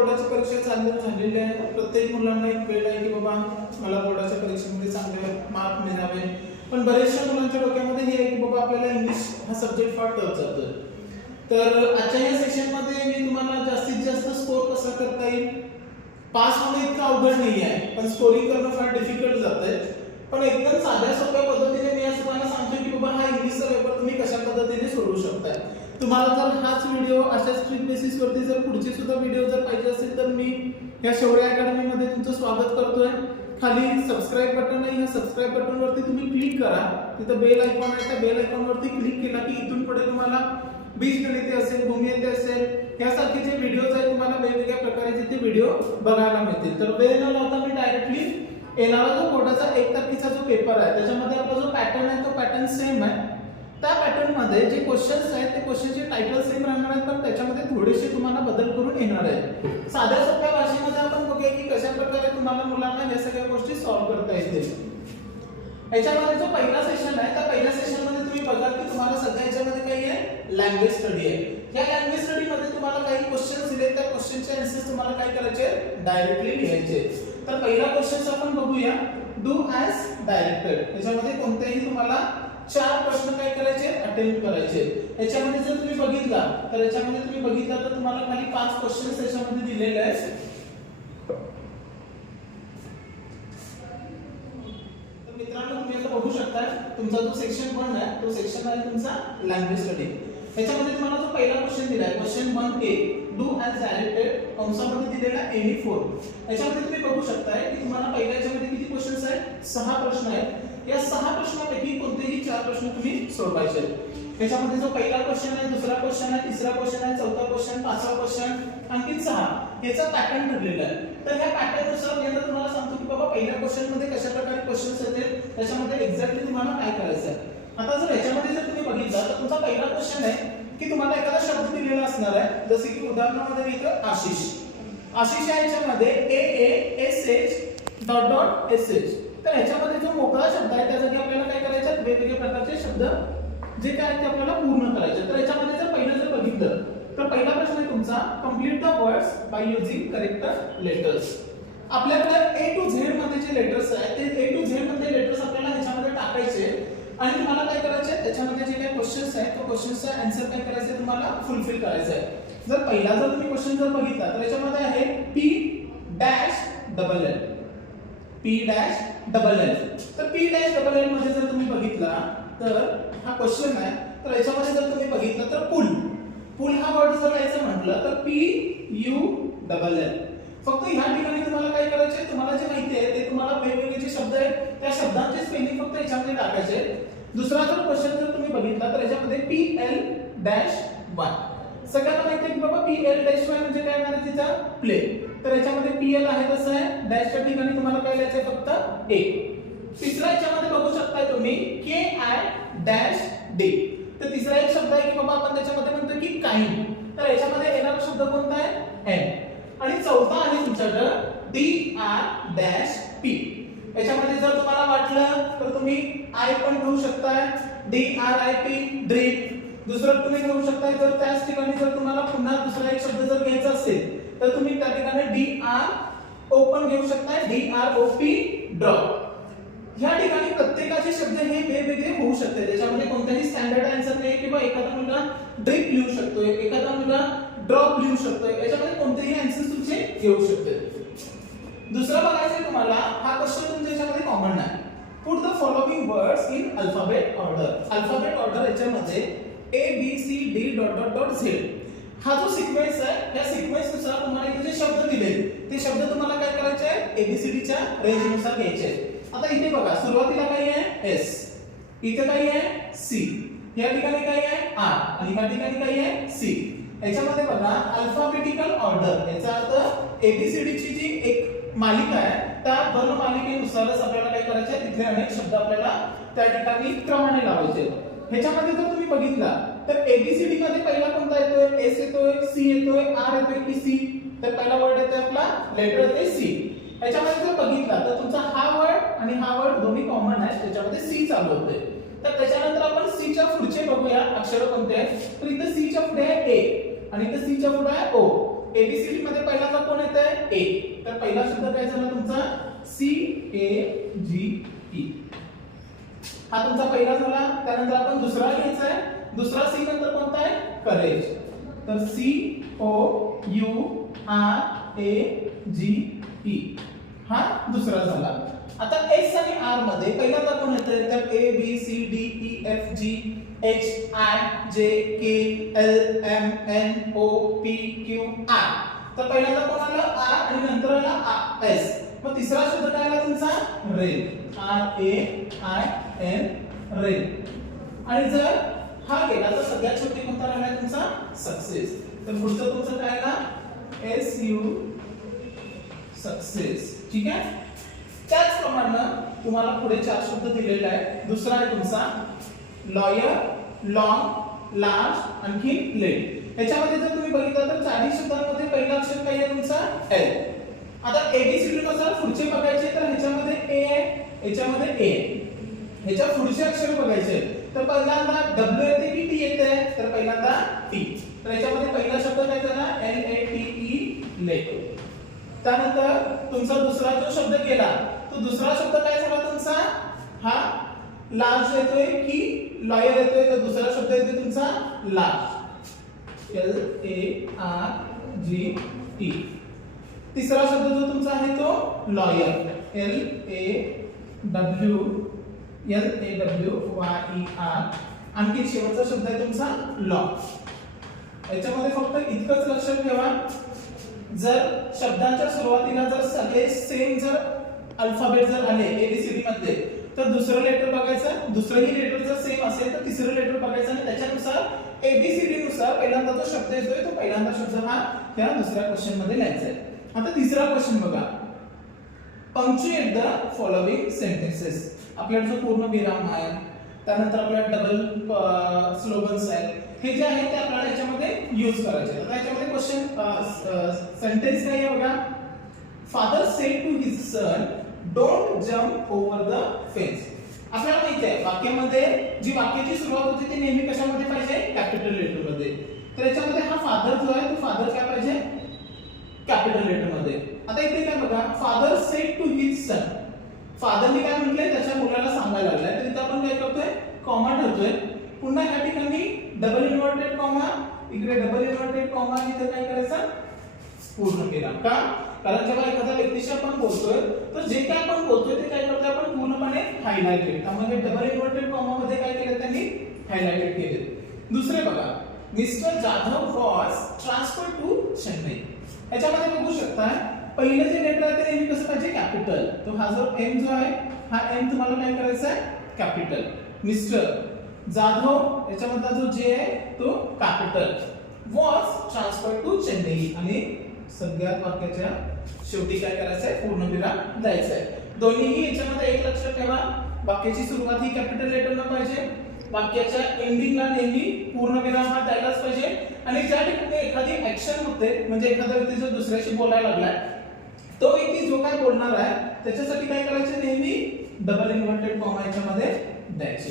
बोर्डाची परीक्षा चालू झालेली आहे. प्रत्येक मुलांना एक वेळ आहे की बाबा मला बोर्डाच्या परीक्षेमध्ये चांगले मार्क मिळावे, पण बरेचशा मुलांच्या डोक्यामध्ये हे आहे की बाबा आपल्याला इंग्लिश हा सब्जेक्ट फार टफ जातो. तर आजच्या या सेशनमध्ये मी तुम्हाला जास्तीत जास्त स्कोर कसा करता येईल, पास होणं इतकं अवघड नाही आहे, पण स्कोरिंग करणं फार डिफिकल्ट जातंय. पण एकदम साध्या सोप्या पद्धतीने मी असं तुम्हाला सांगतो की बाबा हा इंग्लिशचा पेपर तुम्ही कशा पद्धतीने सोडवू शकताय. तुम्हाला जर हाच व्हिडिओ अशाच ट्रिक बेसिस वरती जर पुढचे सुद्धा व्हिडिओ जर पाहिजे असेल तर मी या शौर्य अकॅडमी मध्ये तुमचं स्वागत करतोय. खाली सबस्क्राइब बटन आहे, या सबस्क्राइब बटन वरती तुम्ही क्लिक करा. तिथं बेल आयकॉन आहे, त्या बेल आयकॉन वरती क्लिक केला की इथून पुढे तुम्हाला बीजगणित असेल, भूमिती असेल यासारखे जे व्हिडिओज आहेत तुम्हाला वेगवेगळ्या प्रकारे तिथे व्हिडिओ बघायला मिळतील. तर वेळ न लावता मी डायरेक्टली येणारा जो बोर्डाचा 1 तारखेचा जो पेपर आहे त्याच्यामध्ये आपला जो पॅटर्न आहे तो पॅटर्न सेम आहे. त्या पॅटर्न मध्ये जे क्वेश्चन्स आहेत ते क्वेश्चनचे टायटल सेम राहणार आहेत, पण त्याच्यामध्ये थोडेसे तुम्हाला बदल करून येणार आहेत. साध्या सोप्या भाषेमध्ये आपण बघूया की कशा प्रकारे तुम्हाला मुलांना या सगळ्या गोष्टी सॉल्व्ह करता येतील. याच्यामध्ये जो पहिला सेशन आहे त्या पहिल्या सेशन मध्ये तुम्ही बघाल की तुम्हाला सगळ्या याच्यामध्ये काही आहे, लँग्वेज स्टडी आहे. या लँग्वेज स्टडी मध्ये तुम्हाला काही क्वेश्चन्स दिले, त्या क्वेश्चनचे आन्सर्स तुम्हाला काय करायचे, डायरेक्टली लिहायचे. तर पहिला क्वेश्चन आपण बघूया, डू ॲज डायरेक्टेड. याच्यामध्ये कोणतेही तुम्हाला 4 प्रश्न काय करायचे, अटेम्प्ट करायचे. याच्यामध्ये जर तुम्ही बघितला तर याच्यामध्ये तुम्ही बघितला तर तुम्हाला खाली 5 क्वेश्चन्स याच्यामध्ये दिलेले आहेत. तर मित्रांनो तुम्ही आता बघू शकता तुमचा जो सेक्शन 1 आहे तो सेक्शन आहे तुमचा लँग्वेज स्टडी. याच्यामध्ये तुम्हाला जो पहिला क्वेश्चन दिला आहे question 1A, do as directed, कंसामध्ये दिलेला एनी 4. याच्यामध्ये तुम्ही बघू शकताय की तुम्हाला पहिल्या याच्यामध्ये किती क्वेश्चन्स आहेत, 6 प्रश्न आहेत. या 6 प्रश्नांपैकी कोणतेही 4 प्रश्न तुम्ही सोडवायचे. त्याच्यामध्ये जो पहिला क्वेश्चन आहे, दुसरा क्वेश्चन आहे, तिसरा क्वेश्चन आहे, चौथा क्वेश्चन, पाचवा क्वेश्चन, आणखी 6 याचा पॅटर्न ठरलेला आहे. तर ह्या पॅटर्न नुसार मी आता तुम्हाला सांगतो की बाबा पहिल्या क्वेश्चन मध्ये कशा प्रकारे क्वेश्चन्स येतील, त्याच्यामध्ये एक्झॅक्टली तुम्हाला काय करायचं आहे. आता जर याच्यामध्ये जर तुम्ही बघितलं तर तुमचा पहिला क्वेश्चन आहे की तुम्हाला एखादा शब्द दिलेला असणार आहे, जसे की उदाहरणामध्ये मी इथं आशिष. आशिष या याच्यामध्ये AASH डॉट डॉट SH. तर ह्याच्यामध्ये जो मोकळा शब्द आहे त्यासाठी आपल्याला काय करायचं, वेगवेगळ्या प्रकारचे शब्द जे काय ते आपल्याला पूर्ण करायचे. तर याच्यामध्ये जर पहिलं जर बघितलं तर पहिला प्रश्न आहे तुमचा, complete the words by using correct letters. आपल्याकडे A to Z मध्ये जे लेटर्स आहेत ते A to Z मध्ये लेटर्स आपल्याला ह्याच्यामध्ये टाकायचे आणि तुम्हाला काय करायचे, त्याच्यामध्ये जे काही क्वेश्चन्स आहेत तो क्वेश्चन्सचा आन्सर काय करायचं तुम्हाला फुलफिल करायचं आहे. जर पहिला जर तुम्ही क्वेश्चन जर बघितला तर याच्यामध्ये आहे P-L P-L. तर P-L मध्ये जर तुम्ही बघितला तर हा क्वेश्चन आहे. तर याच्यामध्ये जर तुम्ही बघितलं तर पूल हा वर्ड जर यायचं म्हटलं तर P-U-L-L. फक्त ह्या ठिकाणी तुम्हाला काय करायचे, तुम्हाला जे माहिती आहे ते तुम्हाला वेगवेगळे जे शब्द आहेत त्या शब्दांचे स्पेलिंग फक्त याच्यामध्ये टाकायचे. दुसरा जर क्वेश्चन जर तुम्ही बघितला तर याच्यामध्ये PL-1. सगळ्यांना माहिती आहे की बाबा PL-1 म्हणजे काय येणार आहे, तिचा प्ले. तर याच्यामध्ये PL आहे तसं आहे, डॅशच्या ठिकाणी तुम्हाला काय लिहायचं फक्त A. तिसरा याच्यामध्ये बघू शकता तुम्ही KI-D. तर तिसरा एक शब्द आहे की बाबा आपण त्याच्यामध्ये म्हणतो की काइंड. तर याच्यामध्ये येणारा शब्द कोणता आहे, N. आणि चौथा आहे तुमच्याकडे DR-P. याच्यामध्ये जर तुम्हाला वाटलं तर तुम्ही I पण घेऊ शकताय, DRIP ड्रिप. दुसरं तुम्ही घेऊ शकताय जर त्याच ठिकाणी जर तुम्हाला पुन्हा दुसरा एक शब्द जर घ्यायचा असेल तर तुम्ही त्या ठिकाणी DRO पण घेऊ शकताय, DROP ड्रॉप. ह्या ठिकाणी प्रत्येकाचे शब्द हे वेगवेगळे होऊ शकते. त्याच्यामध्ये कोणताही स्टँडर्ड आन्सर नाही की बाबा एखादा मुलगा ड्रिप लिहू शकतोय, एखादा मुलगा ड्रॉप लिहू शकतोय. याच्यामध्ये कोणतेही आन्सर तुमचे येऊ शकते. दुसरा बघायचं तुम्हाला, हा क्वेश्चन तुमच्या याच्यामध्ये कॉमन आहे. Put the following words in alphabet order. Alphabet order याच्यामध्ये ABCD dot dot dot Z हा जो सिक्वेन्स आहे या सिक्वेन्स नुसार तुम्हाला इथे जे शब्द दिले ते शब्द तुम्हाला काय करायचे आहे, ABCD च्या रेंज नुसार घ्यायचे आहेत. आता इथे बघा सुरुवातीला काय आहे S, इथे काय आहे C, या ठिकाणी काय आहे R आणि या ठिकाणी काय आहे C. याच्यामध्ये बघा अल्फाबेटिकल ऑर्डर, याचा अर्थ ABCD ची जी एक मालिका आहे त्या वर्ण मालिकेनुसारच आपल्याला काय करायचे आहे, तिथे अनेक शब्द आपल्याला त्या ठिकाणी क्रमाने लावायचे. ह्याच्यामध्ये जर तुम्ही बघितला तर ABCD मध्ये पहिला कोणता येतोय, S येतोय, C येतोय, R येतोय की C. तर पहिला वर्ड येतोय आपला लेटर येते C. याच्यामध्ये जर बघितला तर तुमचा हा वर्ड आणि हा वर्ड दोन्ही कॉमन आहे, त्याच्यामध्ये C चालू होते. तर त्याच्यानंतर आपण C च्या पुढचे बघूया अक्षर कोणते आहेत. तर इथे C च्या पुढे आहे A आणि इथे C च्या पुढे आहे O. एबीसीडी मध्ये पहिल्यांदा कोण येतंय ए, तर पहिला शब्द काय झाला तुमचा सी ए जी ई, हा तुमचा पहिला झाला. त्यानंतर आपण दुसरा घ्यायचा आहे. दुसरा सी नंतर कोणता आहे करेज, तर C O U R A G E हा दुसरा झाला. आता एस आणि आर मध्ये पहिल्यांदा कोण येतंय तर A B C D E F G H I J K L M N O P Q R, तर पहिल्यांदा कोण आलं आर आणि नंतर आला एस. मग तिसरा शब्द काय आला तुमचा rain, R A I N rain. आणि जर हा गेला तर सगळ्यात शेवटी कोणता राहिला तुमचा सक्सेस, तर पुढचं तुमचं काय आला एस यू सक्सेस. ठीक आहे. त्याचप्रमाणे तुम्हाला पुढे चार शब्द दिलेले आहेत. दुसरा आहे तुमचा लॉयर, लॉन्ग, लार्ज आणखी लेट. याच्यामध्ये जर तुम्ही बघितलं तर चारही शब्दांमध्ये पहिला अक्षर काय आहे तुमचा एल. आता एबीसीडी नुसार पुढचे बघायचे तर ह्याच्यामध्ये ए आहे, याच्यामध्ये ए आहे. ह्याच्या पुढचे अक्षर बघायचे तर पहिल्यांदा डब्ल्यू येते की टी येते, तर पहिल्यांदा टी. तर याच्यामध्ये पहिला शब्द काय झाला L A T E late. त्यानंतर तुमचा दुसरा जो शब्द गेला तो दुसरा शब्द काय झाला तुमचा हा लार्ज येतोय की लॉयर येतोय, तर दुसरा शब्द येतोय तुमचा large, L A R G E. तिसरा शब्द जो तुमचा आहे तो lawyer, L A W Y E R. आणखी शेवटचा शब्द आहे तुमचा लॉ. याच्यामध्ये फक्त इतकंच लक्षात ठेवा, जर शब्दांच्या सुरुवातीला जर सगळे सेम जर अल्फाबेट जर आले एबीसीडी मध्ये तर दुसरं लेटर बघायचं, दुसरंही लेटर जर सेम असेल तर तिसरं लेटर बघायचं आणि त्याच्यानुसार एबीसीडी नुसार पहिल्यांदा जो शब्द येतोय तो पहिल्यांदा शब्द हा त्या दुसऱ्या क्वेश्चन मध्ये लिहायचा आहे. आता तिसरा क्वेश्चन बघा, पंक्च्युएट द फॉलोइंग सेंटेन्सेस. आपल्याला जो पूर्ण विराम आहे, त्यानंतर आपल्याला डबल स्लोगन्स आहेत, हे जे आहे ते आपल्याला याच्यामध्ये यूज करायचे. आता याच्यामध्ये क्वेश्चन सेंटेन्स काय आहे बघा, father said to his son don't jump over the fence. आपल्याला माहिती आहे वाक्यामध्ये जी वाक्याची सुरुवात होती ती नेहमी कशामध्ये पाहिजे कॅपिटल लेटर मध्ये. तर याच्यामध्ये हा फादर जो आहे तो फादर काय पाहिजे कॅपिटल लेटर मध्ये. आता इथे काय बघा, father said to his son, फादरने काय म्हटलंय त्याच्या मुलाला सांगायला लागलाय, तर इथे आपण काय करतोय कॉमा ठेवतोय. पुन्हा या ठिकाणी डबल इन्व्हर्टेड कॉमा, इकडे डबल इन्व्हर्टेड कॉमा, इथे काय करायचं पूर्णविराम. का? कारण जेव्हा एखाद्या व्यक्तीशी आपण बोलतोय तर जे काय आपण बोलतोय ते काय करतोय आपण पूर्णपणे हायलाइटेड, त्यामुळे डबल इन्व्हर्टेड कॉमा मध्ये काय केलं त्यांनी हायलाइटेड केले. दुसरे बघा, Mister Jadhav was transfer to Chennai. याच्यामध्ये बघू शकता पहिलं जे लेटर आहे ते नेहमी कसं पाहिजे कॅपिटल. तो हा जो एम जो आहे हा एम तुम्हाला काय करायचा आहे कॅपिटल. मिस्टर जाधव याच्यामधला जो जे आहे तो capital. Was transfer to Chennai आणि सगळ्यात वाक्याच्या शेवटी काय करायचं आहे पूर्णविराम द्यायचा आहे. दोन्हीही याच्यामध्ये एक लक्षात ठेवा, वाक्याची सुरुवात ही कॅपिटल लेटरनं पाहिजे, वाक्याच्या एंडिंगला नेहमी पूर्णविराम हा द्यायलाच पाहिजे. आणि ज्या ठिकाणी एखादी ऍक्शन होते म्हणजे एखादा व्यक्ती जर दुसऱ्याशी बोलायला लागलाय तो व्यक्ती जो काय बोलणार आहे त्याच्यासाठी काय करायचे नेहमी डबल इन्व्हर्टेड कॉमा याच्यामध्ये द्यायचे.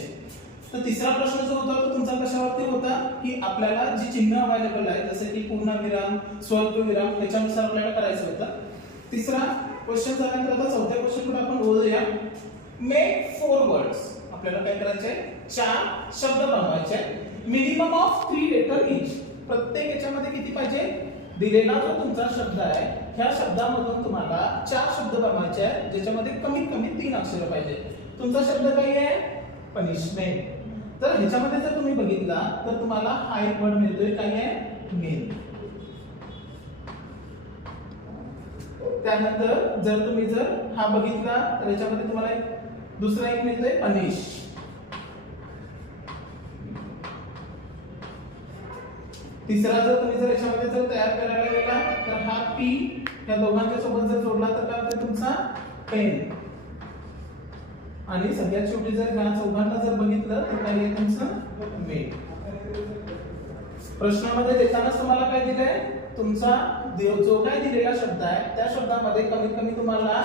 तर तिसरा प्रश्न जो होता तो तुमचा कशावरती होता की आपल्याला जी चिन्ह अवेलेबल आहे जसे की पूर्णविराम, स्वल्पविराम याच्यानुसार आपल्याला करायचं होतं. तिसरा क्वेश्चन झाल्यानंतर आता चौथ्या क्वेश्चन कडे आपण बोलूया. Make 4 words. आपल्याला काय करायचे 4 शब्द बनवायचे. मिनिमम ऑफ 3 लेटर इच. प्रत्येक याच्यामध्ये किती पाहिजे दिलेला जो तुमचा शब्द आहे ह्या शब्दामधून तुम्हाला 4 शब्द बनवायचे आहेत ज्याच्यामध्ये कमीत कमी 3 अक्षर पाहिजे. तुमचा शब्द काय आहे पनिशमेंट. तर ह्याच्यामध्ये जर तुम्ही बघितला तर तुम्हाला हा एक वर्ड मिळतोय काय आहे मेन. त्यानंतर जर तुम्ही जर हा बघितला तर याच्यामध्ये तुम्हाला दुसरा एक मिळतोय पनिश. तिसरा जर तुम्ही जर याच्यामध्ये जर तयार करायला गेला तर हा पी या दोघांच्या सोबत जर जोडला तर काय होते तुमचा पेन. आणि सगळ्यात शेवटी जर या चौघांना जर बघितलं तर काय आहे तुमचं मेन. प्रश्नामध्ये देताना तुम्हाला काय दिलंय तुमचा जो काय दिलेला शब्द आहे त्या शब्दामध्ये कमीत कमी तुम्हाला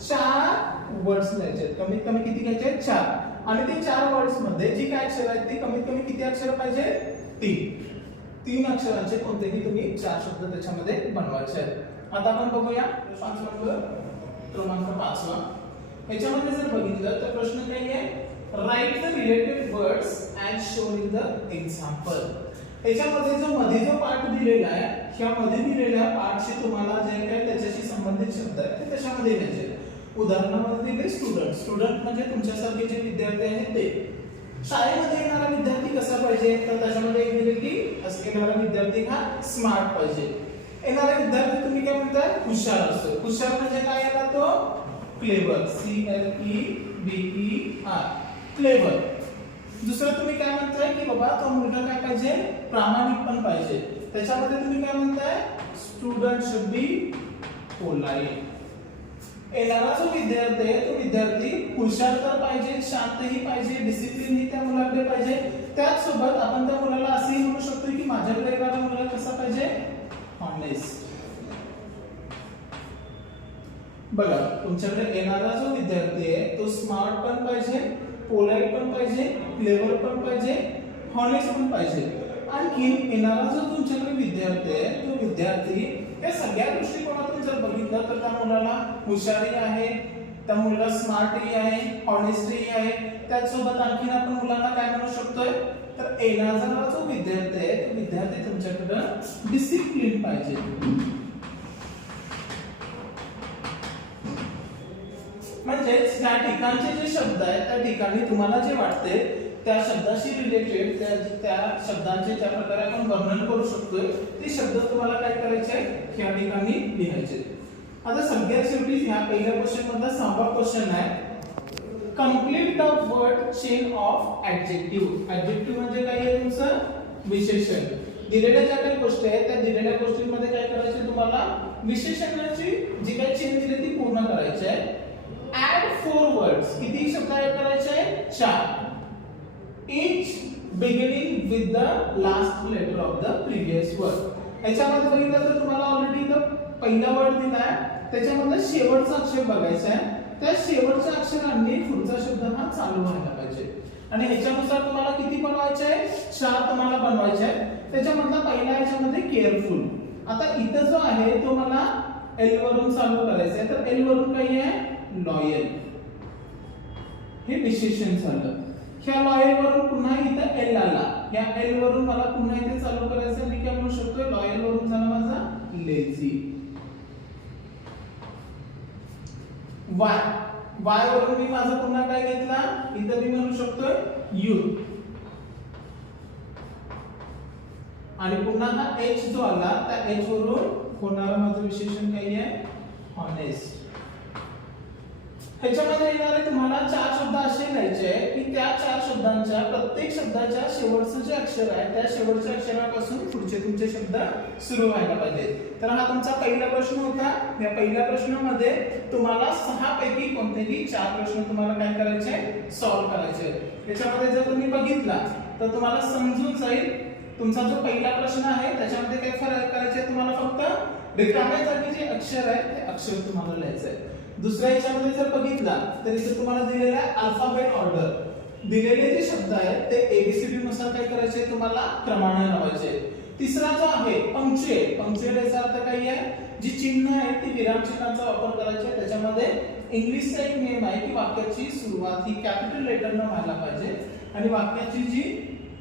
4 वर्ड्स लिहायचे. कमीत कमी किती घ्यायचे 4. आणि ते 4 वर्ड्स मध्ये जी काय अक्षर आहेत ती कमीत कमी किती अक्षर पाहिजे 3. 3 अक्षरांचे कोणतेही तुम्ही 4 शब्द त्याच्यामध्ये बनवायचे आहेत। आता आपण बघूया 5 नंबर क्रमांक 5वा। याच्यामध्ये जर बघितलं तर प्रश्न काय आहे, write the related words as shown in the example. याच्यामध्ये जो मध्ये जो पार्ट दिलेला आहे, ह्या मध्ये दिलेल्या पार्टशी तुम्हाला जे काही त्याच्याशी संबंधित शब्द आहेत ते त्याच्यामध्ये घ्यायचे। उदाहरणामध्ये दिले स्टुडंट, स्टुडंट म्हणजे तुमच्यासारखे जे विद्यार्थी आहेत ते। शाळेमध्ये येणारा विद्यार्थी कसा पाहिजे, तर त्याच्यामध्ये एक दिले की येणारा विद्यार्थी हा स्मार्ट पाहिजे। येणारा विद्यार्थी तुम्ही काय म्हणताय, हुशार असतो। हुशार म्हणजे काय आला तो, क्लेवर, CLEVER, क्लेवर। दुसरं तुम्ही काय म्हणताय की बाबा तो मुलगा काय पाहिजे, प्रामाणिक पण पाहिजे। त्याच्यामध्ये तुम्ही काय म्हणताय, स्टुडंट शुड बी पोलाइट। येणारा जो विद्यार्थी आहे तो विद्यार्थी हुशार तर पाहिजे, शांतही पाहिजे, डिसिप्लिन ही त्या मुलाकडे पाहिजे। त्याचसोबत आपण त्या मुलाला असंही म्हणू शकतो की माझ्याकडे येणारा मुलगा कसा पाहिजे, हॉनेस्ट। बघा तुमच्याकडे येणारा जो विद्यार्थी आहे तो स्मार्ट पण पाहिजे, पोलाइट पण पाहिजे, क्लेवर पण पाहिजे, हॉनेस्ट पण पाहिजे। आणखी येणारा जो तुमच्याकडे विद्यार्थी आहे तो विद्यार्थी या सगळ्या दृष्टिकोनातून जर बघितलं तर त्या मुलाला हुशारी आहे, त्या मुलाला स्मार्टही आहे, हॉनेस्टही आहे। त्याचसोबत आणखीन आपण मुलांना काय म्हणू शकतोय, तर येणारा जो विद्यार्थी आहे तो विद्यार्थी तुमच्याकडे डिसिप्लिन पाहिजे। म्हणजेच त्या ठिकाणचे जे शब्द आहेत त्या ठिकाणी तुम्हाला जे वाटते त्या शब्दाशी रिलेटेड त्या शब्दांचे ज्या प्रकारे आपण वर्णन करू शकतोय ते शब्द तुम्हाला काय करायचे आहे, या ठिकाणी लिहायचे। आता सगळ्यात शेवटी ह्या पहिल्या क्वेश्चन मधला 6वा क्वेश्चन आहे, complete the word chain of adjective. Adjective म्हणजे काय आहे, तुमचं विशेषण। दिलेल्या ज्या काही गोष्टी आहेत त्या दिलेल्या गोष्टींमध्ये काय करायचे, तुम्हाला विशेषणाची जी काही चेन दिली ती पूर्ण करायची आहे। ऍड 4 वर्ड्स, किती शब्द ऍड करायचे आहे, 4। each beginning with the last letter of the previous word। याच्यामध्ये बघितलं तर तुम्हाला ऑलरेडी इथं पहिला वर्ड दिलाय, त्याच्यामध्ये शेवटचा अक्षर बघायचा आहे। त्या शेवटच्या अक्षरांनी पुढचा शब्द हा चालू व्हायला पाहिजे। आणि ह्याच्यानुसार तुम्हाला किती बनवायचे आहे, 4 तुम्हाला बनवायचे आहेत। त्याच्यामधला पहिला याच्यामध्ये केअरफुल। आता इथं जो आहे तो मला L वरून चालू करायचा आहे, तर L वरून काय आहे, लॉयल, हे विशेषण झालं। ह्या लॉयल वरून पुन्हा इथं L आला, ह्या L वरून मला पुन्हा इथे चालू करायचं, मी काय म्हणू शकतो, लॉयल वरून झाला माझा लेझी। Y, Y वरून मी माझा पुन्हा काय घेतला, इथं मी म्हणू शकतो यू। आणि पुन्हा हा H जो आला त्या H वरून होणारा माझं विशेषण काय आहे, हॉनेस्ट। ह्याच्यामध्ये येणारे तुम्हाला 4 शब्द असे लिहायचे आहे की त्या 4 शब्दांच्या प्रत्येक शब्दाच्या शेवटचं जे अक्षर आहे त्या शेवटच्या अक्षरापासून पुढचे तुमचे शब्द सुरू व्हायला पाहिजे। तर हा तुमचा पहिला प्रश्न होता। या पहिल्या प्रश्नामध्ये तुम्हाला 6 पैकी कोणतेही 4 प्रश्न तुम्हाला काय करायचे, सॉल्व्ह करायचे। याच्यामध्ये जर तुम्ही बघितला तर तुम्हाला समजून जाईल तुमचा जो पहिला प्रश्न आहे त्याच्यामध्ये काय फरक करायचे, तुम्हाला फक्त रिकाम्या जागी जे अक्षर आहे ते अक्षर तुम्हाला लिहायचे आहे। दुसऱ्या याच्यामध्ये जर बघितला तर इथे तुम्हाला दिलेला आहे अल्फाबेट ऑर्डर, दिलेले जे शब्द आहेत ते ABCD नुसार काय करायचे, तुम्हाला क्रमाने लावायचे। तिसरा जो आहे पंक्च्युएट, पंक्च्युएट याचा अर्थ काय आहे, जी चिन्ह आहेत ती विराम चिन्हाचा वापर करायचा आहे। त्याच्यामध्ये इंग्लिशचा एक नियम आहे की वाक्याची सुरुवात ही कॅपिटल लेटरने व्हायला पाहिजे आणि वाक्याची जी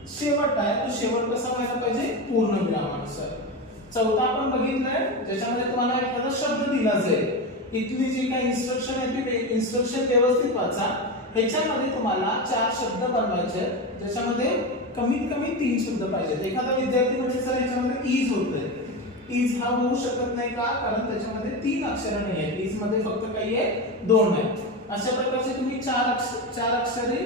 शेवट आहे तो शेवट कसा व्हायला पाहिजे, पूर्ण विरामानुसार। चौथा आपण बघितलंय ज्याच्यामध्ये तुम्हाला एखादा शब्द दिला जाईल, इथली जी काही इन्स्ट्रक्शन आहे ती इन्स्ट्रक्शन व्यवस्थित वाचा। ह्याच्यामध्ये तुम्हाला 4 शब्द बनवायचे आहेत, ज्याच्यामध्ये कमीत कमी 3 शब्द पाहिजेत। एखादा विद्यार्थी म्हणजे सर ह्याच्यामध्ये इज होतंय, इज हा होऊ शकत नाही का, कारण त्याच्यामध्ये 3 अक्षर नाही आहेत, इज मध्ये फक्त काही आहे 2 आहेत। अशा प्रकारचे तुम्ही 4 अक्षरे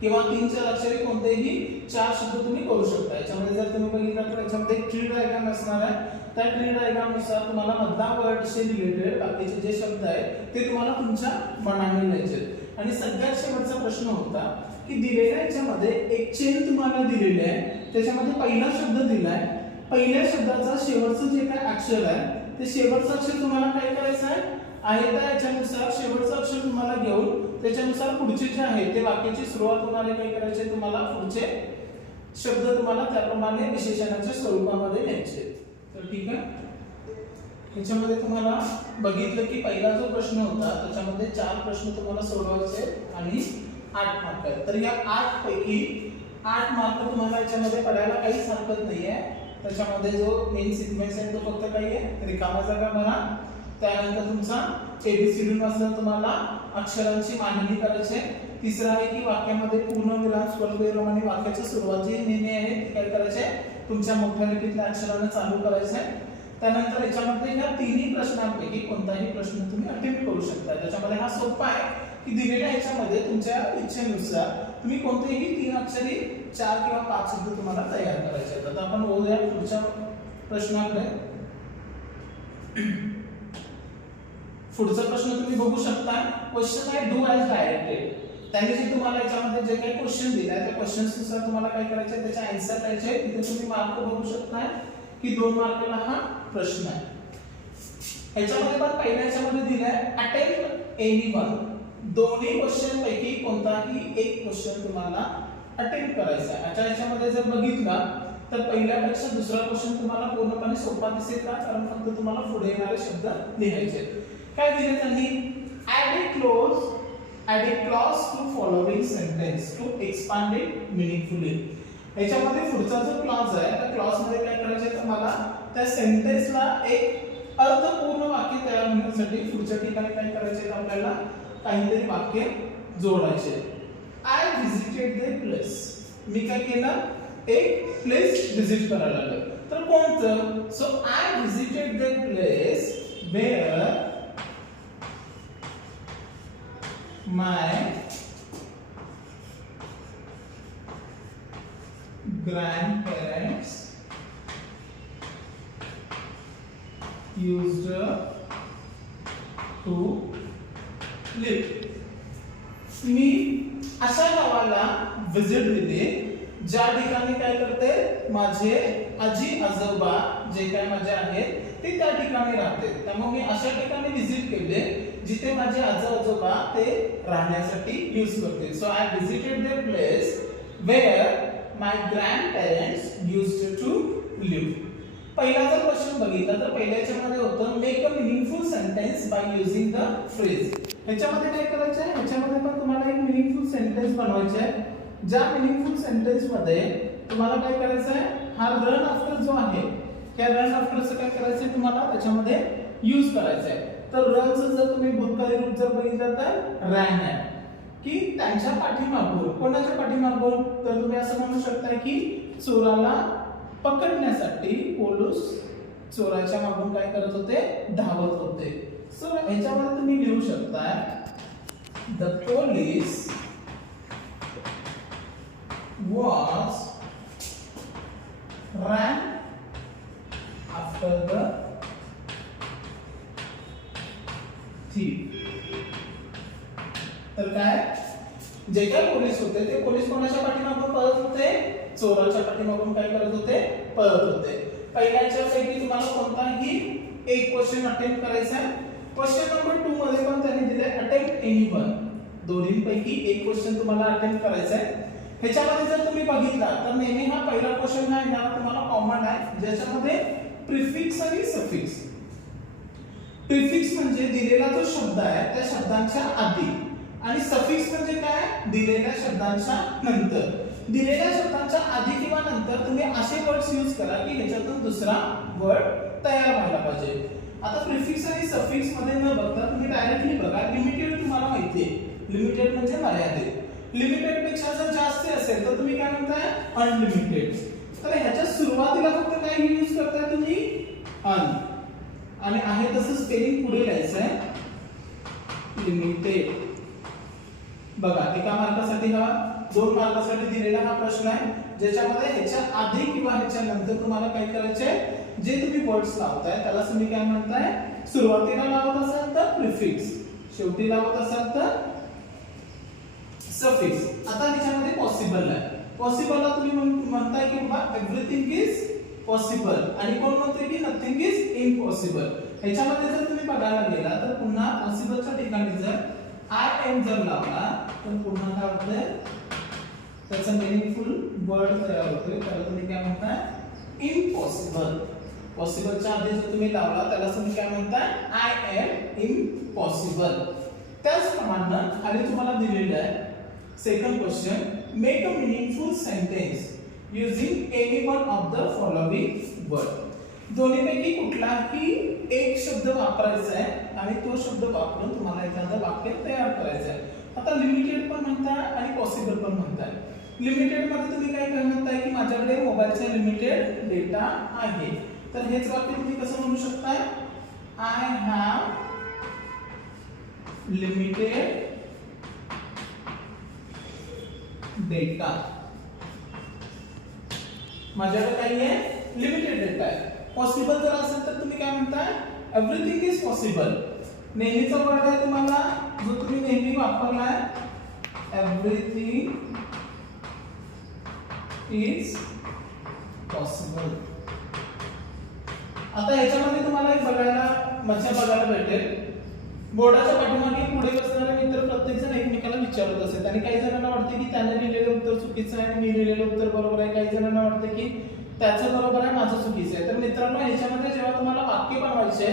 किंवा 3-4 अक्षरे कोणतेही 4 शब्द तुम्ही करू शकता। याच्यामध्ये जर तुम्ही बघितलं तर याच्यामध्ये एक ट्री डायग्राम असणार आहे, त्या ट्री डायग्राम नुसार तुम्हाला मधला वर्डशी रिलेटेड बाकीचे जे शब्द आहेत ते तुम्हाला तुमच्या मनाने लिहायचे। आणि सगळ्यात शेवटचा प्रश्न होता की दिलेल्या याच्यामध्ये एक चेन तुम्हाला दिलेली आहे, त्याच्यामध्ये पहिला शब्द दिलाय, पहिल्या शब्दाचा शेवटचं जे काय अक्षर आहे ते शेवटचं अक्षर तुम्हाला काय करायचं आहे त्या याच्यानुसार शेवटचं अक्षर तुम्हाला घेऊन त्याच्यानुसार पुढचे जे आहे ते वाक्याची सुरुवात तुम्हाला काय करायचे, तुम्हाला पुढचे शब्द तुम्हाला त्याप्रमाणे विशेषणाच्या स्वरूपामध्ये लिहायचे. तर ठीक आहे. याच्यामध्ये तुम्हाला बघितलं की पहिला जो प्रश्न होता त्याच्यामध्ये 4 प्रश्न तुम्हाला सोडवायचे आणि 8 मार्क आहेत. तर या 8 पैकी 8 मार्क तुम्हाला याच्यामध्ये पडायला काहीच हरकत नाहीये. त्याच्यामध्ये जो मेन सिक्वेन्स आहे तो फक्त काही आहे रिकामा जागा भरा. त्यानंतर तुमचा एबीसीडी मधून तुम्हाला अक्षरांची मांडणी करायची आहे. तिसरा आहे की वाक्यामध्ये पूर्ण विराम स्वल्पविराम आणि वाक्याच्या सुरुवातीची नेहमी आहे ती काय करायचे तुमच्या मोठ्या लिपीतल्या अक्षराने चालू करायचे आहे. त्यानंतर याच्यामध्ये या तिन्ही प्रश्नांपैकी कोणताही प्रश्न तुम्ही अटेम्प्ट करू शकता. त्याच्यामध्ये हा सोपा आहे की दिलेल्या ह्याच्यामध्ये तुमच्या इच्छेनुसार तुम्ही कोणतेही 3 अक्षरी 4 किंवा 5 शब्द तुम्हाला तयार करायचे आहेत. आता आपण बघूया पुढच्या प्रश्नाकडे. पुढचा प्रश्न तुम्ही बघू शकता. क्वेश्चन आहे डू ॲज डायरेक्टेड. त्यांनी जे तुम्हाला याच्यामध्ये जे काही क्वेश्चन दिले त्या क्वेश्चन्स नुसार तुम्हाला काय करायचे त्याचे आन्सर द्यायचे. इथे तुम्ही मार्क बघू शकता की 2 मार्काला हा प्रश्न आहे. याच्यामध्ये पण पहिल्या याच्यामध्ये दिलाय अटेम्प्ट एनी वन. दोन्ही क्वेश्चन पैकी कोणताही एक क्वेश्चन तुम्हाला अटेम्प्ट करायचा आहे. आता याच्यामध्ये जर बघितला तर पहिल्यापेक्षा दुसरा क्वेश्चन तुम्हाला पूर्णपणे सोपा दिसेल का, कारण फक्त तुम्हाला पुढे येणारे शब्द लिहायचे. काय दिले त्यांनी add a clause to following sentence to expand it meaningfully. याच्यामध्ये पुढचा जो क्लॉज आहे त्या क्लॉज मध्ये काय करायचे तुम्हाला त्या सेंटेन्सला एक अर्थपूर्ण वाक्य तयार होण्यासाठी पुढच्या ठिकाणी काय करायचे आपल्याला काहीतरी वाक्य जोडायचे. I visited the place. मी काय केलं एक प्लेस व्हिजिट करायला लागलो. तर कोणतं so I visited the place where my grandparents used to live. मी अशा गावाला विजिट दिली ज्या ठिकाणी काय करते माझे आजी आजोबा जे काय माझे आहेत ते त्या ठिकाणी राहते. त्यामुळे मी अशा ठिकाणी विजिट केले जिथे माझे आजोबा ते राहण्यासाठी यूज करते. So I visited the place where my grandparents used to live. पहिला जर क्वेश्चन बघितला तर पहिल्याच्यामध्ये होतं make a meaningful sentence by using the phrase. ह्याच्यामध्ये काय करायचं आहे ह्याच्यामध्ये पण तुम्हाला एक मीनिंगफुल सेंटेन्स बनवायचे आहे. ज्या मीनिंगफुल सेंटेन्स मध्ये तुम्हाला काय करायचं आहे हा रन आफ्टर जो आहे त्या रन आफ्टरचं काय करायचं आहे तुम्हाला त्याच्यामध्ये यूज करायचं आहे. तर रनचं जर तुम्ही भूतकाळी रूप जर बघितलं तर रॅन आहे की त्यांच्या पाठीमागून. कोणाच्या पाठीमागून तर तुम्ही असं म्हणू शकता की चोराला पकडण्यासाठी पोलीस चोराच्या मागून काय करत होते धावत होते. सो ह्याच्यामध्ये तुम्ही लिहू शकता the police was ran after the thief. तर काय जे काय पोलीस होते ते पोलीस कोणाच्या पाठीमागून पळत होते चोराच्या पाठीमागून काय करत होते पळत होते. पहिल्याच्या पैकी तुम्हाला कोणताही एक क्वेश्चन अटेम्प्ट करायचा आहे. क्वेश्चन नंबर 2 मध्ये पण त्यांनी दिले अटेम्प्ट एनी वन. दोन्हीपैकी एक क्वेश्चन तुम्हाला अटेम्प्ट करायचा आहे. ह्याच्यामध्ये जर तुम्ही बघितला तर नेहमी हा पहिला क्वेश्चन हा येणारा तुम्हाला कॉमन आहे ज्याच्यामध्ये प्रिफिक्स आणि सफिक्स. प्रिफिक्स म्हणजे दिलेला जो शब्द आहे त्या शब्दांच्या आधी आणि सफिक्स म्हणजे काय दिलेल्या शब्दांच्या नंतर. दिलेल्या शब्दांच्या आधी किंवा नंतर तुम्ही असे वर्ड्स यूज करा की ह्याच्यातून दुसरा वर्ड तयार व्हायला पाहिजे. आता प्रिफिक्स आणि सफिक्स मध्ये न बघता तुम्ही डायरेक्टली बघा. लिमिटेड तुम्हाला माहिती आहे लिमिटेड म्हणजे मर्यादित. लिमिटेड पेक्षा जर जास्त असेल तर तुम्ही काय म्हणताय अनलिमिटेड. तर ह्याच्या सुरुवातीला फक्त काय यूज करताय तुम्ही अन आणि आहे तसं स्पेलिंग पुढे लिहायचं आहे लिमिटेड. बघा एका मार्कासाठी हा 2 मार्कासाठी दिलेला हा प्रश्न आहे ज्याच्यामध्ये ह्याच्या आधी किंवा ह्याच्या नंतर तुम्हाला काय करायचे जे तुम्ही वर्ड्स लावताय त्याला तुम्ही काय म्हणताय सुरुवातीला लावत असाल तर प्रिफिक्स शेवटी लावत असाल तर सफिक्स. आता ह्याच्यामध्ये पॉसिबल आहे. पॉसिबलला तुम्ही म्हणताय की बाबा एव्हरीथिंग इज पॉसिबल आणि कोण म्हणते की नथिंग इज इम्पॉसिबल. ह्याच्यामध्ये जर तुम्ही बघायला गेला तर पुन्हा पॉसिबलच्या ठिकाणी जर आय एम जर लावला तर पुन्हा काय होतंय त्याचा मिनिंगफुल वर्ड तयार होतोय. त्याला तुम्ही काय म्हणताय इम्पॉसिबल. पॉसिबलच्या आधी जो तुम्ही लावला त्याला तुम्ही काय म्हणताय आय एम इम्पॉसिबल. त्याचप्रमाणे खाली तुम्हाला दिलेलं आहे second question, make a meaningful sentence using any one of the following word. दोन्हीपैकी कुठलाही एक शब्द वापरायचा आहे आणि तो शब्द वापरून तुम्हाला एखादं वाक्य तयार करायचं आहे. आता लिमिटेड पण म्हणताय आणि पॉसिबल पण म्हणताय. लिमिटेड मध्ये तुम्ही काय म्हणताय की माझ्याकडे मोबाईलचा लिमिटेड डेटा आहे. तर हेच वाक्य तुम्ही कसं म्हणू शकताय, आय हॅव लिमिटेड डेटा. माझ्याकडे काही आहे लिमिटेड डेटा आहे. पॉसिबल जर असेल तर तुम्ही काय म्हणताय एव्हरीथिंग इज पॉसिबल. नेहमीचा वर्ड आहे तुम्हाला जो तुम्ही नेहमी वापरलाय एव्हरीथिंग इज पॉसिबल. आता ह्याच्यामध्ये तुम्हाला एक मजा बघायला भेटेल. बोर्डाच्या पाठीमागे पुढे बसणारे मित्र प्रत्येक जण एकमेकाला विचारत असतात आणि काही जणांना वाटते की त्याने लिहिलेलं उत्तर चुकीचं आहे आणि मी लिहिलेलं उत्तर बरोबर आहे. काही जणांना वाटतं की त्याचं बरोबर आहे माझं चुकीचं आहे. तर मित्रांनो ह्याच्यामध्ये जेव्हा तुम्हाला वाक्य बनवायचे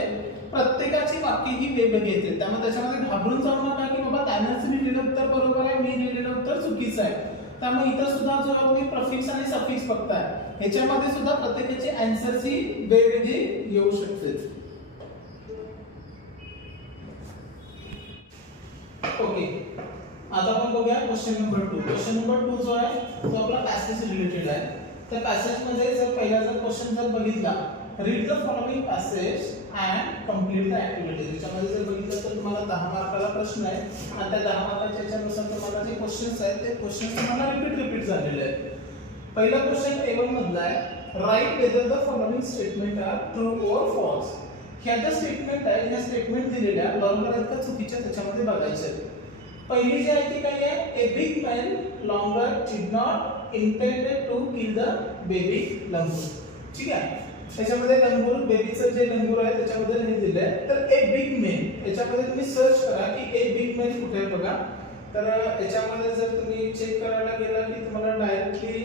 प्रत्येकाची वाक्य ही वेगवेगळी येते. त्यामुळे त्याच्यामध्ये घाबरून जाऊ नका की बाबा त्यानेच लिहिलेलं उत्तर बरोबर आहे मी लिहिलेलं उत्तर चुकीचं आहे. त्यामुळे इथं सुद्धा जेव्हा तुम्ही प्रिफिक्स आणि सफिक्स बघताय ह्याच्यामध्ये सुद्धा प्रत्येकाची आन्सर्स ही वेगवेगळी येऊ शकते. ओके, आता आपण बघूया क्वेश्चन नंबर 2. क्वेश्चन नंबर 2 जो आहे तो आपला पॅसेज रिलेटेड आहे. तर पॅसेज मध्ये जर पहिला जर क्वेश्चन जर बघितला, read the following passage and complete the activities. याच्यामध्ये जर बघितलं तर तुम्हाला 10 मार्काला प्रश्न आहे आणि त्या 10 मार्काच्या याच्यानुसार तुम्हाला जे क्वेश्चन्स आहेत ते क्वेश्चन्स तुम्हाला रिपीट झालेले आहेत. पहिला क्वेश्चन टेबल मधला आहे, write whether the following statement are true or false. ह्या ज्या स्टेटमेंट आहे ह्या स्टेटमेंट दिलेल्या बरोबर आहेत का चुकीच्या त्याच्यामध्ये बघायचे. पहिली जी आहे ती काय आहे, a big man langur did not intended to kill the baby langur. ठीक आहे, त्याच्यामध्ये लंगूर बेबीचं जे लंगूर आहे त्याच्याबद्दल हे दिलंय. तर ए बिग मॅन याच्यामध्ये तुम्ही सर्च करा की ए बिग मॅन कुठे आहे बघा. तर याच्यामध्ये जर तुम्ही चेक करायला गेला की तुम्हाला डायरेक्टली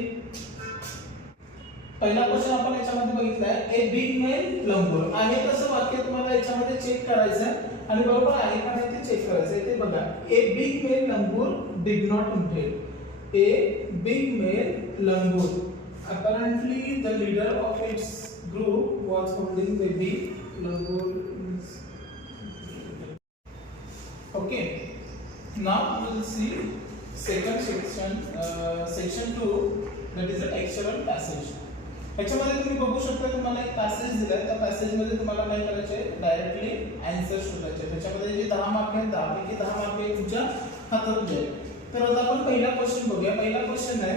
पहिला क्वेश्चन आपण याच्यामध्ये बघितलाय ए बिग मॅन लंगूर आहे. तसं वाक्य तुम्हाला याच्यामध्ये चेक करायचं आहे आणि बरोबर आहे का नाही ते चेक करायचं आहे. ते बघा, a big male langur did not intend. A big male langur apparently the leader of its group was holding baby langur. Okay, now we will see second section 2, that is a textual passage. याच्यामध्ये तुम्ही बघू शकता तुम्हाला एक passage दिलाय. त्या passage मध्ये तुम्हाला काय करायचे डायरेक्टली आन्सर शोधायचे. त्याच्यामध्ये जे 10 मार्क आहेत 10 पैकी 10 मार्क तुमच्या हातात आहेत. तर आता आपण पहिला क्वेश्चन बघूया. पहिला क्वेश्चन आहे,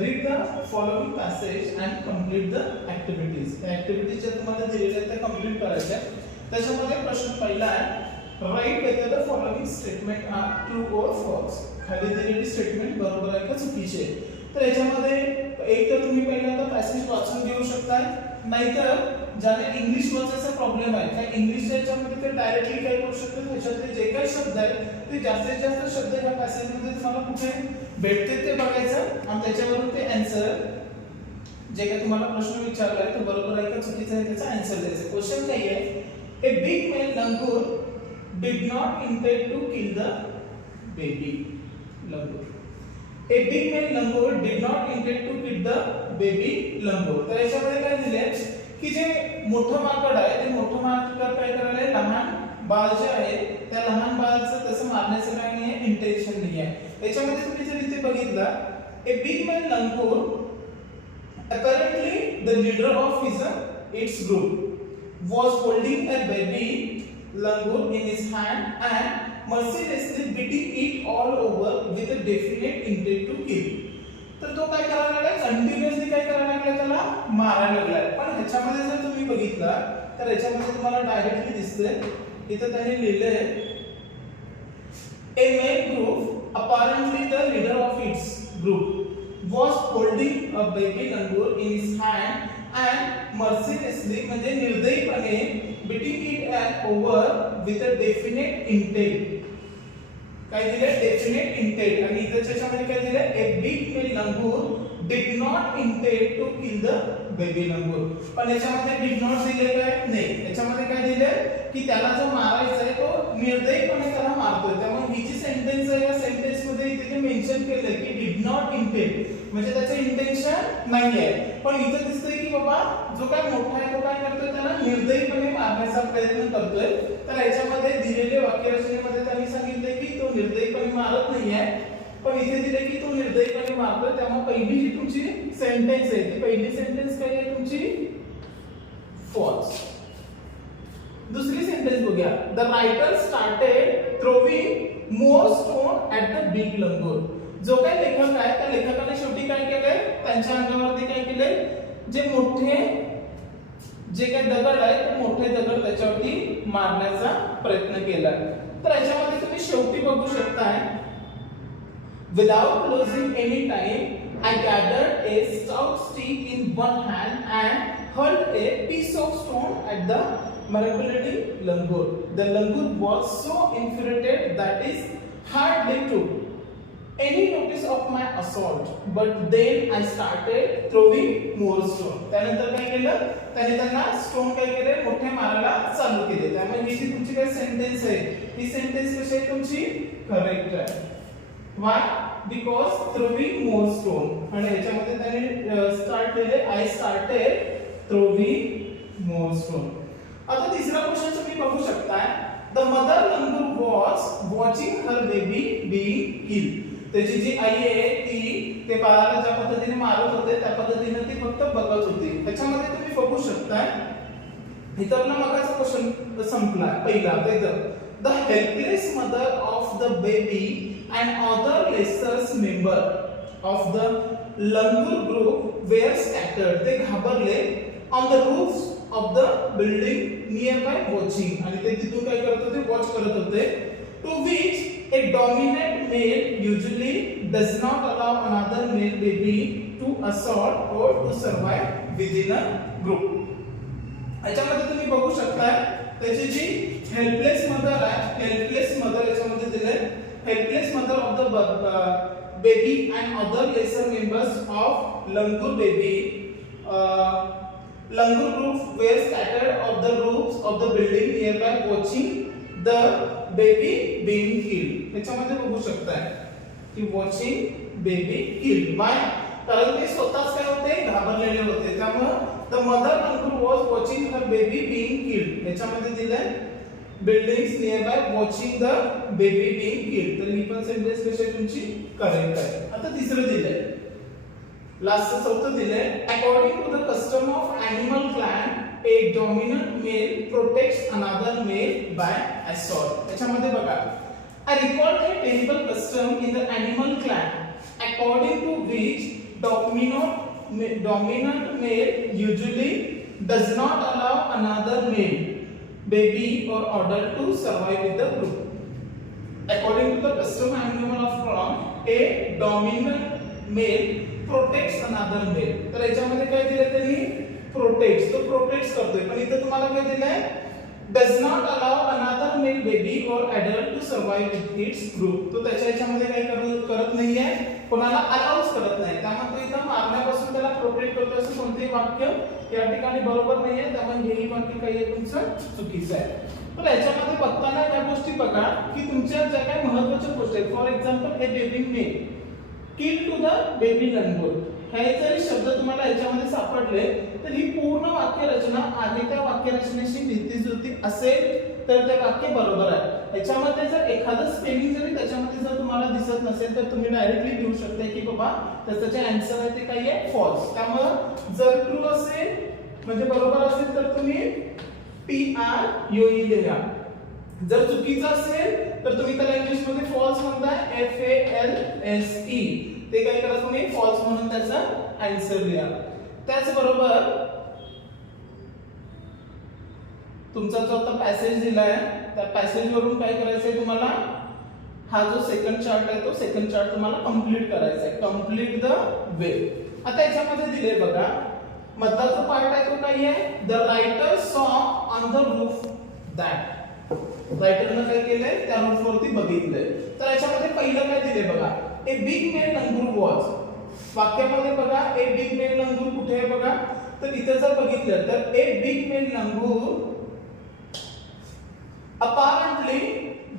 read the following passage and complete the activities. त्या ऍक्टिव्हिटीज ज्या तुम्हाला दिलेल्या आहेत त्या कंप्लीट करायच्या. त्याच्यामध्ये प्रश्न पहिला आहे, write whether the following statement are true or false. खाली दिलेली स्टेटमेंट बरोबर आहे का चुकीची आहे. तर याच्यामध्ये एक तर तुम्ही पहिल्यांदा पॅसेज वाचून घेऊ शकताय, नाहीतर ज्याने इंग्लिश वाचायचा प्रॉब्लेम आहे त्या इंग्लिशच्या याच्यामध्ये ते डायरेक्टली काय करू शकतो, त्याच्यातले जे काही शब्द आहेत ते जास्तीत जास्त शब्द ह्या पॅसेजमध्ये तुम्हाला कुठे भेटते ते बघायचं आणि त्याच्यावरून ते आन्सर जे काही तुम्हाला प्रश्न विचारलाय तो बरोबर आहे का चुकीचा आहे त्याचा आन्सर द्यायचा. क्वेश्चन काय आहे, a big male langur did not intend to kill the baby langur. A big male langur did not intend to kill the baby langur. तर याच्यामध्ये काय दिले की जे मोठं माकड आहे ते मोठं माकड काय करायला आहे, लहान बाळ जे आहे त्या लहान बाळाचं तसं मारण्याचं काय नाही आहे, इंटेन्शन नाही आहे. याच्यामध्ये तुम्ही जर इथे बघितलं, a big male langur apparently the leader of its group was holding a baby langur in his hand and mercilessly beating it all over with a definite intent to kill. तर तो काय करायला लागलाय, कंटिन्युअसली काय करायला लागलाय, त्याला मारायला लागलाय. पण ह्याच्यामध्ये जर तुम्ही बघितलं तर याच्यामध्ये तुम्हाला डायरेक्टली दिसतंय इथं त्याने लिहिलंय, a male group apparently the leader of its group was holding a baby langur in his hand and mercilessly म्हणजे निर्दयीपणे beating it over with a definite intent. काय दिले डेफिनेट इंटेंट आणि इथे त्याच्यामध्ये काय दिले a big male langur did not intend to kill the baby langur पण याच्यामध्ये did not दिले काय नाही याच्यामध्ये काय दिले की त्याला जो मारायचा आहे तो निर्दयीपणे त्याला मारतोय त्यामुळे ही जी सेंटेन्स आहे या सेंटेन्स मध्ये इथे मेन्शन केलंय की did not intend म्हणजे त्याचं इंटेन्शन नाहीये पण इथे दिसतंय की बाबा जो काय मोठा आहे तो काय करतोय त्याला निर्दयीपणे मारण्याचा प्रयत्न करतोय तर याच्यामध्ये दिलेले वाक्यरचनेमध्ये त्यांनी सांगितले की तो निर्दयीपणे मारत नाहीये पण इथे दिले की तो निर्दयीपणे मारतोय त्यामुळे पहिली जी तुमची सेंटेन्स आहे ती पहिली सेंटेन्स काय आहे तुमची फॉल्स दुसरी सेंटेन्स बघूया the writer started throwing more stone at the big langur जो काय लेखक आहे त्या लेखकाने शेवटी काय केलंय त्यांच्या अंगावरती काय केलंय जे मोठे जे काय दगड आहे ते मोठे दगड त्याच्यावरती मारण्याचा प्रयत्न केला तर याच्यामध्ये तुम्ही शेवटी बघू शकताय Without losing any time, I gathered a stout stick in one hand and hurled a piece of stone at the manipulating langur. The langur was so infuriated that it hardly took any notice of my assault. But then I started throwing more stone. त्यानंतर काय केलं? त्याने त्यांना stone काय केले? मोठे मारायला चालू केले. त्यामुळे ही जी तुमची काय सेंटेन्स आहे, ही सेंटेन्स कशी आहे तुमची? करेक्ट आहे. Why? Because throwing more stone. आणि ह्याच्यामध्ये त्याने स्टार्ट केले I started throwing more stone. आता तिसरा क्वेश्चन तुम्ही बघू शकताय. The mother langur was watching her baby being killed. त्याची जी आई आहे ती ते बाळाला ज्या पद्धतीने मारत होते त्या पद्धतीने ती फक्त बघत होती. त्याच्यामध्ये तुम्ही बघू शकताय इथं आपला मगाचा क्वेश्चन संपला पहिला इथं The helpless mother of the baby and other lesser member of the langur group were scattered. They घाबरले on the roofs of the building nearby watching. आणि ते तिथून काय करत होते? वॉच करत होते. To which a dominant male usually does not allow another male baby to assault or to survive within a group. याच्यामध्ये तुम्ही बघू शकता त्याची जी हेल्पलेस मदर आहे हेल्पलेस मदर याच्यामध्ये दिले helpless mother of the baby and other lesser members of langur baby langur group were scattered of the roofs of the building nearby watching the baby being killed याच्यामध्ये बघू शकताय की watching baby killed by कारण ते स्वतःच काय होते घाबरलेले होते त्यामुळे the mother langur was watching her baby being killed याच्यामध्ये दिलंय buildings nearby watching the baby being killed तर ही पण सेंटेन्स कशी आहे तुमची करेक्ट आहे आता तिसरं दिलंय लास्ट चौथं दिलंय according to the custom of animal clan a dominant male protects another male by assault याच्यामध्ये बघा I recall a terrible custom in the animal clan according to which dominant male usually does not allow another male baby or adult to survive with the group. According to the custom animal of clan, a dominant male protects another male. तर याच्यामध्ये काय दिले त्यांनी protects तो protects करतोय पण इथे तुम्हाला काय दिलंय does not allow another male baby or adult to survive with its group. तो त्याच्या याच्यामध्ये काय करत नाहीये कोणाला अलाउच करत नाही त्यामुळे तो इथं मारण्यापासून त्याला प्रोटेक्ट करतो असं कोणतेही वाक्य या ठिकाणी बरोबर नाहीये त्यामुळे हेही वाक्य काही आहे तुमचं चुकीचं आहे तर याच्यामध्ये बघताना या गोष्टी बघा की तुमच्या ज्या काही महत्त्वाच्या गोष्टी आहेत for example a baby may kill to the baby langur हे जरी शब्द तुम्हाला याच्यामध्ये सापडले तर ही पूर्ण वाक्यरचना आहे त्या वाक्यरचनेशी मिळतीजुळती असेल तर ते वाक्य बरोबर आहे याच्यामध्ये जर एखादं स्पेलिंग जरी त्याच्यामध्ये जर तुम्हाला दिसत नसेल तर तुम्ही डायरेक्टली लिहू शकता की बाबा त्याचं जे आन्सर आहे ते काय आहे फॉल्स त्यामुळे जर ट्रू असेल म्हणजे बरोबर असेल तर तुम्ही PRUE लिहा जर चुकीचं असेल तर तुम्ही त्याला इंग्लिश मध्ये फॉल्स म्हणताय FALSE ते काय करा तुम्ही फॉल्स म्हणून त्याचा आन्सर लिहा त्याचबरोबर तुमचा जो आता पॅसेज दिलाय त्या पॅसेज वरून काय करायचंय तुम्हाला हा जो सेकंड चार्ट आहे तो सेकंड चार्ट तुम्हाला कंप्लीट करायचा आहे कंप्लीट द वे आता याच्यामध्ये दिले बघा मधला जो पार्ट आहे तो काय आहे द रायटर सॉ ऑन द रूफ दॅट रायटरनं काय केलंय त्या रूट वरती बघितलंय. तर याच्यामध्ये पहिलं काय दिलंय बघा, a big male langur was. वाक्यामध्ये बघा ए बिग मेल लंगूर कुठे आहे बघा, तर इथे जर बघितलं तर a big male langur apparently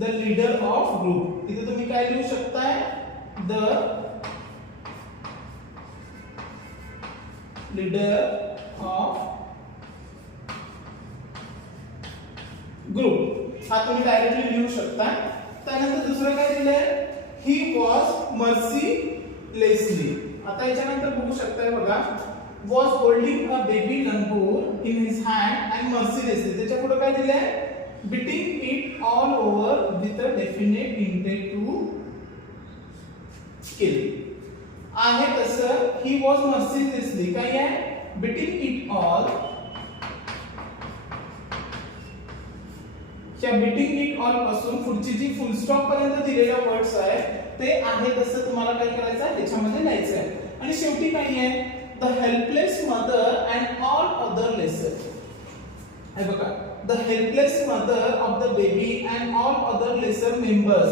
the leader of group. इथे तुम्ही काय लिहू शकताय, the leader of group हा तुम्ही डायरेक्टली लिहू शकता. त्यानंतर दुसरं काय दिलंय, ही वॉज मर्सीलेसली. आता याच्यानंतर बघू शकताय बघा, was holding a baby langur in his hand and mercilessly. त्याच्या पुढे काय दिलंय, beating it all over with a definite intent to kill. आहे तसं he was mercilessly काय आहे, beating it all. त्या beating it all पासून पुढची जी फुल स्टॉप पर्यंत दिलेला वर्ड्स आहे ते आहे तसं तुम्हाला काय करायचं आहे, त्याच्यामध्ये लिहायचं आहे. आणि शेवटी काय आहे, the helpless mother and all other lesser. हे बघा, the helpless mother of the baby and all other lesser members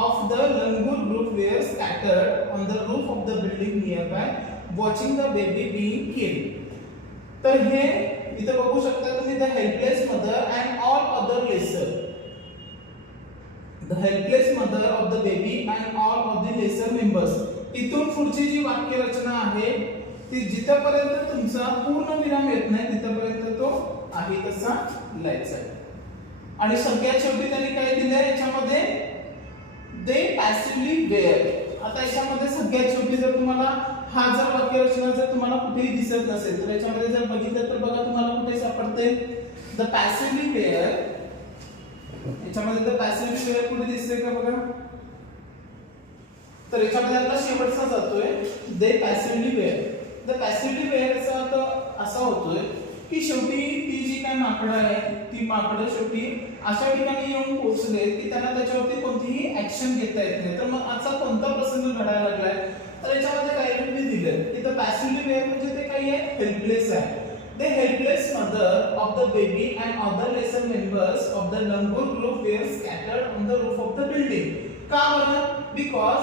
of the langur group were scattered on the roof of the building nearby watching the baby being killed. तर हे इथे बघू शकता तुम्ही, the helpless mother and all other lesser, the helpless mother of the baby and all of the lesser members. इथून पुढची जी वाक्य रचना आहे ती जिथपर्यंत तुमचा पूर्ण विराम येत नाही तिथपर्यंत तो आहे तसा लिहायचा आहे. आणि सगळ्यात शेवटी त्यांनी काय दिलंय याच्यामध्ये, दे पॅसिव्हली वेअर. आता याच्यामध्ये सगळ्यात शेवटी जर तुम्हाला हा जर वाक्यरचना जर तुम्हाला कुठेही दिसत नसेल तर याच्यामध्ये जर बघितलं तर बघा तुम्हाला कुठे सापडते, द पॅसिव्हली वेअर. याच्यामध्ये द पॅसिव्हली वेअर कुठे दिसते का बघा, तर याच्यामध्ये आपला शेवटचा जातोय, दे पॅसिव्हली वेअर. द पॅसिव्हली वेअरचा अर्थ असा होतोय की शेवटी ती जी काय माकडं आहे ती माकडं शेवटी अशा ठिकाणी येऊन पोहोचले की त्यांना त्याच्यावरती कोणतीही ऍक्शन घेता येत नाही. तर मग आजचा कोणता प्रसंग घडायला लागलाय, तर याच्यामध्ये काय दिलं की द पॅसिव्हली वेअर म्हणजे ते काही आहे, हेल्पलेस आहे. The helpless mother of the baby and other lesser members of the langur group were scattered on the roof of the building. का बरं? Because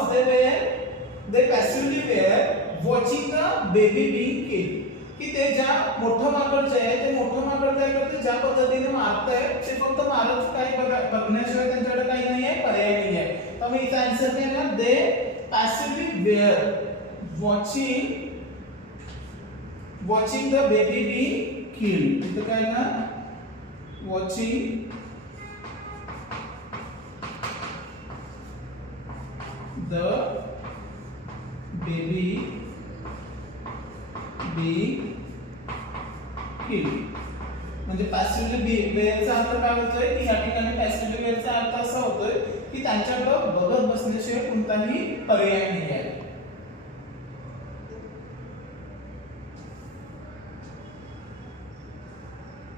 they passively were watching the baby being killed. की ते ज्या मोठं माकड जे आहे ते मोठं माकड काय करते, ज्या पद्धतीने मारताय ते फक्त मारत काही बघण्याशिवाय त्यांच्याकडे काही नाही आहे, पर्याय नाही आहे. तर मग इथं आन्सर काय आहे, they passively were watching the baby being killed. इथं काय ना, watching the baby being killed. म्हणजे पॅसिव्हली वेअरचा अर्थ काय होतोय की या ठिकाणी पॅसिव्हली वेअरचा अर्थ असा होतोय की त्यांच्याकडे बघत बसण्याशिवाय कोणताही पर्याय नाही आहे.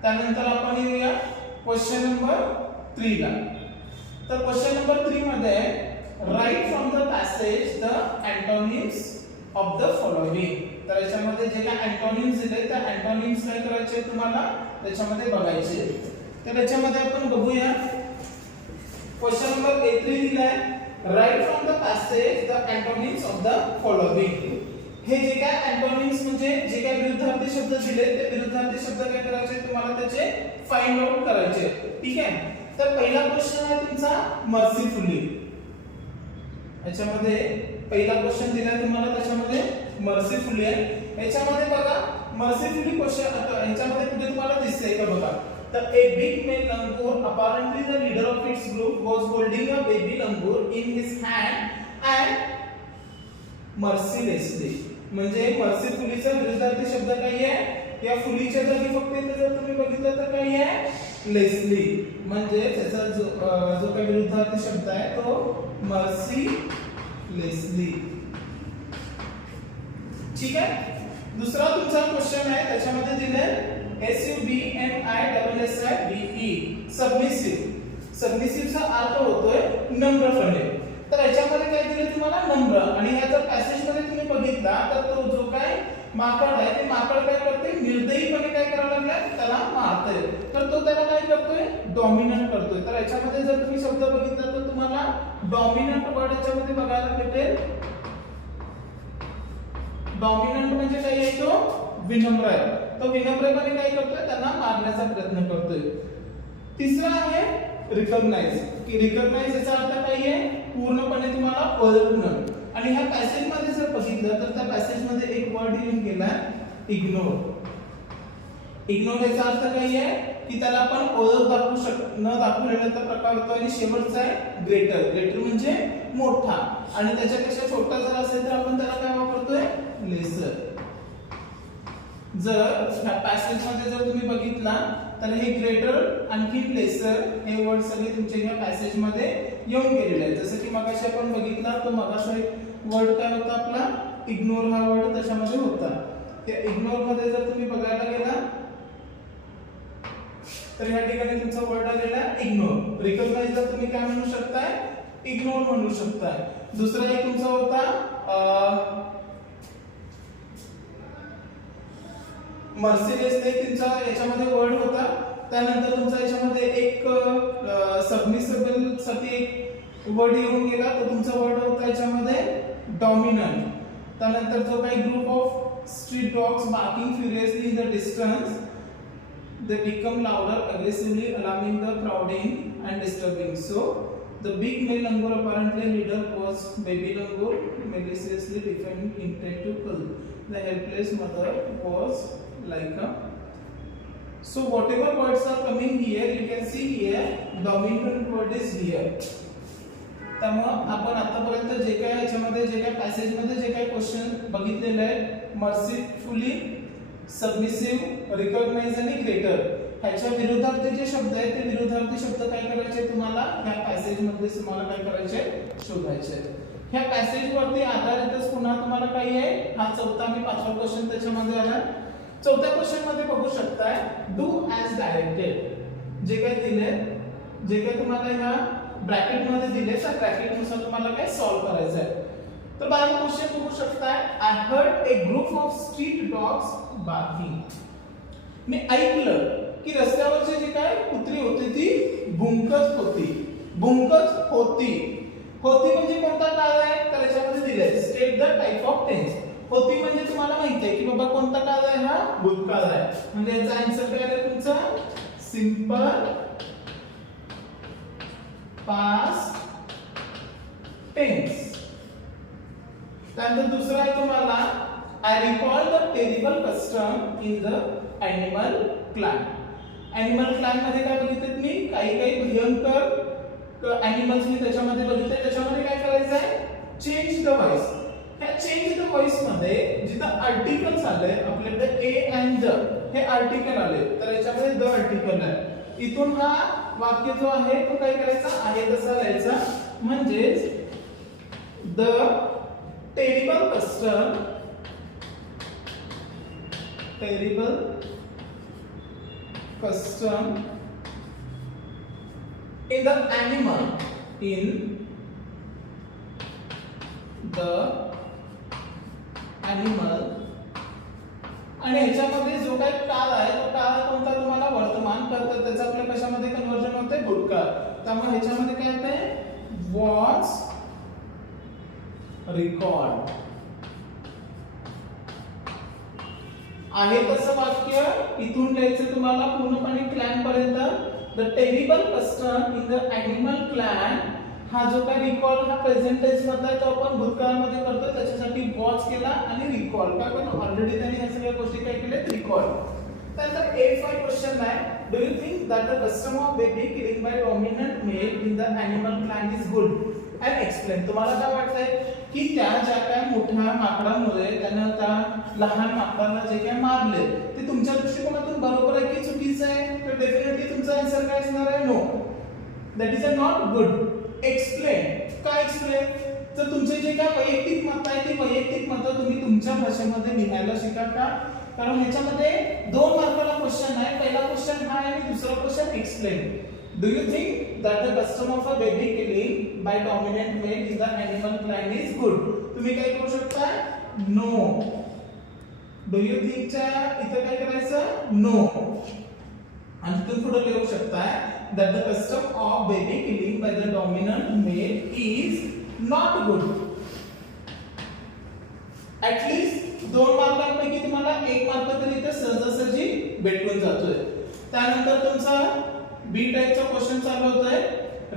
त्यानंतर आपण येऊया क्वेश्चन नंबर 3 ला. तर क्वेश्चन नंबर 3 मध्ये write from the passage the antonyms of the following. तर याच्यामध्ये जे काय अँटोनिम्स दिले त्या अँटोनिम्स काय करायचे तुम्हाला त्याच्यामध्ये बघायचे. तर याच्यामध्ये आपण बघूया क्वेश्चन नंबर A3 दिलाय, write from the passage the antonyms of the following. हे जे काय अँटोनिम्स म्हणजे जे काय विरुद्धार्थी शब्द दिले ते विरुद्धार्थी शब्द काय करायचे तुम्हाला त्याचे फाइंड आउट करायचे. ठीक आहे. तर पहिला क्वेश्चन आहे तुमचा मर्सीफुली. याच्यामध्ये पहिला क्वेश्चन दिलाय तुम्हाला, त्याच्यामध्ये मर्सीफुली आहे. याच्यामध्ये बघा मर्सीफुली क्वेश्चन याच्यामध्ये कुठे तुम्हाला दिसतंय का बघा, तर a big male langur apparently the leader of its group was holding a baby langur in his hand and mercilessly. म्हणजे मर्सीफुलीचा विरुद्धार्थी शब्द काय आहे, या फुलीच्या जागी फक्त इथे जर तुम्ही बघितलं तर काय आहे, लेसली. म्हणजे त्याचा जो काही विरुद्धार्थी शब्द आहे तो मर्सीलेसली. ठीक आहे. दुसरा तुमचा क्वेश्चन आहे, त्याच्यामध्ये दिले SUBMISSIVE सबमिसिव्ह. सबमिसिव्हचा अर्थ होतोय नम्रपणे. तर याच्यामध्ये काय दिले तुम्हाला, नम्र. आणि ह्या जर पॅसेज मध्ये तुम्ही बघितला तर तो जो काय माकड आहे, ते माकड काय करते, निर्दयीपणे काय करायला लागलाय, त्याला मारतोय, तर तो त्याला काय करतोय, डॉमिनंट करतोय. तर याच्यामध्ये जर तुम्ही शब्द बघितला तर तुम्हाला डॉमिनंट वर्ड याच्यामध्ये बघायला भेटेल. डॉमिनंट म्हणजे काय आहे, तो विनम्र आहे. तो विनम्रपणे काय करतोय, त्यांना मारण्याचा प्रयत्न करतोय. तिसरा आहे रिकॉग्नाइज. की रिकॉग्नाइज याचा अर्थ काय आहे, पूर्णपणे तुम्हाला ओळखणं. आणि ह्या पॅसेज मध्ये जर बघितलं तर त्या पॅसेज मध्ये एक वर्ड येऊन गेला, इग्नोर. इग्नोर याचा अर्थ काय आहे की त्याला आपण ओळख न दाखवलेला प्रकार होतो. आणि शेवटचा आहे ग्रेटर. ग्रेटर म्हणजे मोठा, आणि त्याच्यापेक्षा छोटा जर असेल तर आपण त्याला काय वापरतोय, लेसर. जर ह्या पॅसेज मध्ये जर तुम्ही बघितला तर हे ग्रेटर आणखी लेसर हे वर्ड सगळे तुमच्या ह्या पॅसेज मध्ये येऊन गेलेले आहेत. जसं की मगाशी आपण बघितला तो मगाशी वर्ड काय होता आपला, इग्नोर हा वर्ड त्याच्यामध्ये होता. त्या इग्नोर मध्ये जर तुम्ही बघायला गेला तर या ठिकाणी तुमचा वर्ड आलेला आहे इग्नोर. रिकॉग्नाइज जर तुम्ही काय म्हणू शकताय, इग्नोर म्हणू शकताय. दुसरा एक तुमचा होता मर्सिलेसली, तुमचा याच्यामध्ये वर्ड होता. त्यानंतर तुमचा याच्यामध्ये एक सबमिसिबल साठी एक वर्ड येऊन गेला, तो तुमचा वर्ड होता याच्यामध्ये डॉमिनंट. त्यानंतर जो काही group of street dogs barking furiously in the distance, they become louder aggressively, alarming the crowding and disturbing. So the big male langur, apparently leader, was baby langur, maliciously defending intent to kill. The helpless mother was like a. So whatever words are coming here, you can see here dominant word is here. त्यामुळे आपण आतापर्यंत जे काही याच्यामध्ये जे काही passage मध्ये जे काही क्वेश्चन बघितलेले आहेत, मर्सीफुली, सबमिसिव्ह, रिकॉग्नाइज आणि ग्रेटर, ह्याच्या विरोधार्थी जे शब्द आहेत ते विरोधार्थी शब्द काय करायचे तुम्हाला ह्या पॅसेज मध्ये तुम्हाला काय करायचे, शोधायचे. ह्या पॅसेज वरती आधारितच पुन्हा तुम्हाला काय आहे, हा चौथा आणि पाचवा क्वेश्चन त्याच्यामध्ये आला. चौथ्या क्वेश्चन मध्ये बघू शकताय, डू ॲज डायरेक्टेड. जे काही दिले, जे काही तुम्हाला ह्या ब्रॅकेट मध्ये दिले त्या ब्रॅकेट नुसार तुम्हाला काय सॉल्व्ह करायचं आहे. तर बाहेर क्वेश्चन बघू शकताय, I heard a group of street dogs barking. मी ऐकलं की रस्त्यावरची जी काय कुत्री होती ती भुंकत होती. भुंकत होती. होती म्हणजे कोणता काळ आहे, तर याच्यामध्ये दिले state the type of tense. होती म्हणजे तुम्हाला माहिती आहे की बाबा कोणता काळ आहे, हा भूतकाळ आहे. म्हणजे याचा आन्सर काय आहे तुमचा, सिंपल पास्ट टेन्स. त्यानंतर दुसरा आहे तुम्हाला, I recall the terrible custom in the animal clan. Animal clan मध्ये काय बघितलं तुम्ही, काही भयंकर एनिमल्स मी त्याच्यामध्ये बघितले. त्याच्यामध्ये काय करायचं आहे, चेंज द व्हॉइस. ह्या चेंज द व्हॉइस मध्ये जिथं आर्टिकल्स आले आपल्याकडे ए अँड द, हे आर्टिकल आले तर याच्यामध्ये द आर्टिकल आहे. इथून हा वाक्य जो आहे तो काय करायचा, आहे तसा लिहायचा. म्हणजेच the terrible custom, terrible custom in the animal, in the animal. आणि ह्याच्यामध्ये जो काही काळ आहे तो काळ कोणता तुम्हाला वर्तमान करतात, त्याचं आपल्या कशामध्ये कन्वर्जन होते, भूतकाळ. त्यामुळे ह्याच्यामध्ये काय येते, was recalled. आहे तसं वाक्य इथून लिहायचं तुम्हाला पूर्णपणे क्लॅन पर्यंत. The terrible custom in the animal clan, हा जो काय रिकॉल हा प्रेझेंट टेन्स मधला आहे तो आपण भूतकाळामध्ये करतो. त्याच्यासाठी वॉच केला आणि रिकॉल, काय पण ऑलरेडी त्यांनी ह्या सगळ्या गोष्टी काय केल्यात, रिकॉल. त्यानंतर 8-5 क्वेश्चन आहे, do you think that the custom of baby killing by dominant male in the animal clan is good and explain. तुम्हाला काय वाटतंय की त्या ज्या काय मोठ्या माकडामुळे त्यांना त्या लहान माकडांना जे काय मारले ते तुमच्या दृष्टिकोनातून बरोबर आहे की चुकीचं आहे, तर डेफिनेटली तुमचा आन्सर काय असणार आहे, no, that is a not good. Explain. काय एक्सप्लेन, तर तुमचे जे काय वैयक्तिक मत आहे ती वैयक्तिक मतं तुम्ही तुमच्या भाषेमध्ये लिहायला शिका. का, कारण ह्याच्यामध्ये 2 मार्काला क्वेश्चन आहे. पहिला क्वेश्चन हा आहे आणि दुसरा question explain. Do you think that the custom of a baby killing by dominant male in the animal clan is good? तुम्ही काय करू शकता, no. डू यू थिंकच्या इथं काय करायचं नो आणि तिथून पुढे लिहू शकताय that the custom of baby killing by the dominant male is not good. at least 2 मार्कांपैकी तुम्हाला 1 मार्क तरी इथे सहजासहजी भेटून जातोय. त्यानंतर तुमचा बी टाइपचा क्वेश्चन चालू होतोय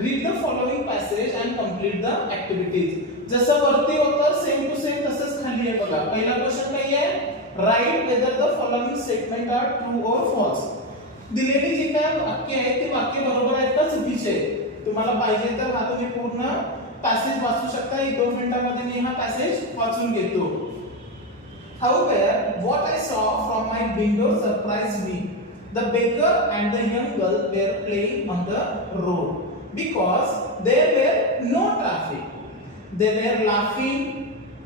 read the following passage and complete the activities. जसं वरती होतं सेम टू सेम तसंच खाली आहे बघा. पहिला क्वेश्चन काय आहे write whether the following statement are true or false. दिलेली जी काय वाक्य आहे ती वाक्य बरोबर आहेत का चुकीचे आहेत. तुम्हाला पाहिजे तर हा तुम्ही पूर्ण पॅसेज वाचू शकता. 1-2 मिनिटांमध्ये मी हा पॅसेज वाचून घेतो. However, what I saw from my window surprised me. The baker and the young girl were playing on the road because there were no traffic. They were laughing,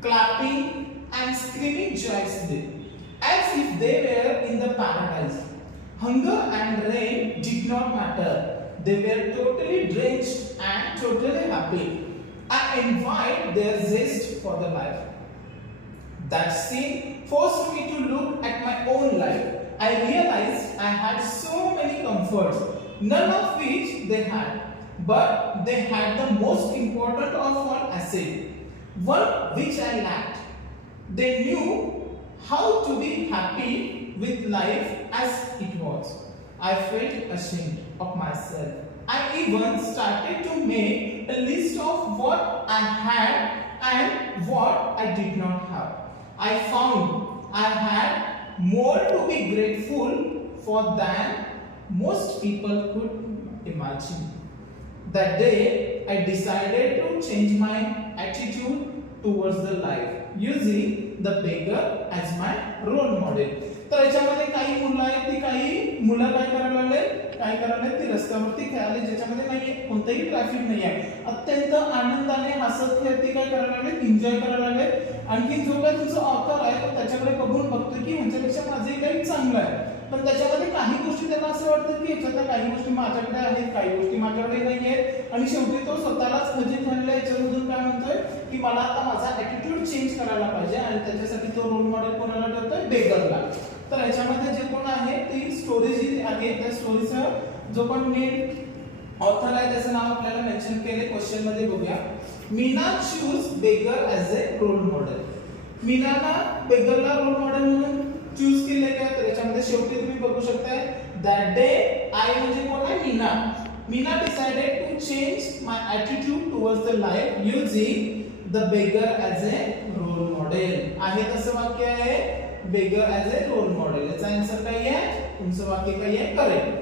clapping, and screaming joyously, as if they were in the paradise. Hunger and rain did not matter. They were totally drenched and totally happy. I envied their zest for the life. That scene forced me to look at my own life. I realized I had so many comforts, none of which they had, but they had the most important of all asset, one which I lacked. They knew how to be happy with life as it was. I felt ashamed of myself. I even started to make a list of what I had and what I did not have. I found I had more to be grateful for than most people could imagine. That day, I decided to change my attitude towards the life using the beggar as my role model. तर याच्यामध्ये काही मुलं आहेत ती काही मुलं काय करायला लागले ती रस्त्यावरती खेळायला ज्याच्यामध्ये नाही कोणतंही ट्रॅफिक नाही आहे. अत्यंत आनंदाने हसत खेळत ती काय करायला लागले एन्जॉय करायला लागले. आणखी जो काय तुमचा ऑथर आहे तो त्याच्याकडे बघून बघतोय की ह्यांच्यापेक्षा माझे काही चांगलं आहे. पण त्याच्यामध्ये काही गोष्टी त्यांना असं वाटतं की ह्याच्यातल्या काही गोष्टी माझ्याकडे आहेत काही गोष्टी माझ्याकडे नाही आहेत आणि शेवटी तो स्वतःलाच खजील झालेला याच्यामधून काय म्हणतोय की मला आता माझा ॲटिट्यूड चेंज करायला पाहिजे आणि त्याच्यासाठी तो रोल मॉडेल कोणाला ठरतोय बेगरला. तर याच्यामध्ये जे कोण आहे ती स्टोरी जी आहे त्या स्टोरीचा जो पण मेन ऑथर आहे त्याचं नाव आपल्याला मेन्शन केले क्वेश्चन मध्ये बघूया. Meena choose beggar as a role model. मीनाला बेगरला रोल मॉडेल म्हणून चूज केले का तर याच्यामध्ये शेवटी तुम्ही बघू शकताय दॅट डे आय म्हणजे कोण आहे Meena. Meena decided to change my attitude towards the life using the beggar as a role model. आहे तसं वाक्य आहे beggar as a role model. याचा आन्सर काय आहे तुमचं वाक्य काय आहे correct.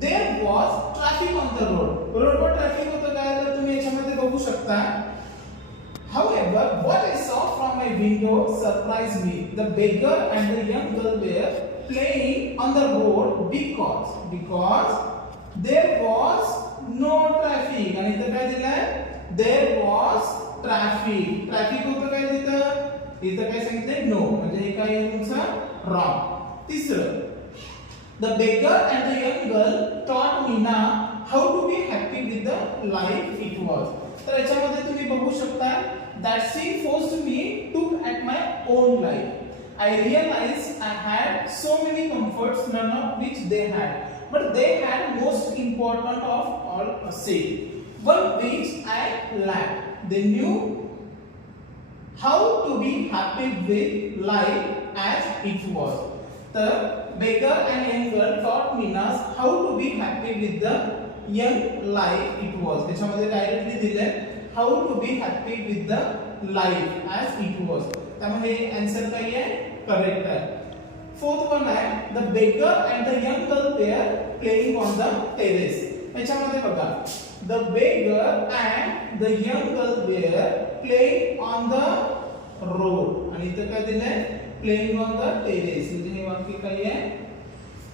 There was traffic on the road. रोडवर ट्रॅफिक होतं काय तर तुम्ही याच्यामध्ये बघू शकता. However, what I saw from my window surprised me. The beggar and the young girl were playing on the road because there was no traffic. आणि इथं काय दिलंय there was traffic. ट्रॅफिक होतं काय इथं काय सांगितलंय नो म्हणजे हे काय आहे तुमचं रॉंग. तिसरं the beggar and the young girl taught Meena how to be happy with the life it was. तर याच्यामध्ये तुम्ही बघू शकता that scene forced me to look at my own life. I realized I had so many comforts, none of which they had, but they had most important of all a say, one which I lacked. They knew how to be happy with life as it was. The beggar and young girl taught Meena how to be happy with the young life it was. त्याच्यामध्ये directly दिले how to be happy with the life as it was. त्यामुळे answer काय आहे correct आहे. Fourth one आहे the beggar and the young girl were playing on the terrace. याच्यामध्ये बघा the beggar and the young girl were playing on the road आणि इथं काय दिलंय playing on the terrace म्हणजे हे वाक्य काय आहे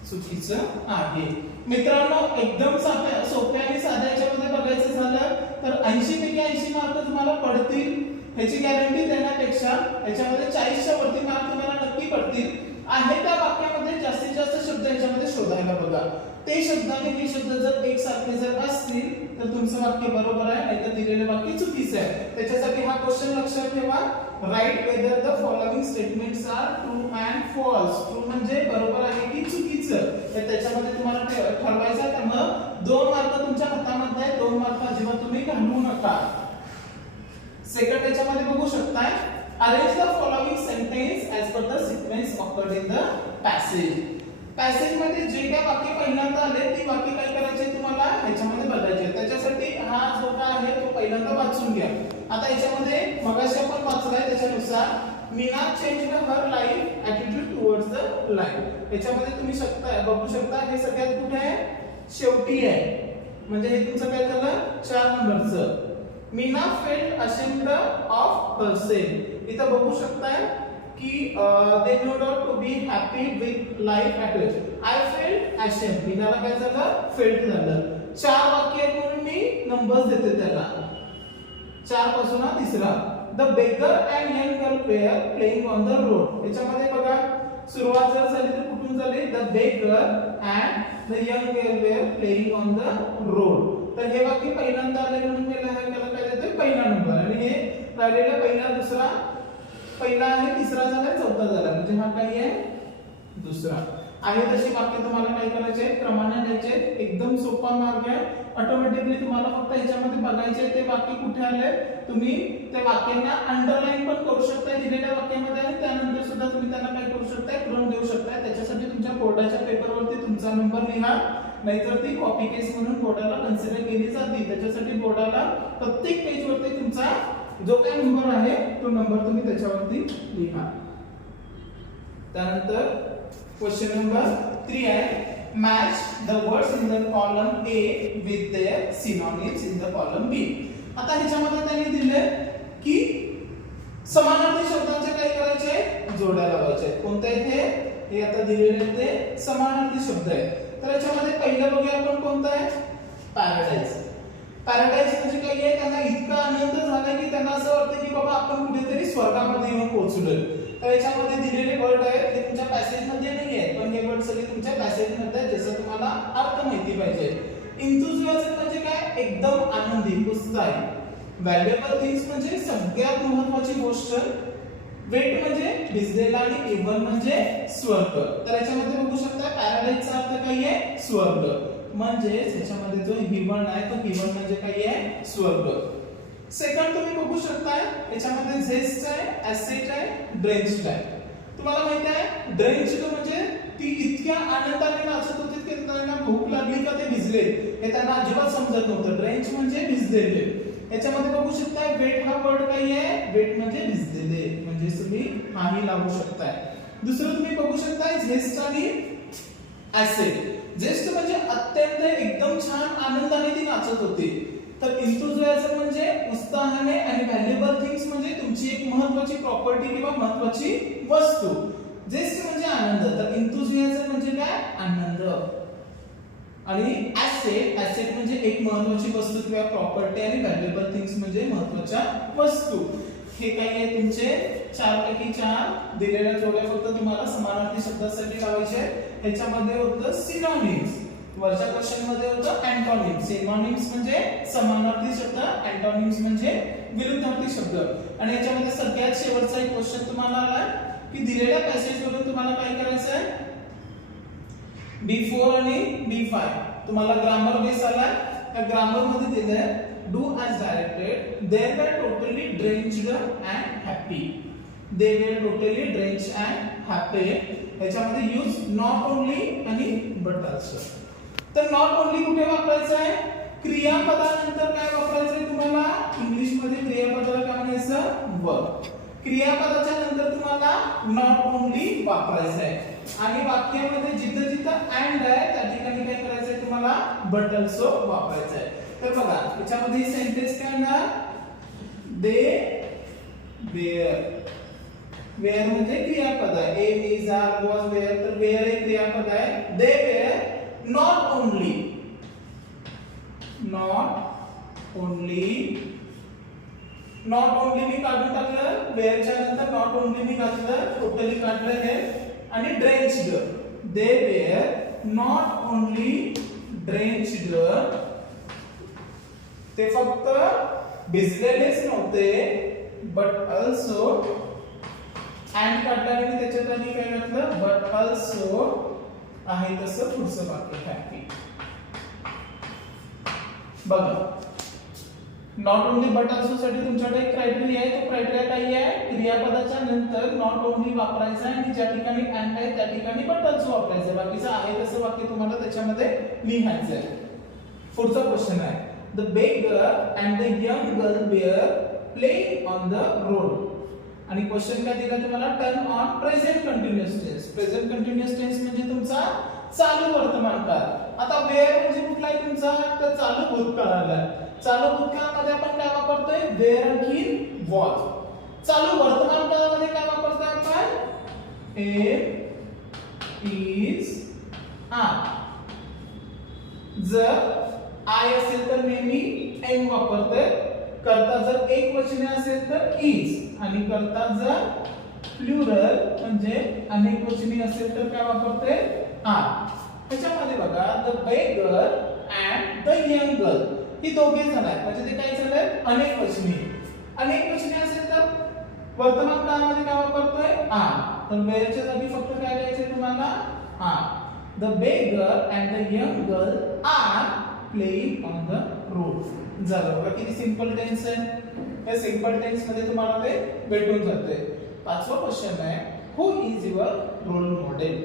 चुकीचं आहे. मित्रांनो एकदम सोप्या आणि साध्या याच्यामध्ये बघायचं झालं तर 80 पैकी 80 मार्क तुम्हाला पडतील ह्याची गॅरंटी देण्यापेक्षा याच्यामध्ये 40च्या वरती मार्क तुम्हाला नक्की पडतील. आहे त्या वाक्यामध्ये जास्तीत जास्त शब्द याच्यामध्ये शोधायला बघा. ते शब्द आणि हे शब्द जर एकसारखे जर असतील तर तुमचं वाक्य बरोबर आहे नाहीतर दिलेलं वाक्य चुकीचं आहे. त्याच्यासाठी हा क्वेश्चन लक्षात ठेवा. Write whether the following statements are true and false. True म्हणजे बरोबर आहे की चुकीचं, तर त्याच्यामध्ये तुम्हाला ठरवायचं आहे. त्यामुळे 2 मार्क तुमच्या हातामध्ये आहे, 2 मार्क अजिबात तुम्ही घालवू नका. सेकंड त्याच्यामध्ये बघू शकताय, arrange the following sentence as per the sequence occurred in the passage. Passage मध्ये जे काय वाक्य पहिल्यांदा आले ती वाक्य काय करायचे तुम्हाला ह्याच्यामध्ये बदलायचे. त्याच्यासाठी हा जो काय आहे तो पहिल्यांदा वाचून घ्या. आता याच्यामध्ये मगाशी आपण वाचलाय त्याच्यानुसार Meena change her life attitude towards the life. याच्यामध्ये तुम्ही बघू शकता हे सगळ्यात कुठे आहे, शेवटी आहे. म्हणजे हे तुमचं काय झालं 4 नंबरचं. Meena felt ashamed of herself. इथं बघू शकताय की they know not to be happy with life at all. I felt ashamed. मीनाला काय झालं, फेल्ट झालं. 4 वाक्य आहेत म्हणून मी नंबर्स देते त्याला. 4 पासून हा तिसरा. The beggar and young girl were playing on the road. याच्यामध्ये बघा सुरुवात जर झाली तर कुठून झाली, the beggar and the young girl were playing on the road. तर हे वाक्य पहिल्यांदा आले म्हणून मी त्याला काय देतोय पहिला नंबर. आणि हे राहिलेला पहिला दुसरा, पहिला आहे, तिसरा झाला, चौथा झाला, म्हणजे हा काय आहे दुसरा आहे. तशी वाक्य तुम्हाला काय करायचे क्रमाने द्यायचे. एकदम सोपा मार्ग आहे. ऑटोमॅटिकली तुम्हाला फक्त ह्याच्यामध्ये बघायचे ते वाक्य कुठे आले. तुम्ही त्या वाक्यांना अंडरलाईन पण करू शकता दिलेल्या वाक्यामध्ये आणि त्यानंतर सुद्धा तुम्ही त्यांना काय करू शकता क्रम देऊ शकता. त्याच्यासाठी तुमच्या बोर्डाच्या पेपरवरती तुमचा नंबर लिहा, नाहीतर ती कॉपी केस म्हणून बोर्डाला कन्सिडर केली जाते. त्याच्यासाठी बोर्डाला प्रत्येक पेजवरती तुमचा जो काही नंबर आहे तो नंबर तुम्ही त्याच्यावरती लिहा. त्यानंतर क्वेश्चन नंबर 3 आहे, match the words in the column A with their synonyms in the column B. आता ह्याच्यामध्ये त्यांनी दिले की समानार्थी शब्दांचे काय करायचे जोड्या लावायचे. कोणत्या इथे हे आता दिलेले ते समानार्थी शब्द आहेत. तर याच्यामध्ये पहिलं बघूया आपण कोणतं आहे, पॅराडाइज. पॅराडाइज म्हणजे काय आहे, त्यांना इतका आनंद झाला की त्यांना असं वाटतं की बाबा आपण कुठेतरी स्वर्गामध्ये येऊन पोहोचलोय. तर याच्यामध्ये दिलेले वर्ड आहेत ते तुमच्या पॅसेज मध्ये नाही आहेत, पण हे वर्ड सगळे तुमच्या पॅसेज मध्ये आहेत, जसं तुम्हाला अर्थ माहिती पाहिजे. इंथुझियाझम म्हणजे काय, एकदम आनंदी, उत्साही. व्हॅल्युएबल थिंग्स म्हणजे सगळ्यात महत्त्वाची गोष्ट. वेट म्हणजे भिजलेला आणि एवन म्हणजे स्वर्ग. तर याच्यामध्ये बघू शकता पॅराडाइजचा अर्थ काय आहे स्वर्ग. म्हणजे याच्यामध्ये जो हिवन आहे तो हिवन म्हणजे काय आहे स्वर्ग. सेकंड तुम्ही बघू शकता याच्यामध्ये झेस्ट आहे, ऍसिड आहे, ड्रेंच्ड आहे. तुम्हाला माहिती आहे ड्रेंच्ड म्हणजे ती इतक्या आनंदाने नाचत होती की त्यांना भूक लागली का ते भिजले हे त्यांना अजिबात समजत नव्हतं. ड्रेंच म्हणजे भिजलेले. याच्यामध्ये बघू शकता वेट हा वर्ड काय आहे, वेट म्हणजे भिजलेले, म्हणजे तुम्ही हाही लावू शकताय. दुसरं तुम्ही बघू शकता झेस्ट आणि ऍसिड. झेस्ट म्हणजे अत्यंत एकदम छान आनंदाने ती नाचत होती. तर इंथुझियाझम म्हणजे उत्साहाने आणि व्हॅल्युएबल थिंग्स म्हणजे तुमची एक महत्त्वाची प्रॉपर्टी किंवा महत्त्वाची वस्तू. झेस्ट म्हणजे आनंद, तर इंथुझियाझम म्हणजे काय आनंद. आणि ऍसिड म्हणजे एक महत्त्वाची वस्तू किंवा प्रॉपर्टी आणि व्हॅल्युएबल थिंग्स म्हणजे महत्त्वाच्या वस्तू. हे काय आहे तुमचे 4 पैकी 4 दिलेल्या जोड्या फक्त तुम्हाला समानार्थी शब्दासाठी लावायचे आहेत. ह्याच्यामध्ये होतं सिनोनिम्स, वरच्या क्वेश्चन मध्ये होतं अँटोनिम्स. सिनोनिम्स म्हणजे समानार्थी शब्द, अँटोनिम्स म्हणजे विरुद्धार्थी शब्द. आणि याच्यामध्ये सगळ्यात शेवटचा एक क्वेश्चन तुम्हाला आलाय की दिलेल्या पॅसेज वरून तुम्हाला काय करायचं आहे B4 आणि B5 तुम्हाला ग्रामर बेस आलाय. त्या ग्रामर मध्ये दिलंय do as directed, they were totally drenched and happy. They were totally drenched and happy. याच्यामध्ये यूज नॉट ओनली आणि बट also. तर नॉट ओनली कुठे वापरायचं आहे, क्रियापदानंतर काय वापरायचं आहे तुम्हाला इंग्लिश मध्ये क्रियापदाला काय म्हणायचं वर्ब. क्रियापदाच्या नंतर तुम्हाला नॉट ओनली वापरायचं आहे. आणि वाक्यामध्ये जिथं जिथं अँड आहे त्या ठिकाणी काय करायचं आहे तुम्हाला बट also वापरायचं आहे. तर बघा याच्यामध्ये सेंटेन्स काय ना दे वेअर. वेअर म्हणजे क्रियापद आहे. ए इज आर वॉज वेअर, तर वेअर एक क्रियापद आहे. They were not only, not only, not only me काढून टाकलं, वेअरच्या नंतर नॉट ओनली मी घातलं, टोटली काढलं हे. आणि drenched, they were not only drenched, ते फक्त भिजलेलेच नव्हते, बट ऑल्सो अँड काढला आणि त्याच्यात आधी काय घातलं बट ऑल्सो आहे तसं पुढचं वाक्य हॅपी. बघा नॉट ओनली बट ऑल्सो साठी तुमच्याकडे एक क्रायटेरिया आहे. तो क्रायटेरिया काय आहे क्रियापदाच्या नंतर नॉट ओनली वापरायचं आणि ज्या ठिकाणी अँड आहे त्या ठिकाणी बट ऑल्सो वापरायचं. बाकीचं आहे तसं वाक्य तुम्हाला त्याच्यामध्ये लिहायचं आहे. पुढचा क्वेश्चन आहे the beggar and the young girl were playing on the road. आणि क्वेश्चन काय दिला तुम्हाला turn on present continuous tense. Present continuous tense म्हणजे तुमचा चालू वर्तमान काळ. आता वेअर म्हणजे कुठला आहे तुमचा तर चालू भूतकाळ आला. चालू भूतकाळामध्ये आपण काय वापरतोय वेअर आणखी वॉज. चालू वर्तमान काळामध्ये काय वापरतोय आपण इज आर. जर आय असेल तर नेहमी एम वापरतोय. कर्ता जर एक वचनी असेल तर इज आणि कर्ता जर प्लुरल म्हणजे अनेक वचनी असेल तर काय वापरतोय आर. त्याच्यामध्ये बघा the beggar and the young girl ही दोघे जण आहेत म्हणजे ते काय झालंय अनेक वचनी. अनेक वचनी असेल तर वर्तमान काळामध्ये काय वापरतोय आर. तर वेळेच्या जागी फक्त काय लिहायचे तुम्हाला are. The beggar and the young girl are playing on the road. झालं बघा किती सिंपल टेन्स आहे. या सिंपल टेन्स मध्ये तुम्हाला ते भेटून जाते. पाचवा क्वेश्चन आहे who is your role model.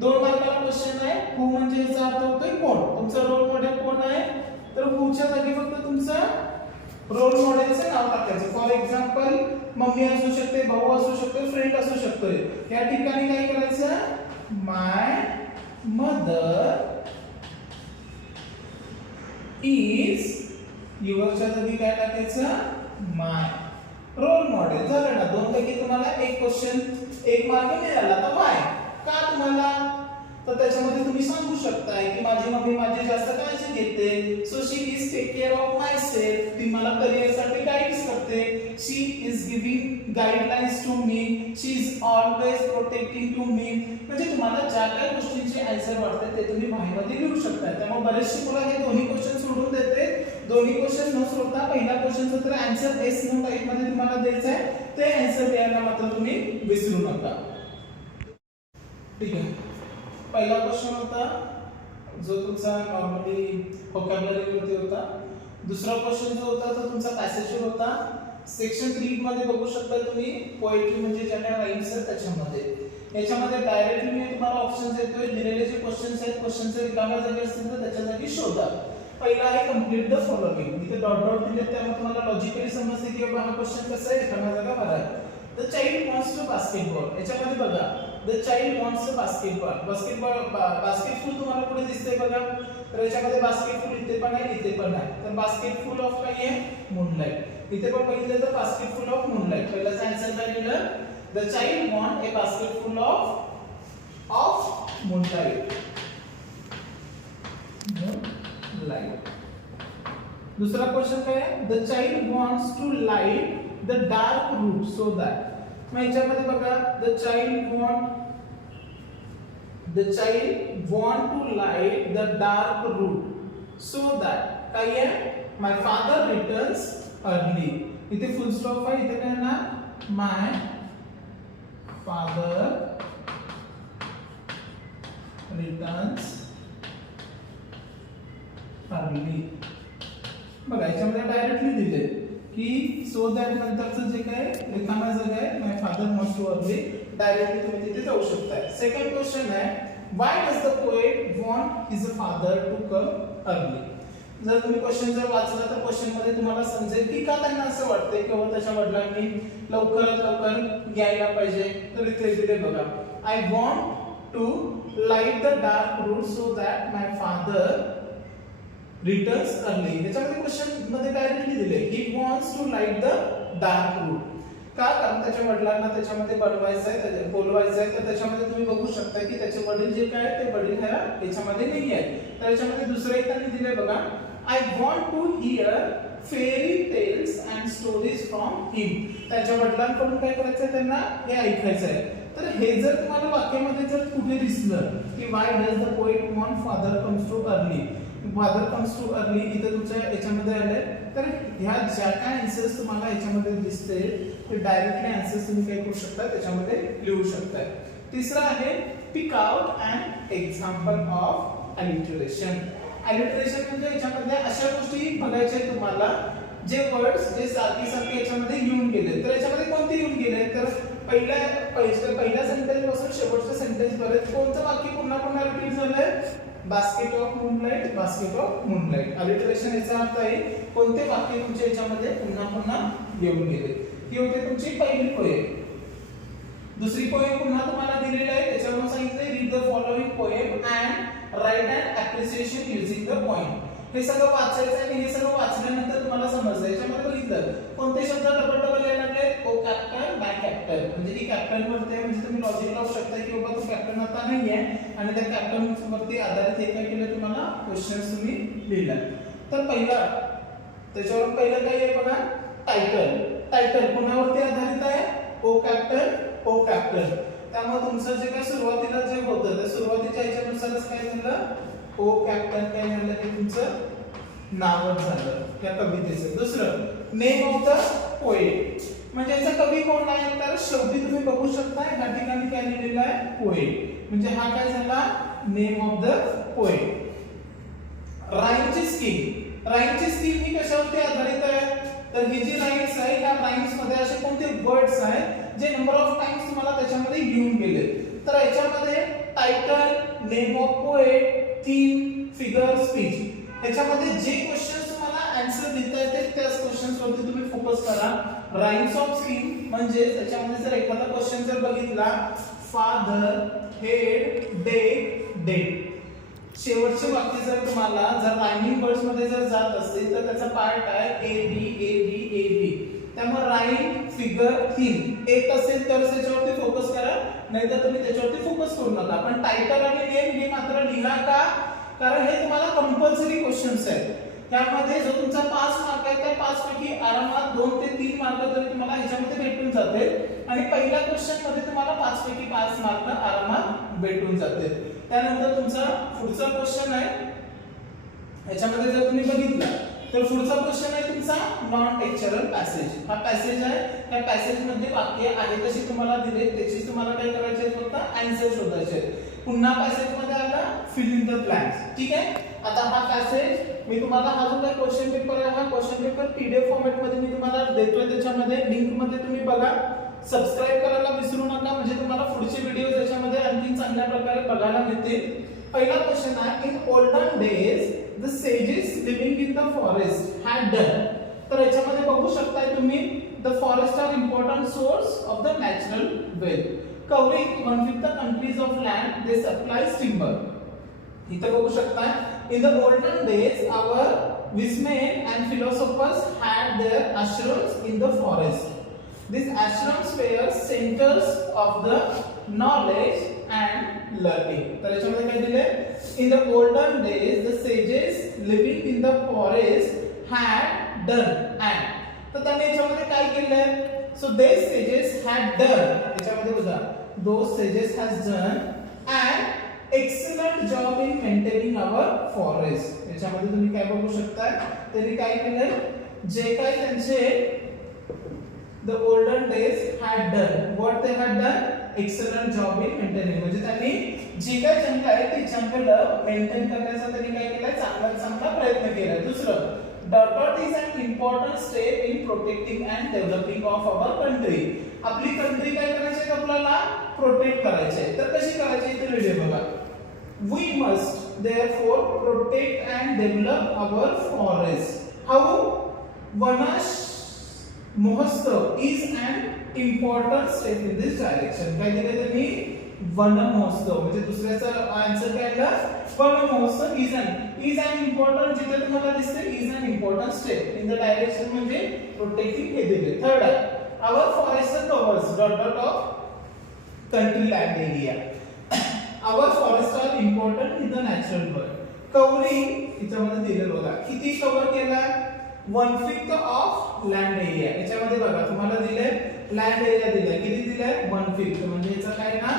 2 मार्काला क्वेश्चन आहे हु म्हणजे याचा अर्थ होतोय कोण. तुमचा रोल मॉडेल कोण आहे तर हुच्या जागी फक्त तुमचा रोल मॉडेलचं नाव टाकायचं. फॉर एक्झाम्पल मम्मी असू शकते, भाऊ असू शकतो, फ्रेंड असू शकतोय. या ठिकाणी काय करायचं माय मदर इज युअरच्या जागी काय टाकायचं माय रोल मॉडेल. झालं ना 2 पैकी तुम्हाला एक क्वेश्चन 1 मार्क मिळाला. तर वाय का तुम्हाला तर त्याच्यामध्ये तुम्ही सांगू शकताय की माझी मम्मी माझी जास्त काळजी घेते. So she is take care of myself. ती मला करिअर साठी गाईड्स करते. She is giving guidelines to me. She is always protecting to me. म्हणजे तुम्हाला ज्या काही गोष्टींचे आन्सर वाटतात ते तुम्ही भाईमध्ये लिहू शकता. त्यामुळे बरेचसे मुलं हे दोन्ही क्वेश्चन सोडून देते. दोन्ही क्वेश्चन न सोडता पहिल्या क्वेश्चनचं तर आन्सर एस नो टाइप मध्ये तुम्हाला द्यायचं आहे. ते आन्सर द्यायला मात्र तुम्ही विसरू नका. ठीक आहे. पहिला क्वेश्चन होता जो तुमचा नॉर्मली व्होकॅब्युलरी वरती होता. दुसरा क्वेश्चन जो होता तो तुमचा पॅसेजवर होता. सेक्शन 3 मध्ये बघू शकता तुम्ही पोएट्री म्हणजे ज्या काही राईम्स आहेत त्याच्यामध्ये. याच्यामध्ये डायरेक्टली मी तुम्हाला ऑप्शन्स देतोय. दिलेले जे क्वेश्चन्स आहेत क्वेश्चनचे रिकाम्या जागी असतील तर त्याच्या जागी शोधा. पहिला आहे कंप्लीट द फॉलोइंग. इथे डॉट डॉट दिले त्यामुळे तुम्हाला लॉजिकली समजते की बाबा हा क्वेश्चन कसा आहे रिकाम्या जागा भरा. The child wants to basketball. याच्यामध्ये बघा the child wants to basketball. Basketful तुम्हाला पुढे दिसतंय बघा. तर याच्यामध्ये बास्केटफुल इथे पण आहे इथे पण आहे. तर बास्केटफुल ऑफ काय आहे मूनलाइट. इथे पण बघितलं तर बास्केटफुल ऑफ मूनलाइट. पहिल्याचा आन्सर काय लिहिलं the child want a basketful of moonlight. दूसरा क्वेश्चन काय आहे the child wants to light the dark route so that. मग याच्यामध्ये बघा the child want to light the dark route so that काय आहे माय फादर रिटर्न्स अर्ली. इथे फुल stop आहे. इथे काय ना माय फादर रिटर्न्स अर्ली. बघा याच्यामध्ये डायरेक्टली दिले की सो दॅट नंतरचं जे काय रिकाम्या जागा आहे my father wants to early. Directly तुम्ही तिथे जाऊ शकता. सेकंड क्वेश्चन आहे why does the poet want his father to come early. जर तुम्ही क्वेश्चन जर वाचला तर क्वेश्चन मध्ये तुम्हाला समजेल की का त्यांना असं वाटतंय की त्याच्या वडिलांनी लवकरात लवकर यायला पाहिजे. तर इथे दिले बघा I want to light the dark route so that my father returns early. त्याच्यामध्ये क्वेश्चन मध्ये डायरेक्टली दिले he wants to light the dark route. का कारण त्याच्या वडिलांना त्याच्यामध्ये बनवायचं आहे बोलवायचं आहे. तर त्याच्यामध्ये तुम्ही बघू शकता की त्याचे वडील जे काय ते वडील ह्या याच्यामध्ये नाही आहेत. तर याच्यामध्ये दुसरं एक त्यांनी दिले बघा I want to hear fairy tales and stories from him. त्याच्या वडिलांकडून काय करायचं आहे त्यांना हे ऐकायचं आहे. तर हे जर तुम्हाला वाक्यामध्ये जर कुठे दिसलं की why does the poet want father comes to early. Father comes to early इथे तुमच्या याच्यामध्ये आलंय तर ह्या ज्या काय आन्सर्स तुम्हाला याच्यामध्ये दिसते ते डायरेक्टली आन्सर्स तुम्ही काय करू शकता त्याच्यामध्ये लिहू शकता. तिसरा आहे pick out and example of alliteration. Alliteration म्हणजे याच्यामध्ये अशा गोष्टी बघायच्या तुम्हाला जे वर्ड्स जे सारखे सारखे याच्यामध्ये येऊन गेले. तर याच्यामध्ये कोणते येऊन गेले तर पहिल्या सेंटेन्स पासून शेवटच्या सेंटेन्स पर्यंत कोणतं वाक्य पुन्हा पुन्हा रिपीट झालंय? Basket of moonlight, basket of moonlight. Alliteration याचा अर्थ आहे कोणते वाक्य तुमच्या याच्यामध्ये पुन्हा पुन्हा येऊन गेले. ही होती तुमची पहिली पोएम. दुसरी पोएम पुन्हा तुम्हाला दिलेली आहे त्याच्यावर सांगितलंय read the following poem and write and appreciation using the point. हे सगळं वाचायचं आहे आणि हे सगळं वाचल्यानंतर तुम्हाला समजलं. याच्यामध्ये बघितलं कोणते शब्द डबल डबल यायला लागले? ओ कॅप्टन, बाय कॅप्टन. म्हणजे की कॅप्टन वरती आहे म्हणजे तुम्ही लॉजिक लावू शकता की बाबा तो कॅप्टन आता नाहीये आणि त्या कॅप्टन वरती आधारित हे काय केलं तुम्हाला क्वेश्चन्स तुम्ही लिहिला. तर पहिला त्याच्यावर पहिलं काय आहे बघा टायटल. टायटल कोणावरती आधारित आहे? ओ कॅप्टन, ओ कॅप्टन. त्यामुळे तुमचं जे काय सुरुवातीला जे होतं त्या सुरुवातीच्या ह्याच्यानुसारच काय झालं? ओ कॅप्टन काय झालं की तुमचं नावच झालं त्या कवितेचं. दुसरं नेम ऑफ द पोएट म्हणजे याचा कवी कोण आहे तर शेवटी तुम्ही बघू शकता या ठिकाणी काय लिहिलेलं आहे? पोएट. म्हणजे हा काय झाला? Name of the poet. राईमची स्कीम. राईमची स्कीम ही कशावरती आधारित आहे तर ही जी राईम्स आहे या राईम्स मध्ये असे कोणते वर्ड्स आहेत जे नंबर ऑफ टाइम्स तुम्हाला त्याच्यामध्ये येऊन गेले. तर याच्यामध्ये title, name of poet, theme, figure, speech याच्यामध्ये जे क्वेश्चन्स तुम्हाला आन्सर देता येते त्याच क्वेश्चन्स वरती तुम्ही फोकस करा. राइम्स ऑफ स्कीम म्हणजे त्याच्यामध्ये जर एखादा क्वेश्चन जर बघितला फादर, हेड, डेट, डेट शेवटचे वाक्य जर तुम्हाला जर रायमिंग वर्ड्स मध्ये जर जात असतील तर त्याचा पार्ट आहे A B A B A B. त्यामुळे राईम, फिगर, थीम एक असेल तर त्याच्यावरती फोकस करा नाहीतर तुम्ही त्याच्यावरती फोकस करू नका. पण टायटल आणि नेम हे मात्र लिहा का कारण हे तुम्हाला कंपल्सरी क्वेश्चन्स आहेत. त्यामध्ये जो तुमचा 5 मार्क आहे त्या 5 पैकी आरामात 2 ते 3 मार्क तरी तुम्हाला ह्याच्यामध्ये भेटून जाते आणि पहिल्या क्वेश्चन मध्ये तुम्हाला 5 पैकी 5 मार्क आरामात भेटून जाते. त्यानंतर तुमचा पुढचा क्वेश्चन आहे याच्यामध्ये जर तुम्ही बघितला तर पुढचा क्वेश्चन आहे तुमचा नॉन टेक्स्चरल पॅसेज. हा पॅसेज आहे त्या पॅसेज मध्ये वाक्य आहे तशी तुम्हाला दिले त्याची तुम्हाला काय करायचे फक्त आन्सर शोधायचे. पुन्हा पॅसेज मध्ये आला फिल इन द ब्लँक्स. ठीक आहे. आता हा पॅसेज मी तुम्हाला हा जो काही क्वेश्चन पेपर आहे हा क्वेश्चन पेपर पीडीएफ फॉर्मॅट मध्ये मी तुम्हाला देतोय. त्याच्यामध्ये लिंक मध्ये तुम्ही बघा. सबस्क्राइब करायला विसरू नका म्हणजे तुम्हाला पुढचे व्हिडिओ त्याच्यामध्ये आणखी चांगल्या प्रकारे बघायला मिळतील. पहिला क्वेश्चन आहे in olden days the sages living in the forest had done. तर याच्यामध्ये बघू शकताय तुम्ही the forest are important source of the natural wealth covering 1/5 the countries of land they supplies timber. इथे बघू शकताय in the olden days our wise men and philosophers had their ashrams in the forest. These ashrams were centers of the knowledge and learning. तर याच्यामध्ये काय दिले? In the olden days, the sages living in the forest had done and. तर त्यांनी याच्यामध्ये काय केलंय? So these sages had done. याच्यामध्ये बघा, those sages has done an excellent job in maintaining our forest. याच्यामध्ये तुम्ही काय बघू शकता? त्यांनी काय केलंय? जे काय त्यांचे the olden days had done what they had done excellent job in maintaining म्हणजे त्यांनी जे काय जंगल आहे ते जंगल मेंटेन करण्याचा त्यांनी काय केलाय चांगला प्रयत्न केलाय. दुसरं dot is an important step in protecting and developing of our country. आपली कंट्री काय करायची आहे आपल्याला प्रोटेक्ट करायची आहे. तर कशी करायची ते व्हिडिओ बघा. We must therefore protect and develop our forest. How? Vanash महोत्सव is an important step in this direction. काय दिले त्यांनी? वन महोत्सव म्हणजे दुसऱ्याचा आन्सर काय आला? वन महोत्सव is an important जिथे तुम्हाला दिसते is an important step in the direction म्हणजे प्रोटेक्टिंग हे दिले. थर्ड आहे our forest covers dot of country land area. our forests are important in the natural world. Covering याच्यामध्ये दिलेलं बघा किती कव्हर केला? 1/5 ऑफ लँड एरिया. याच्यामध्ये बघा तुम्हाला दिले लँड एरिया दिलाय किती दिलाय? 1/5 म्हणजे याचा काय ना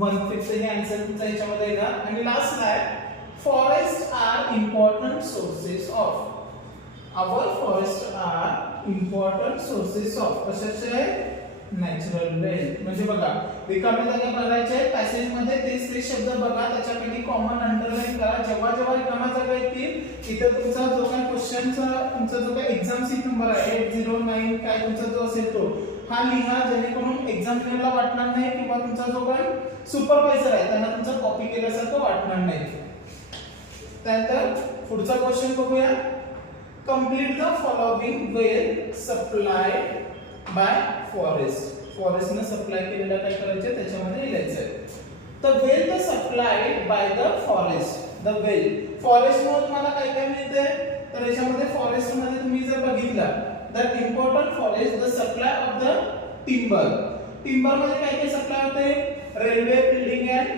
1/5 हे आन्सर तुमचा याच्यामध्ये येणार. आणि लास्ट आहे forest are important sources of our forest important sources of कशाचे आहे नॅचरल वेल्थ. म्हणजे बघा रिकाम्या जागा बघायचे पॅसेज मध्ये ते शब्द बघा त्याच्यापैकी कॉमन अंडरलाइन करा. जेव्हा जेव्हा रिकाम्या जागा येतील इथे तुमचा जो काही क्वेश्चनचा तुमचा जो काही एक्झाम सीट नंबर आहे 809 काय तुमचा जो असेल तो हा लिहा जेणेकरून एक्झामिनरला वाटणार नाही किंवा तुमचा जो काही सुपरवायझर आहे त्यांना तुमचा कॉपी केल्यासारखं वाटणार नाही. त्यानंतर पुढचा क्वेश्चन बघूया. Complete the following well supplied by forest ने सप्लाय केलेला काय करायचे त्याच्यामध्ये लिहायचं आहे. The well the supplied by the forest. The well forest मध्ये तुम्हाला काय काय मिळते तर याच्यामध्ये फॉरेस्ट मध्ये तुम्ही जर बघितलं the important forest the supply of the timber. Timber मध्ये काय काय सप्लाय होते रेल्वे बिल्डिंग अँड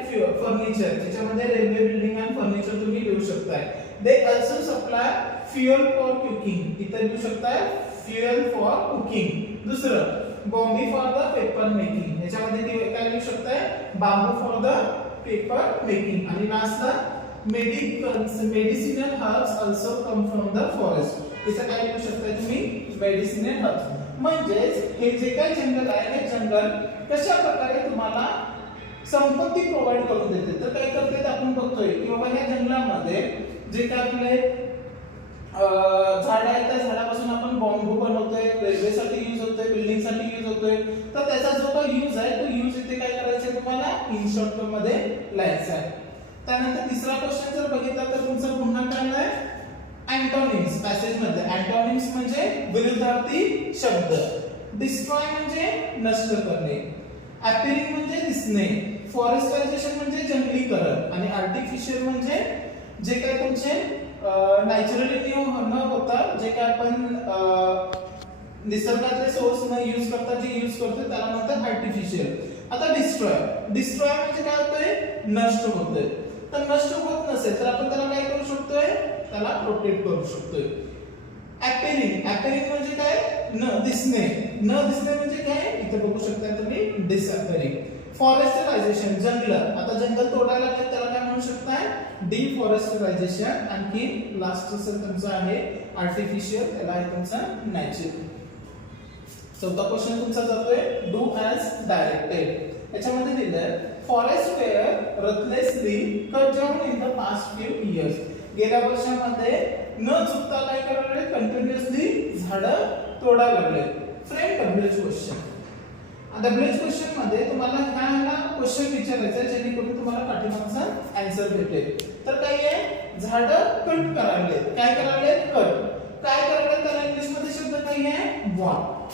फर्निचर. त्याच्यामध्ये रेल्वे बिल्डिंग अँड फर्निचर तुम्ही लिहू शकताय. They also supply fuel for cooking. इथे लिहू शकताय फ्युएल फॉर कुकिंग. दुसरं बॉम्बी फॉर द पेपर मेकिंग. याच्यामध्ये काय लिहू शकताय बांबू फॉर द पेपर मेकिंग. आणि लास्टला medicinal herbs also come from the forest. इथे काय लिहू शकताय तुम्ही मेडिसिनल हर्ब्स. म्हणजेच हे जे काही जंगल आहे हे जंगल कशा प्रकारे तुम्हाला संपत्ती प्रोव्हाइड करून देते. तर काय करते आपण बघतोय की बाबा ह्या जंगलामध्ये जे काय आपले झाड आहेत त्या झाडापासून आपण बांबू बनवतोय रेल्वेसाठी यूज होतोय बिल्डिंग साठी यूज होतोय. तर त्याचा जो काही यूज आहे तो यूज इथे काय करायचं तुम्हाला इन शॉर्ट मध्ये लिहायचा आहे. त्यानंतर तिसरा क्वेश्चन जर बघितला तर तुमचा पुन्हा काय आहे अँटोनिम्स. पॅसेज मध्ये अँटोनिम्स म्हणजे विरुद्धार्थी शब्द. डिस्ट्रॉय म्हणजे नष्ट करणे. अपीअरिंग म्हणजे दिसणे. फॉरेस्टायझेशन म्हणजे जंगलीकरण. आणि आर्टिफिशियल म्हणजे जे काही तुमचे नॅचरली न होता जे काय आपण निसर्गातले सोर्स न यूज करता जे यूज करतो त्याला म्हणतात आर्टिफिशियल. आता डिस्ट्रॉय म्हणजे काय होतंय नष्ट होतंय. तर नष्ट होत नसेल तर आपण त्याला काय करू शकतोय त्याला प्रोटेक्ट करू शकतोय. अपीअरिंग म्हणजे काय न दिसणे. न दिसणे म्हणजे काय इथे बघू शकता तुम्ही डिसअपिअरिंग. फॉरेस्टलायझेशन जंगल. आता जंगल तोडायला लागले त्याला काय म्हणू शकताय डिफॉरेस्टलायझेशन. आणखी लास्ट तुमचा आहे आर्टिफिशियल त्याला आहे तुमचा नॅचरल. चौथा क्वेश्चन तुमचा जातोय डू ॲज डायरेक्टेड. याच्यामध्ये दिलंय forest were ruthlessly cut down in the past few years. गेल्या वर्षामध्ये न चुकता काय करायला लागले कंटिन्युअसली झाडं तोडायला लागले. Frame WH question. WH question मध्ये तुम्हाला ह्याला क्वेश्चन विचारायचा आहे जेणेकरून तुम्हाला पाठीमागचा आन्सर भेटेल. तर काय आहे झाडं कट करायला. काय करायला कट. काय करायला त्याला इंग्लिश मध्ये शब्द काय आहे वॉट.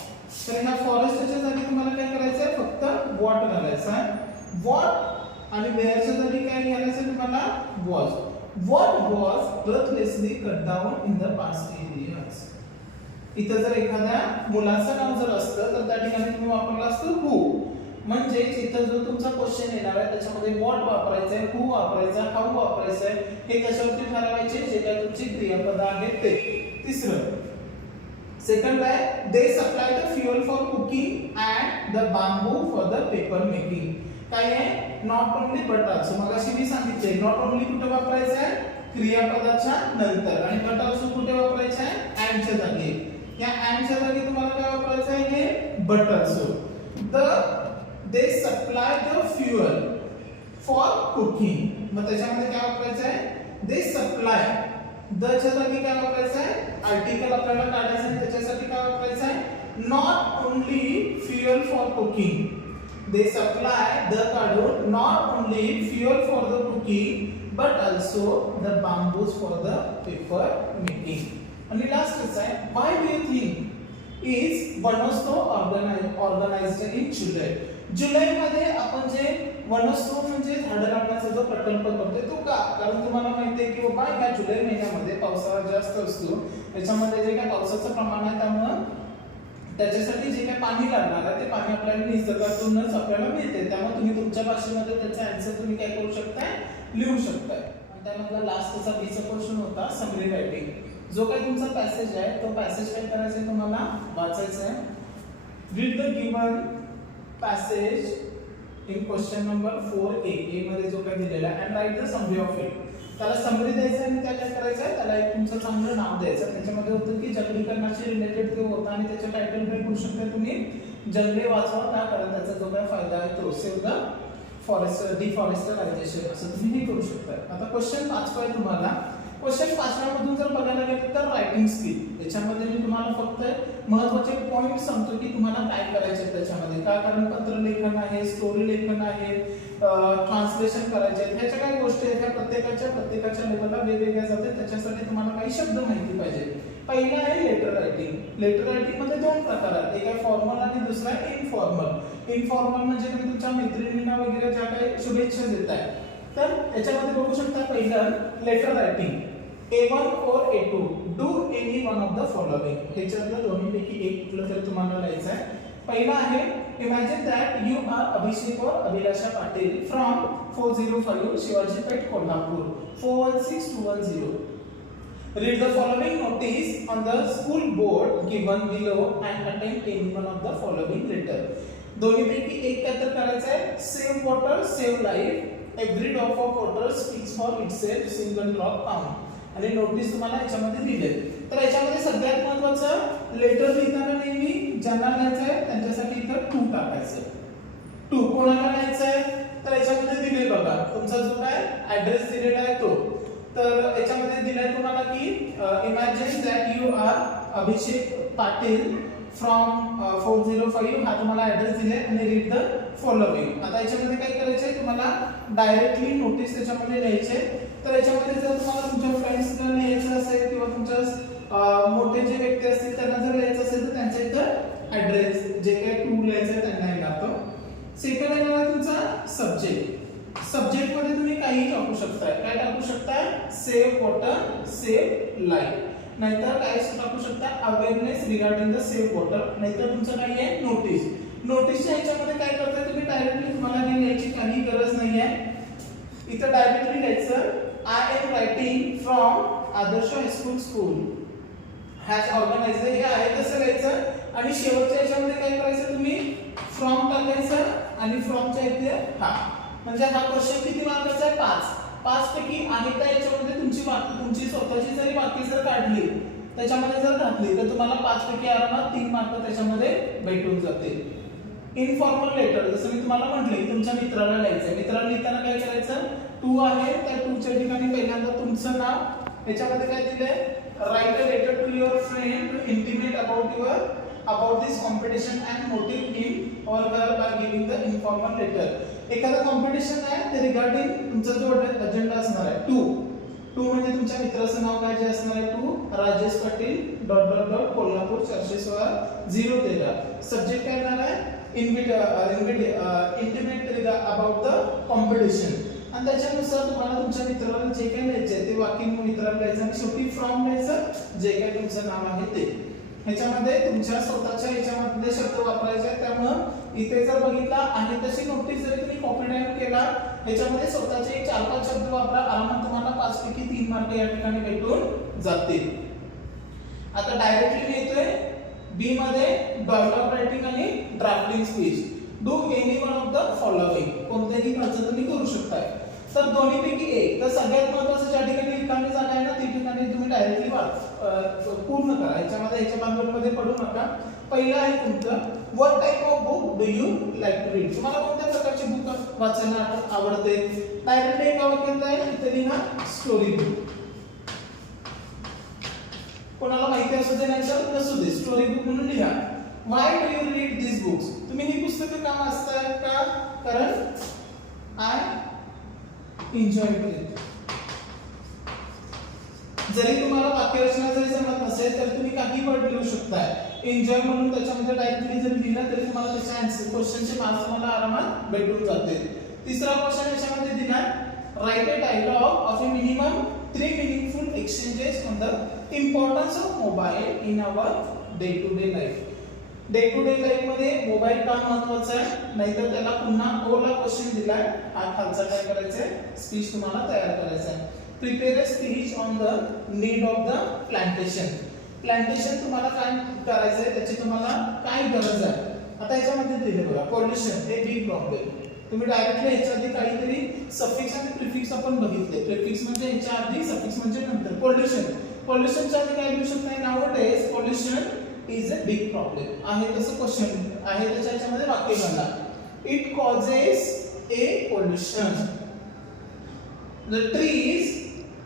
तर ह्या फॉरेस्टच्या जागी तुम्हाला काय करायचं आहे फक्त वॉट घालायचा आहे. वॉट आणि वेअरच्या जागी काय घालायचं तुम्हाला was. What was ruthlessly cut down in the past years. इथं जर एखाद्या मुलाचं नाव जर असतं तर त्या ठिकाणी तुम्ही वापरला असतं who. म्हणजे इथं जो तुमचा क्वेश्चन येणार आहे त्याच्यामध्ये what वापरायचं आहे who वापरायचं आहे how वापरायचं आहे हे कशावरती ठरवायचे जे काही तुमची क्रियापद आहेत ते. तिसरं सेकंड आहे they supply the fuel for cooking and the bamboo for the paper making. काय आहे नॉट ओनली बट आल्सो. मगाशी मी सांगितले नॉट ओनली कुठे वापरायचं आहे क्रियापदाच्या नंतर आणि बट आल्सो कुठे वापरायचं आहे अँडच्या जागी. या अँडच्या जागी तुम्हाला काय वापरायचं आहे हे but also. They supply the fuel for cooking. मग त्याच्यामध्ये काय वापरायचं आहे दे सप्लाय. द च्या जागी काय वापरायचं आहे आर्टिकल आपल्याला काढायचं आहे त्याच्यासाठी काय वापरायचं आहे not only fuel for cooking. They supply the काढून not only fuel for the cooking but also the bamboos for the paper making. आणि लास्ट आहे why do you think is वनोत्सव organized in July. जुलैमध्ये आपण जे वनोत्सव म्हणजे झाडं लावण्याचा जो प्रकल्प करतोय तो का कारण तुम्हाला माहिती आहे की बाबा ह्या जुलै महिन्यामध्ये पावसाळा जास्त असतो. त्याच्यामध्ये जे काही पावसाचं प्रमाण आहे त्यामुळे त्याच्यासाठी जे काही पाणी लागणार आहे ते पाणी आपल्याला निसर्गातूनच आपल्याला मिळते. त्यामुळे तुम्ही तुमच्या भाषेमध्ये त्याचा आन्सर तुम्ही काय करू शकताय लिहू शकताय. आणि त्यामधला लास्टचा बीचा क्वेश्चन होता समरी रायटिंग. जो काही तुमचा पॅसेज आहे तो पॅसेज काय करायचा आहे तुम्हाला वाचायचा आहे. Read the given passage in question number 4A. ए मध्ये जो काही दिलेला आहे and write the summary of it. त्याला समरी द्यायचं आणि त्या काय करायचं त्याला एक तुमचं चांगलं नाव द्यायचं. त्याच्यामध्ये होतं की जंगलीकरणाशी रिलेटेड ते होतं आणि त्याचं टायटल काय करू शकता तुम्ही जंगले वाचवा का, कारण त्याचा जो काय फायदा आहे तो सेव्ह द फॉरेस्ट डिफॉरेस्टरायझेशन असं तुम्ही हे करू शकता. आता क्वेश्चन 5 आहे तुम्हाला. क्वेश्चन 5 मधून जर बघायला गेलं तर रायटिंग स्किल याच्यामध्ये मी तुम्हाला फक्त महत्त्वाचे पॉइंट सांगतो की तुम्हाला काय करायचे त्याच्यामध्ये का, कारण पत्रलेखन आहे, स्टोरी लेखन आहे, ट्रान्सलेशन करायचे आहेत, ह्याच्या काही गोष्टी आहेत ह्या प्रत्येकाच्या लेवलला वेगवेगळ्या जातात. त्याच्यासाठी तुम्हाला काही शब्द माहिती पाहिजे. पहिला आहे लेटर रायटिंग. लेटर रायटिंग मध्ये दोन प्रकार आहेत, एक आहे फॉर्मल आणि दुसरा आहे इनफॉर्मल. इनफॉर्मल म्हणजे तुम्ही तुमच्या मैत्रिणींना वगैरे ज्या काही शुभेच्छा देताय तर याच्यामध्ये बघू शकता. पहिलं letter writing A1 or A2 do any one of the following. ह्याच्यातलं दोन्हीपैकी एक कुठलं तरी तुम्हाला लिहायचं आहे. पहिला आहे imagine that you are Abhishek or Abhilasha Patil from 405 Shivaji Pet Kolhapur 416210. Read the following notice on the school board given below and attempt any one of the following letter. दोन्हीपैकी एक काय तर करायचं आहे. Save water, save life. Every drop of water speaks for itself. Single drop count. आणि notice तुम्हाला याच्यामध्ये दिले. तर याच्यामध्ये सगळ्यात महत्त्वाचं लेटर लिहिताना नेहमी ज्यांना लिहायचं आहे त्यांच्यासाठी इथं 2 टाकायचं. 2 कोणाला लिहायचं आहे तर याच्यामध्ये दिले बघा तुमचा जो काय ऍड्रेस दिलेला आहे तो. तर याच्यामध्ये दिलाय तुम्हाला की imagine that you are Abhishek Patil from 405 हा तुम्हाला ऍड्रेस दिलाय आणि रीड द फॉलोइंग. आता याच्यामध्ये काय करायचंय तुम्हाला डायरेक्टली नोटीस त्याच्यामध्ये लिहायचे. तर याच्यामध्ये जर तुम्हाला तुमच्या फ्रेंड्सना लिहायचं असेल किंवा तुमच्या मोठे जे व्यक्ती असतील त्यांना जर लिहायचं असेल तर त्यांच्या इथं ऍड्रेस जे काही 2 लिहायचं आहे त्यांना येणार तो. सेकंड आहे तुमचा सब्जेक्ट. सब्जेक्ट मध्ये तुम्ही काही टाकू शकताय. काय टाकू शकताय सेव्ह वॉटर सेव्ह लाईफ, नाहीतर काय टाकू शकता awareness regarding the save water, नाहीतर तुमचं काय आहे नोटीस. नोटीसच्या ह्याच्यामध्ये काय करताय तुम्ही डायरेक्टली तुम्हाला लिहायची काही गरज नाही आहे. इथं डायरेक्टली लिहायचं I am writing from Adarsh high school school has organised. हे आहे तसं लिहायचं आणि शेवटच्या ह्याच्यामध्ये काय करायचं तुम्ही फ्रॉम टाकायचं आणि फ्रॉमच्या इथे हा. म्हणजे हा क्वेश्चन किती मार्काचा आहे 5 पैकी आहे त्या याच्यामध्ये तुमची स्वतःची जरी वाक्य जर काढली त्याच्यामध्ये जर घातली तर तुम्हाला 5 पैकी आरामात 3 मार्क त्याच्यामध्ये भेटून जातील. इनफॉर्मल लेटर जसं मी तुम्हाला म्हटलं तुमच्या मित्राला लिहायचं. मित्राला लिहिताना काय करायचं 2 आहे त्या 2 च्या ठिकाणी पहिल्यांदा तुमचं नाव याच्यामध्ये काय दिलंय write a letter to your friend to intimate about this competition and motivate him or her by giving the informal letter. एखादा कॉम्पिटिशन आहे ते रिगार्डिंग तुमचा जो अजेंडा असणार आहे 2 म्हणजे तुमच्या मित्राचं नाव काय जे असणार आहे 2 राजेश पाटील कोल्हापूर 416 013. सब्जेक्ट काय येणार आहे इंटिमेट अबाउट द कॉम्पिटिशन आणि त्याच्यानुसार तुम्हाला तुमच्या मित्राला जे काही लिहायचं ते वाक्य मित्राला लिहायचं आणि शेवटी फ्रॉम लिहायचं जे काही तुमचं नाव आहे ते. ह्याच्यामध्ये तुमच्या स्वतःच्या ह्याच्यामधले शब्द वापरायचे. त्यामुळं इथे जर बघितला आहे तशी नोटीस जरी तुम्ही कॉपी डाऊन केला ह्याच्यामध्ये स्वतःचे 4-5 शब्द वापरा. आरामात तुम्हाला 5 पैकी 3 मार्क या ठिकाणी भेटून जातील. आता डायरेक्टली लिहितोय बी मध्ये डेव्हलप रायटिंग आणि drafting speech. Do any one of the following. कोणतेही खर्च तुम्ही करू शकताय. तर दोन्हीपैकी एक. तर सगळ्यात महत्त्वाचं ज्या ठिकाणी रिकामी जागा आहे ना ती ठिकाणी तुम्ही डायरेक्टली पूर्ण करा. याच्या भानगडमध्ये पडू नका. पहिला आहे तुमचं what type of book do you like to read. तुम्हाला कोणत्या प्रकारचे बुक वाचायला आवडते. डायरेक्टली एका वाक्यात आहे इथे लिहा स्टोरी बुक. कोणाला माहिती असू दे नाही तर नसू दे स्टोरी बुक म्हणून लिहा. Why do you read this books. तुम्ही ही पुस्तकं का वाचताय का, कारण आय एन्जॉय इट. जरी तुम्हाला वाक्यरचना जरी जमत नसेल तर तुम्ही काही वर्ड लिहू शकताय. एन्जॉय म्हणून त्याच्यामध्ये डायरेक्टली जर लिहिलं तरी तुम्हाला त्याचे आन्सर क्वेश्चनचे मार्क्स तुम्हाला आरामात भेटून जातील. तिसरा क्वेश्चन याच्यामध्ये दिला write a dialogue of a minimum 3 meaningful exchanges on the importance of mobile in our day to day life. Day to day life मध्ये मोबाईल का महत्त्वाचा आहे, नाहीतर त्याला पुन्हा ओला क्वेश्चन दिलाय. हा खालचा काय करायचंय स्पीच तुम्हाला तयार करायचा आहे. Prepare a speech on the need of the plantation. Plantation तुम्हाला काय करायचंय त्याची तुम्हाला काय गरज आहे. आता याच्यामध्ये दिले बघा पॉल्युशन हे बिग प्रॉब्लेम. तुम्ही डायरेक्टली ह्याच्या आधी काहीतरी सफिक्स आणि प्रिफिक्स आपण बघितले. प्रिफिक्स म्हणजे ह्याच्या आधी, सफिक्स म्हणजे नंतर. पोल्युशनच्या आधी काय घेऊ शकता? Nowadays pollution is a big problem आहे, तसं क्वेश्चन आहे त्याच्या ह्याच्यामध्ये वाक्य बघा. It causes a pollution. The trees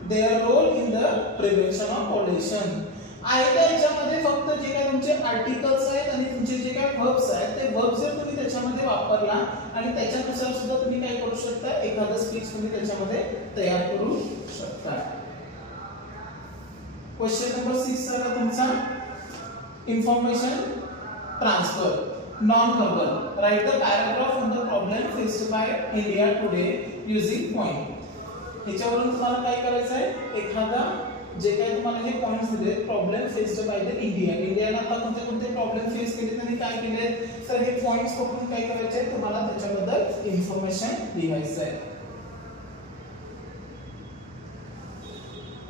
their role in the prevention of pollution आहे. त्याच्यामध्ये फक्त जे काय तुमचे आर्टिकल्स आहेत आणि तुमचे जे काय वर्ब्स आहेत ते वर्ब्स जर तुम्ही त्याच्यामध्ये वापरला आणि त्याच्यानुसार सुद्धा तुम्ही काय करू शकता, एखादा स्पीच तुम्ही त्याच्यामध्ये तयार करू शकता. क्वेश्चन नंबर 6 झाला तुमचा information transfer non verbal. Right the paragraph on the problem faced by India today using point. ह्याच्यावरून तुम्हाला काय करायचं आहे, एखादा जे काही तुम्हाला हे पॉइंट्स दिले, प्रॉब्लेम फेस्ड बाय द इंडियाला आता कोणते कोणते प्रॉब्लेम फेस केले आणि काय केले, तर हे पॉइंट्स पकडून काय करायचे आहे, तुम्हाला त्याच्याबद्दल इन्फॉर्मेशन लिहायचं आहे.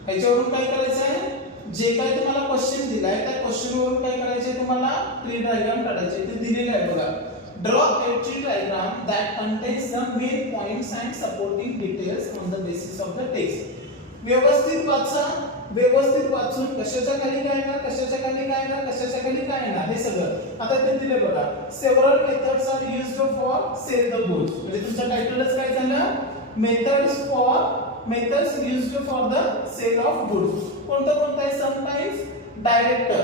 ह्याच्यावरून काय करायचं आहे, जे काय तुम्हाला क्वेश्चन दिलाय त्या क्वेश्चन वरून काय करायचे, तुम्हाला ट्री डायग्राम काढायचे. ते दिलेले आहे बघा. Draw a tree diagram that contains the main points and supporting details on the basis of the text. व्यवस्थित वाचा, व्यवस्थित वाचून कशाच्या खाली काय येणार, कशाच्या खाली काय येणार, कशाच्या खाली काय येणार हे सगळं आता ते दिले बघा. Several methods are used for sale the goods. म्हणजे तुमच्या टायटलच काय झालं, methods used for the sale of goods. कोणतं कोणतं आहे, समटाइम्स डायरेक्टर,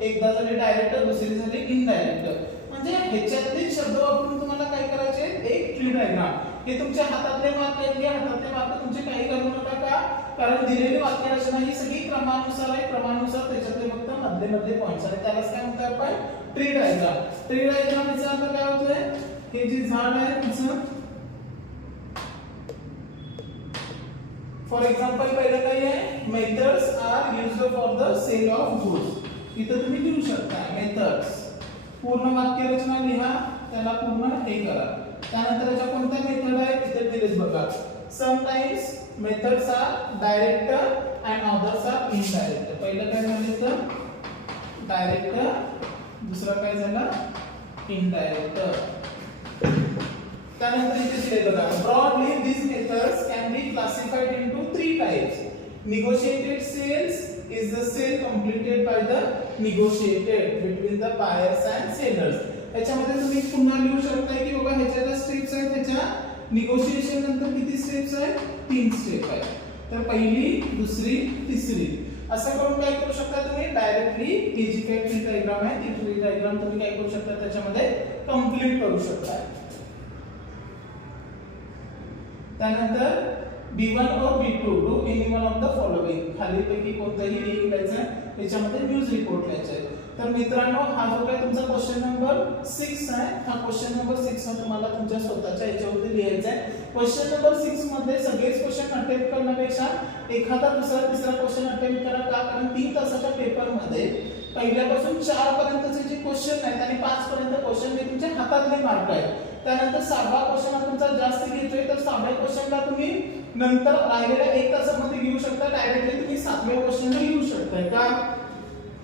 एकदा झाले डायरेक्टर, दुसरी झाली इनडायरेक्टर. म्हणजे ह्याच्यातले शब्द वापरून तुम्हाला काय करायचे, एक ट्री डायग्राम. हे तुमच्या हातातले मार्क आहेत, हे हातातले मार्क तुमचे काही करू नका का, कारण दिलेली वाक्य रचना ही सगळी क्रमानुसार आहे. क्रमानुसार त्याच्यातले फक्त मधले मधले पॉइंट्स आणि त्यालाच काय म्हणतात आपण, ट्री डायग्राम. ट्री डायग्राम याचा अर्थ काय होतोय, हे जे झाड आहे तुमचं, फॉर एक्झाम्पल पहिलं काय आहे, methods are used for the sale of goods. इथं तुम्ही लिहू शकता मेथड्स, पूर्ण वाक्य रचना लिहा, त्याला पूर्ण हे करा. त्यानंतर याच्या कोणत्या मेथड आहे तिथे दिलेच बघा. Sometimes methods are director and others are indirector. पहिलं काय झालं तर डायरेक्टर, दुसरा काय झाला इनडायरेक्टर. त्यानंतर इथे दिले बघा. Broadly these methods can be classified into 3 types. Negotiated sales is the sale completed by the negotiated between the buyers and sellers. याच्यामध्ये तुम्ही पुन्हा लिहू शकता की बाबा ह्याच्या ज्या स्टेप्स आहेत त्याच्या निगोशिएशन नंतर किती स्टेप्स आहेत, 3 स्टेप आहेत. तर पहिली, दुसरी, तिसरी असं करून काय करू शकता तुम्ही डायरेक्टली ही जी काही ट्री डायग्राम आहे ती ट्री डायग्राम तुम्ही काय करू शकता त्याच्यामध्ये कंप्लीट करू शकता. त्यानंतर B1 और B2 do any one of the following. खालीपैकी कोणताही एक लिहायचं आहे, याच्यामध्ये न्यूज रिपोर्ट लिहायचा आहे. तर मित्रांनो हा जो काय तुमचा क्वेश्चन नंबर 6 आहे, हा क्वेश्चन नंबर 6 हा तुम्हाला तुमच्या स्वतःच्या याच्यावरती लिहायचा आहे. क्वेश्चन नंबर 6 मध्ये सगळेच क्वेश्चन अटेम्प्ट करण्यापेक्षा एखादा दुसरा तिसरा क्वेश्चन अटेम्प्ट करा. का, कारण 3 तासाच्या पेपर मध्ये पहिल्यापासून 4 पर्यंतचे जे क्वेश्चन आहेत आणि 5 पर्यंत क्वेश्चन हे तुमच्या हातातले मार्क आहेत. त्यानंतर 6वा क्वेश्चन हा तुमचा जास्त घेतोय, तर 6व्या क्वेश्चनला तुम्ही नंतर राहिलेल्या 1 तासामध्ये घेऊ शकता. डायरेक्टली तुम्ही 7व्या क्वेश्चनला घेऊ शकता. का,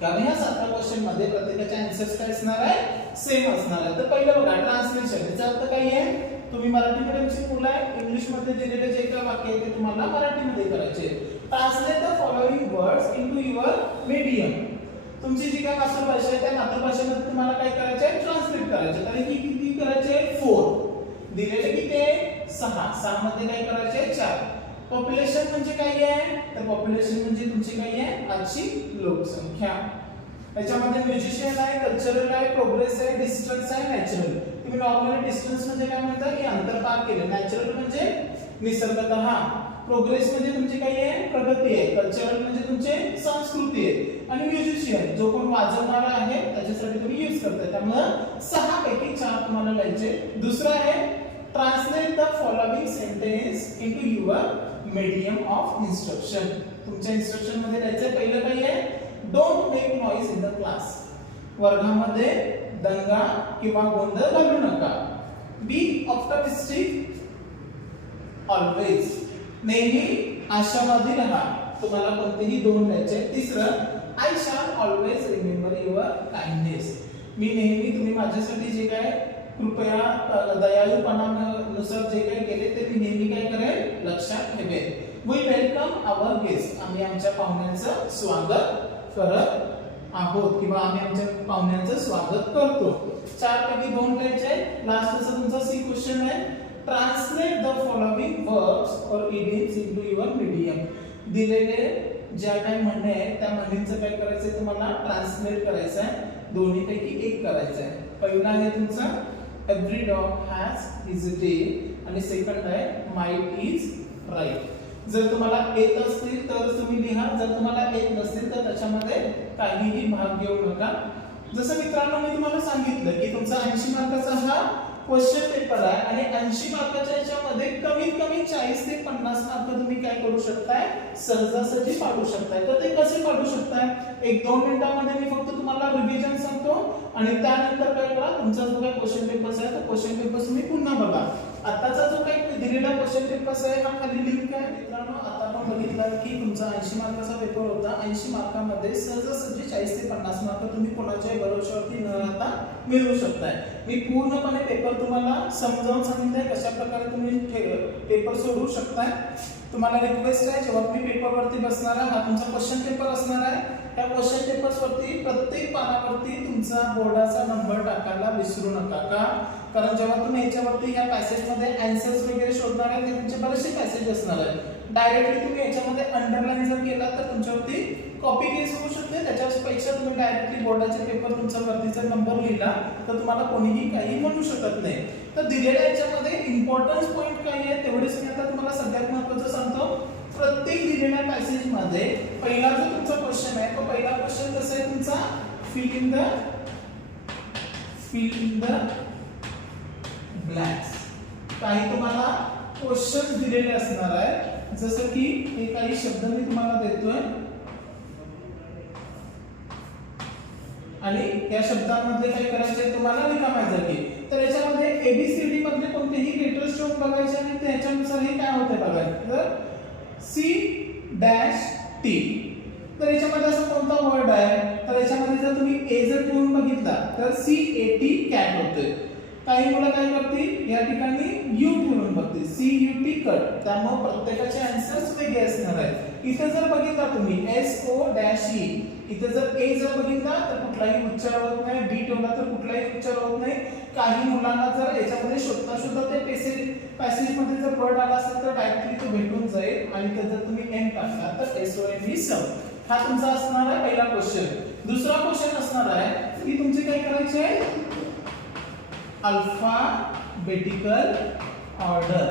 कारण ह्या 7व्या क्वेश्चन मध्ये प्रत्येकाचे आन्सर्स काय असणार आहे, सेम असणार आहे. तर पहिलं बघा ट्रान्सलेशन. याचा अर्थ काय आहे, तुम्ही मराठी मीडियमची मुलं आहे, इंग्लिश मध्ये दिलेले जे काही वाक्य आहे ते तुम्हाला मराठीमध्ये करायचे. Translate the following words into your medium. तुमची जी काय मातृभाषा आहे त्या मातृभाषेमध्ये तुम्हाला काय करायचे आहे, ट्रान्सलेट करायचे. तर ही किती करायचे, 4 दिलेले किती आहे, 6 मध्ये काय करायचे 4. पॉप्युलेशन म्हणजे काय आहे, तर पॉप्युलेशन म्हणजे तुमची काय आहे, आजची लोकसंख्या. याच्यामध्ये म्युझिशियन आहे, कल्चरल आहे, प्रोग्रेस आहे, डिस्टन्स आहे, नॅचरल. तुम्ही नॉर्मली डिस्टन्स म्हणजे काय म्हणता की अंतर पार केले, नॅचरल म्हणजे निसर्गतः, प्रोग्रेस म्हणजे तुमची काय आहे, प्रगती आहे, कल्चरल म्हणजे तुमचे संस्कृती आहे, आणि म्युझिशियन जो कोण वाजवणारा आहे त्याच्यासाठी तुम्ही यूज करताय. त्यामुळे 6 पैकी 4 तुम्हाला लिहायचे. दुसरा आहे translate the following sentence into your medium of instruction. तुमच्या इन्स्ट्रक्शन मध्ये लिहायचं. पहिलं काय आहे, don't make noise in the class. वर्गामध्ये दंगा किंवा गोंधळ घालू नका. Be optimistic always. नेहमी आशावादी राहा. तुम्हाला कोणतेही 2 लिहायचे. तिसरं, I shall always remember your kindness. मी नेहमी, तुम्ही माझ्यासाठी जे काय कृपया दयाळूपणा नुसार जे काही केले ते मी नेहमी काय करेन लक्षात ठेवेन. वी वेलकम आवर गेस्ट, आम्ही आमच्या पाहुण्यांचं स्वागत करत आहोत किंवा आम्ही आमच्या पाहुण्यांचं स्वागत करतो. 4 पैकी 2 करायचे आहेत. लास्टचा तुमचा सी क्वेश्चन आहे, ट्रान्सलेट द फॉलोइंग वर्ब्स और इडियम्स इनटू युअर मीडियम. दिलेले ज्या काही म्हणणे आहेत त्या म्हणणींचं काय करायचंय तुम्हाला ट्रान्सलेट करायचं आहे. दोन्ही पैकी एक करायचं आहे. पहिला आहे तुमचा every dog has his day आणि सेकंड आहे माइट इज राईट. जर तुम्हाला येत असतील तर तुम्ही लिहा, जर तुम्हाला येत नसतील तर त्याच्यामध्ये काहीही भाग घेऊ नका. जसं मित्रांनो मी तुम्हाला सांगितलं की तुमचा 80 मार्काचा हा क्वेश्चन पेपर आहे आणि 80 मार्काच्या याच्यामध्ये कमीत कमी 40 ते 50 मार्क तुम्ही काय करू शकताय सहजासहजी पाडू शकताय. तर ते कसे पाडू शकताय, 1-2 मिनिटांमध्ये मी फक्त तुम्हाला रिव्हिजन सांगतो आणि त्यानंतर काय करा, तुमचा जो काही क्वेश्चन पेपर आहे तो क्वेश्चन पेपर तुम्ही पुन्हा बघा. आताचा जो काही दिलेला क्वेश्चन पेपर आहे हा खाली लिंक आहे. मित्रांनो आता आपण बघितलं की तुमचा 80 मार्काचा पेपर होता. 80 मार्कामध्ये सहजासहजी 40 ते 50 मार्क तुम्ही कोणाच्याही भरोश्यावरती न राहता मिळवू शकताय. मी पूर्णपणे पेपर तुम्हाला समजावून सांगितलंय कशा प्रकारे तुम्ही पेपर सोडवू शकताय. तुम्हाला रिक्वेस्ट आहे जेव्हा तुम्ही पेपरवरती बसणार हा तुमचा क्वेश्चन पेपर असणार आहे. त्या क्वेश्चन पेपर्सवरती प्रत्येक पानावरती तुमचा बोर्डाचा नंबर टाकायला विसरू नका. का? कारण जेव्हा तुम्ही याच्यावरती या पॅसेजमध्ये आन्सर्स वगैरे शोधणार आहे तुमचे बरेचसे पॅसेज असणार आहेत. डायरेक्टली तुम्ही याच्यामध्ये अंडरलाईन जर केला तर तुमच्यावरती कॉपी केस होऊ शकते. त्याच्यापेक्षा तुम्ही डायरेक्टली बोर्डाचे पेपर तुमचा वरती जर नंबर लिहिला तर तुम्हाला कोणीही काही म्हणू शकत नाही. तर दिलेल्या याच्यामध्ये इम्पॉर्टन्स पॉइंट काय आहे तेवढेच मी आता तुम्हाला सगळ्यात महत्त्वाचं सांगतो. प्रत्येक दिलेल्या पॅसेजमध्ये पहिला जो तुमचा क्वेश्चन आहे तो पहिला क्वेश्चन कसा आहे तुमचा फिल इन द ब्लँक्स. काही तुम्हाला क्वेश्चन दिलेले असणार आहे जसं की हे काही शब्द मी तुम्हाला देतोय आणि या शब्दांमध्ये काय करायचे तुम्हाला रिकाम्या जागी. तर याच्यामध्ये ABCD मधले कोणतेही लेटर्स ठेवून बघायचे आणि त्याच्यानुसार हे काय होते बघा. तर C-T. तर याच्यामध्ये असं कोणता वर्ड आहे तर याच्यामध्ये जर तुम्ही A जर ठेवून बघितला तर CAT कॅट होते. काही मुलं काय करतील या ठिकाणी U ठेवून बघतील CUT कट. त्यामुळे प्रत्येकाचे आन्सर्स वेगळे असणार आहेत. इथे जर बघितला तुम्ही SO-E, इथे जर A जर बघितला तर कुठलाही उच्चार होत नाही, B ठेवला तर कुठलाही उच्चार होत नाही. काही मुलांना जर याच्यामध्ये शोधता शोधता ते पॅसेज मध्ये जर वर्ड आला असेल तर डायरेक्टली तो भेटून जाईल आणि जर तुम्ही M टाकला तर SOM सम. हा तुमचा असणार आहे पहिला क्वेश्चन. दुसरा क्वेश्चन असणार आहे की तुमचे काय करायचे आहे अल्फाबेटिकल ऑर्डर.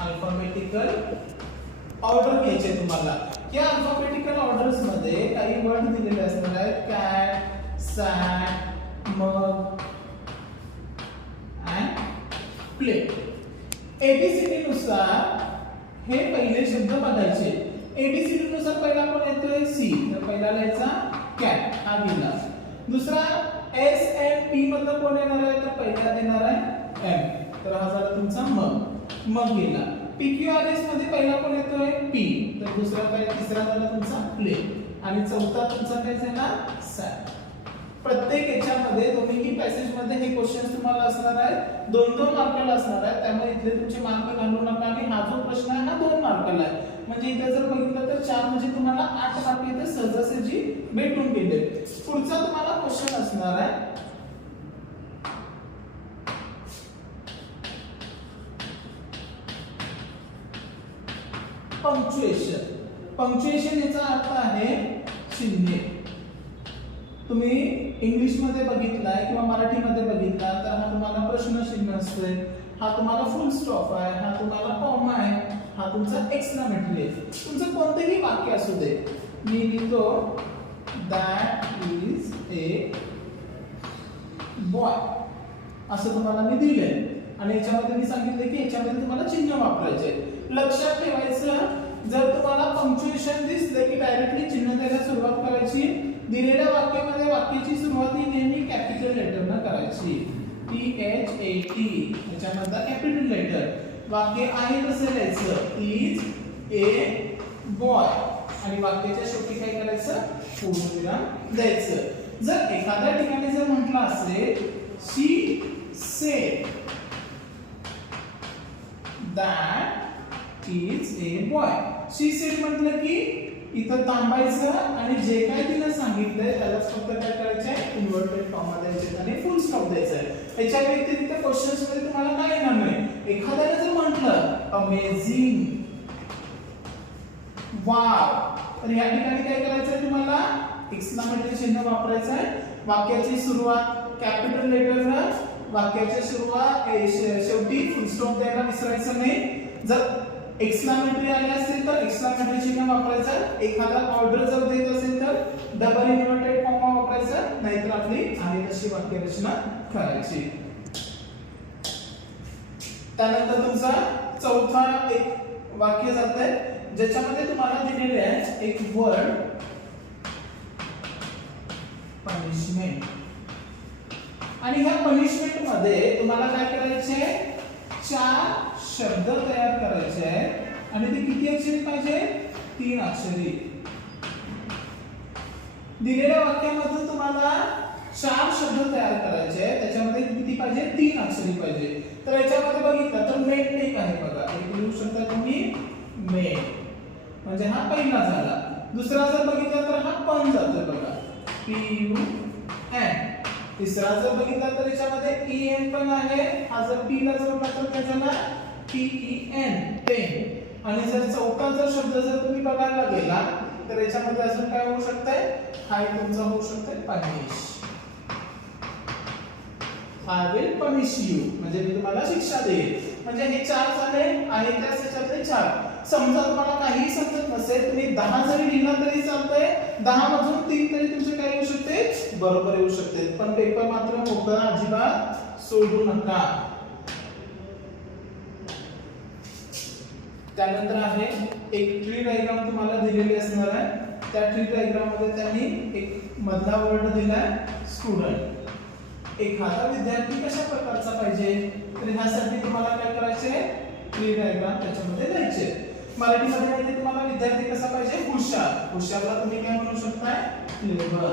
अल्फाबेटिकल ऑर्डर घ्यायचे तुम्हाला. या अल्फाबेटिकल ऑर्डर्स मध्ये काही वर्ड दिलेले असणार आहेत कॅट, सॅट, मग अँड प्लेट. ABCD नुसार हे पहिले शब्द बघायचे. ABCD नुसार पहिला कोण येतोय C. तर पहिला लिहायचा कॅट हा गेला. दुसरा SNP मधलं कोण येणार आहे तर पहिला देणार आहे M. तर हा झाला तुमचा मग गेला. PQRS मध्ये पहिला कोण येतोय P. तर दुसरा काय तिसरा झाला तुमचा प्ले आणि चौथा तुमचा काय झाला सॅट. प्रत्येक याच्यामध्ये दोन्ही पॅसेज मध्ये हे क्वेश्चन तुम्हाला असणार आहेत 2-2 मार्काला असणार आहेत. त्यामुळे इथले तुमचे मार्क घालू नका आणि हा जो प्रश्न आहे हा 2 मार्काला आहे. म्हणजे इथे जर बघितलं तर 4 म्हणजे तुम्हाला 8 मार्क इथे सहजासहजी भेटून गेले. पुढचा तुम्हाला क्वेश्चन असणार आहे पंक्च्युएशन. पंक्च्युएशन याचा अर्थ आहे चिन्हे. तुम्ही इंग्लिश मध्ये बघितलाय किंवा मराठीमध्ये बघितला तर हा तुम्हाला प्रश्न चिन्ह असतोय, हा तुम्हाला फुल स्टॉप आहे, हा तुम्हाला कॉमा आहे, हा तुमचा एक्सक्लेमेटरी आहे. तुमचं कोणतेही वाक्य असू दे मी लिहितो दॅट इज ए बॉय असं तुम्हाला मी दिलंय आणि याच्यामध्ये मी सांगितले की याच्यामध्ये तुम्हाला चिन्ह वापरायचे. लक्षात ठेवायचं जर तुम्हाला पंक्च्युएशन दिसले की डायरेक्टली चिन्ह द्यायला सुरुवात करायची. दिलेल्या वाक्यामध्ये वाक्याची सुरुवात ही नेहमी कॅपिटल लेटरने करायची. PHAT याच्यामध्ये कॅपिटल लेटर. वाक्य आहे तसे लिहायचं इज ए बॉय आणि वाक्याच्या शेवटी काय करायचं पूर्णविराम द्यायचं. जर एखाद्या ठिकाणी जर म्हटलं असेल शी sed that is a boy. She said म्हटलं की इथं थांबायचं आणि जे काय तिने सांगितलंय त्यालाच फक्त काय करायचंय इन्व्हर्टेड कॉमा द्यायचे आणि फुल स्टॉप द्यायचा आहे. याच्या व्यतिरिक्त क्वेश्चन्स मध्ये तुम्हाला काय येणार नाही. एखाद्याने जर म्हटलं अमेझिंग, वाव, तर या ठिकाणी काय करायचंय तुम्हाला एक्सक्लेमेटरी चिन्ह वापरायचं आहे. वाक्याची सुरुवात कॅपिटल लेटरनं, वाक्याची सुरुवात शेवटी फुल स्टॉप द्यायला विसरायचं नाही. जर एक्सक्लेमेटरी आले असेल तर एक्सक्लेमेटरी चिन्ह वापरायचं. एखादा ऑर्डर जर देत असेल तर डबल इन्व्हर्टेड कॉमा वापरायचा, नाहीतर आपली आहे तशी वाक्यरचना करायची. त्यानंतर तुमचा चौथा एक वाक्य जातंय ज्याच्यामध्ये तुम्हाला दिलेले आहे एक वर्ड पनिशमेंट. आणि ह्या पनिशमेंट मध्ये तुम्हाला काय करायचे 4 शब्द तयार करायचे आहेत आणि ते किती अक्षरी पाहिजे 3 अक्षरी. दिलेल्या वाक्यामधून तुम्हाला 4 शब्द तयार करायचे आहेत, त्याच्यामध्ये किती पाहिजे 3 अक्षरी पाहिजे. तर याच्यामध्ये बघितलं तर मेड एक आहे बघा, एक लिहू शकता तुम्ही मेड, म्हणजे हा पहिला झाला. दुसरा जर बघितला तर हा पण जातोय बघा PUN. तिसरा जर बघितला तर याच्यामध्ये EN पण आहे, हा जर P ला जोडला तर काय झाला PEN पेन. आणि जर चौथा जर शब्द जर तुम्ही बघायला गेला तर याच्यामध्ये अजून काय होऊ शकतंय, हा तुमचा होऊ शकतंय punish. I will punish you, म्हणजे मी तुम्हाला शिक्षा देईन. म्हणजे हे 4 झाले आहे त्याच ह्याच्यातले 4. समजा तुम्हाला काही समजत नसेल तुम्ही 10 जरी लिहिला तरी चालतंय, 10 मधून 3 तरी तुमचे काय येऊ शकते बरोबर येऊ शकते. पण पेपर मात्र मोकळा अजिबात सोडू नका. त्यानंतर आहे एक ट्री डायग्राम तुम्हाला दिलेली असणार आहे. त्या ट्री डायग्राम मध्ये त्यांनी एक मधला वर्ड दिलाय स्टुडंट. एखादा विद्यार्थी कशा प्रकारचा पाहिजे, तर ह्यासाठी तुम्हाला काय करायचे ट्री डायग्राम त्याच्यामध्ये द्यायचे. मराठीमध्ये म्हणजे तुम्हाला विद्यार्थी कसा पाहिजे हुशार. हुशारला तुम्ही काय म्हणू शकता क्लेवर.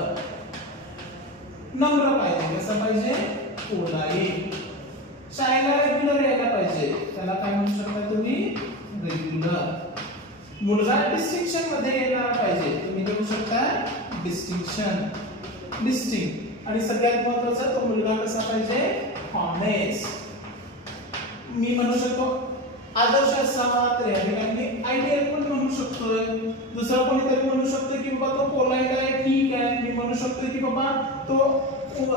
नम्र पाहिजे, कसा पाहिजे पोलाइट. शाळेला रेग्युलर यायला पाहिजे, त्याला काय म्हणू शकता तुम्ही रेग्युलर. मुलगा डिस्टिंक्शन मध्ये येणार पाहिजे, तुम्ही देऊ शकता डिस्टिंक्शन डिस्टिंक्ट. आणि सगळ्यात महत्त्वाचा तो मुलगा कसा पाहिजे हॉनेस्ट. मी म्हणू शकतो आदर्श असावा, तर या ठिकाणी आयडियल पण म्हणू शकतोय. दुसरा कोणीतरी म्हणू शकतो की बाबा तो पोलाइट आहे, ठीक आहे. मी म्हणू शकतो की बाबा तो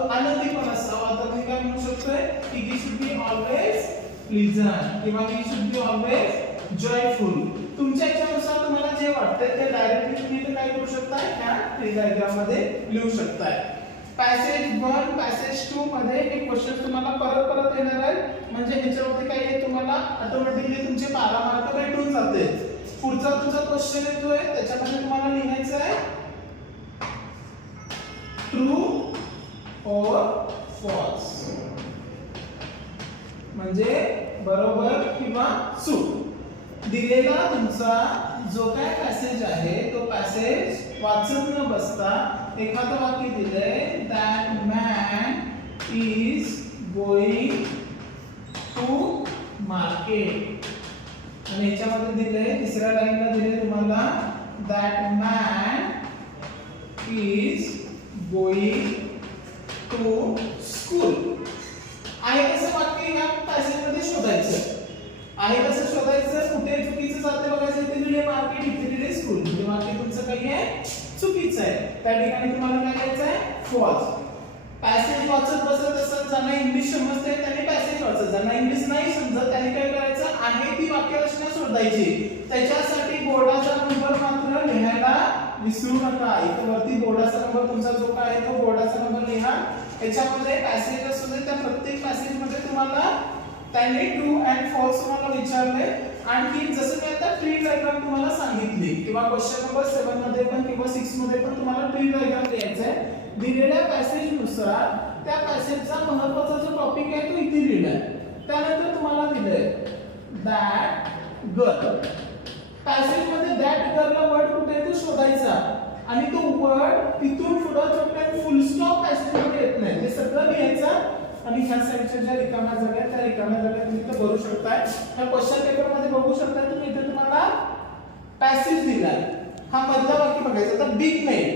आनंदी पण असावा, तर मी काय म्हणू शकतोय की he should be always pleasant किंवा he should be always joyful. तुमच्या इच्छेनुसार तुम्हाला जे वाटतंय ते डायरेक्टली तुम्ही काय करू शकता ह्या ट्री डायग्राम मध्ये लिहू शकताय. पॅसेज 1 पॅसेज 2 मध्ये हे क्वेश्चन तुम्हाला परत परत येणार आहेत, म्हणजे ह्याच्यावरती काय आहे तुम्हाला ऑटोमॅटिकली तुमचे 12 मार्क भेटून जाते. पुढचा तुमचा क्वेश्चन येतोय त्याच्यामध्ये तुम्हाला लिहायचं आहे ट्रू और फॉल्स, म्हणजे बरोबर किंवा चूक. दिलेला तुमचा जो काय पॅसेज आहे तो पॅसेज वाचून न बसता एखादं वाक्य दिलंय that man is going to market. आणि याच्यामध्ये दिलंय तिसऱ्या लाईनला दिले तुम्हाला that man is going to school. आहे कसं वाक्य या पॅसेज मध्ये शोधायचं. आहे कसं शोधायचं, कुठे चुकीचं जाते बघायचं. इथे दिले मार्केट, इथे दिले स्कूल, म्हणजे वाक्य तुमचं काही आहे चुकीचं आहे. त्या ठिकाणी तुम्हाला काय करायचं आहे फॉल्स. पॅसेज वाचत बसत असेल ज्यांना इंग्लिश समजते त्यांनी पॅसेज वाचत, ज्यांना इंग्लिश नाही समजत त्यांनी काय करायचं आहे ती वाक्यरचना शोधायची. त्याच्यासाठी बोर्डाचा नंबर मात्र लिहायला विसरू नका. इथे वरती बोर्डाचा नंबर तुमचा जो काय आहे तो बोर्डाचा नंबर लिहा. याच्यामध्ये पॅसेज असू दे त्या प्रत्येक पॅसेज मध्ये तुम्हाला त्यांनी ट्रू अँड फॉल्स तुम्हाला विचारले. आणखी जसं की आता ट्री डायग्राम तुम्हाला सांगितली किंवा क्वेश्चन नंबर 7 मध्ये पण किंवा 6 मध्ये पण तुम्हाला ट्री डायग्राम द्यायचा आहे. दिलेल्या पॅसेज नुसार त्या पॅसेजचा महत्त्वाचा जो टॉपिक आहे तो इथे लिहिलाय. त्यानंतर तुम्हाला दिलंय दॅट गर्ल. पॅसेज मध्ये दॅट गर्लला वर्ड कुठे आहे तो शोधायचा आणि तो वर्ड तिथून पुढे जो काही फुल स्टॉप पॅसेज मध्ये येत नाही ते सगळं लिहायचं आणि ह्या साईडच्या ज्या रिकाम्या जागा आहेत त्या रिकाम्या जागा तुम्ही इथे भरू शकताय. ह्या क्वेश्चन पेपर मध्ये बघू शकता तुम्ही इथे तुम्हाला पॅसेज दिलाय. हा मधला वाक्य बघायचं. आता बिग मेल,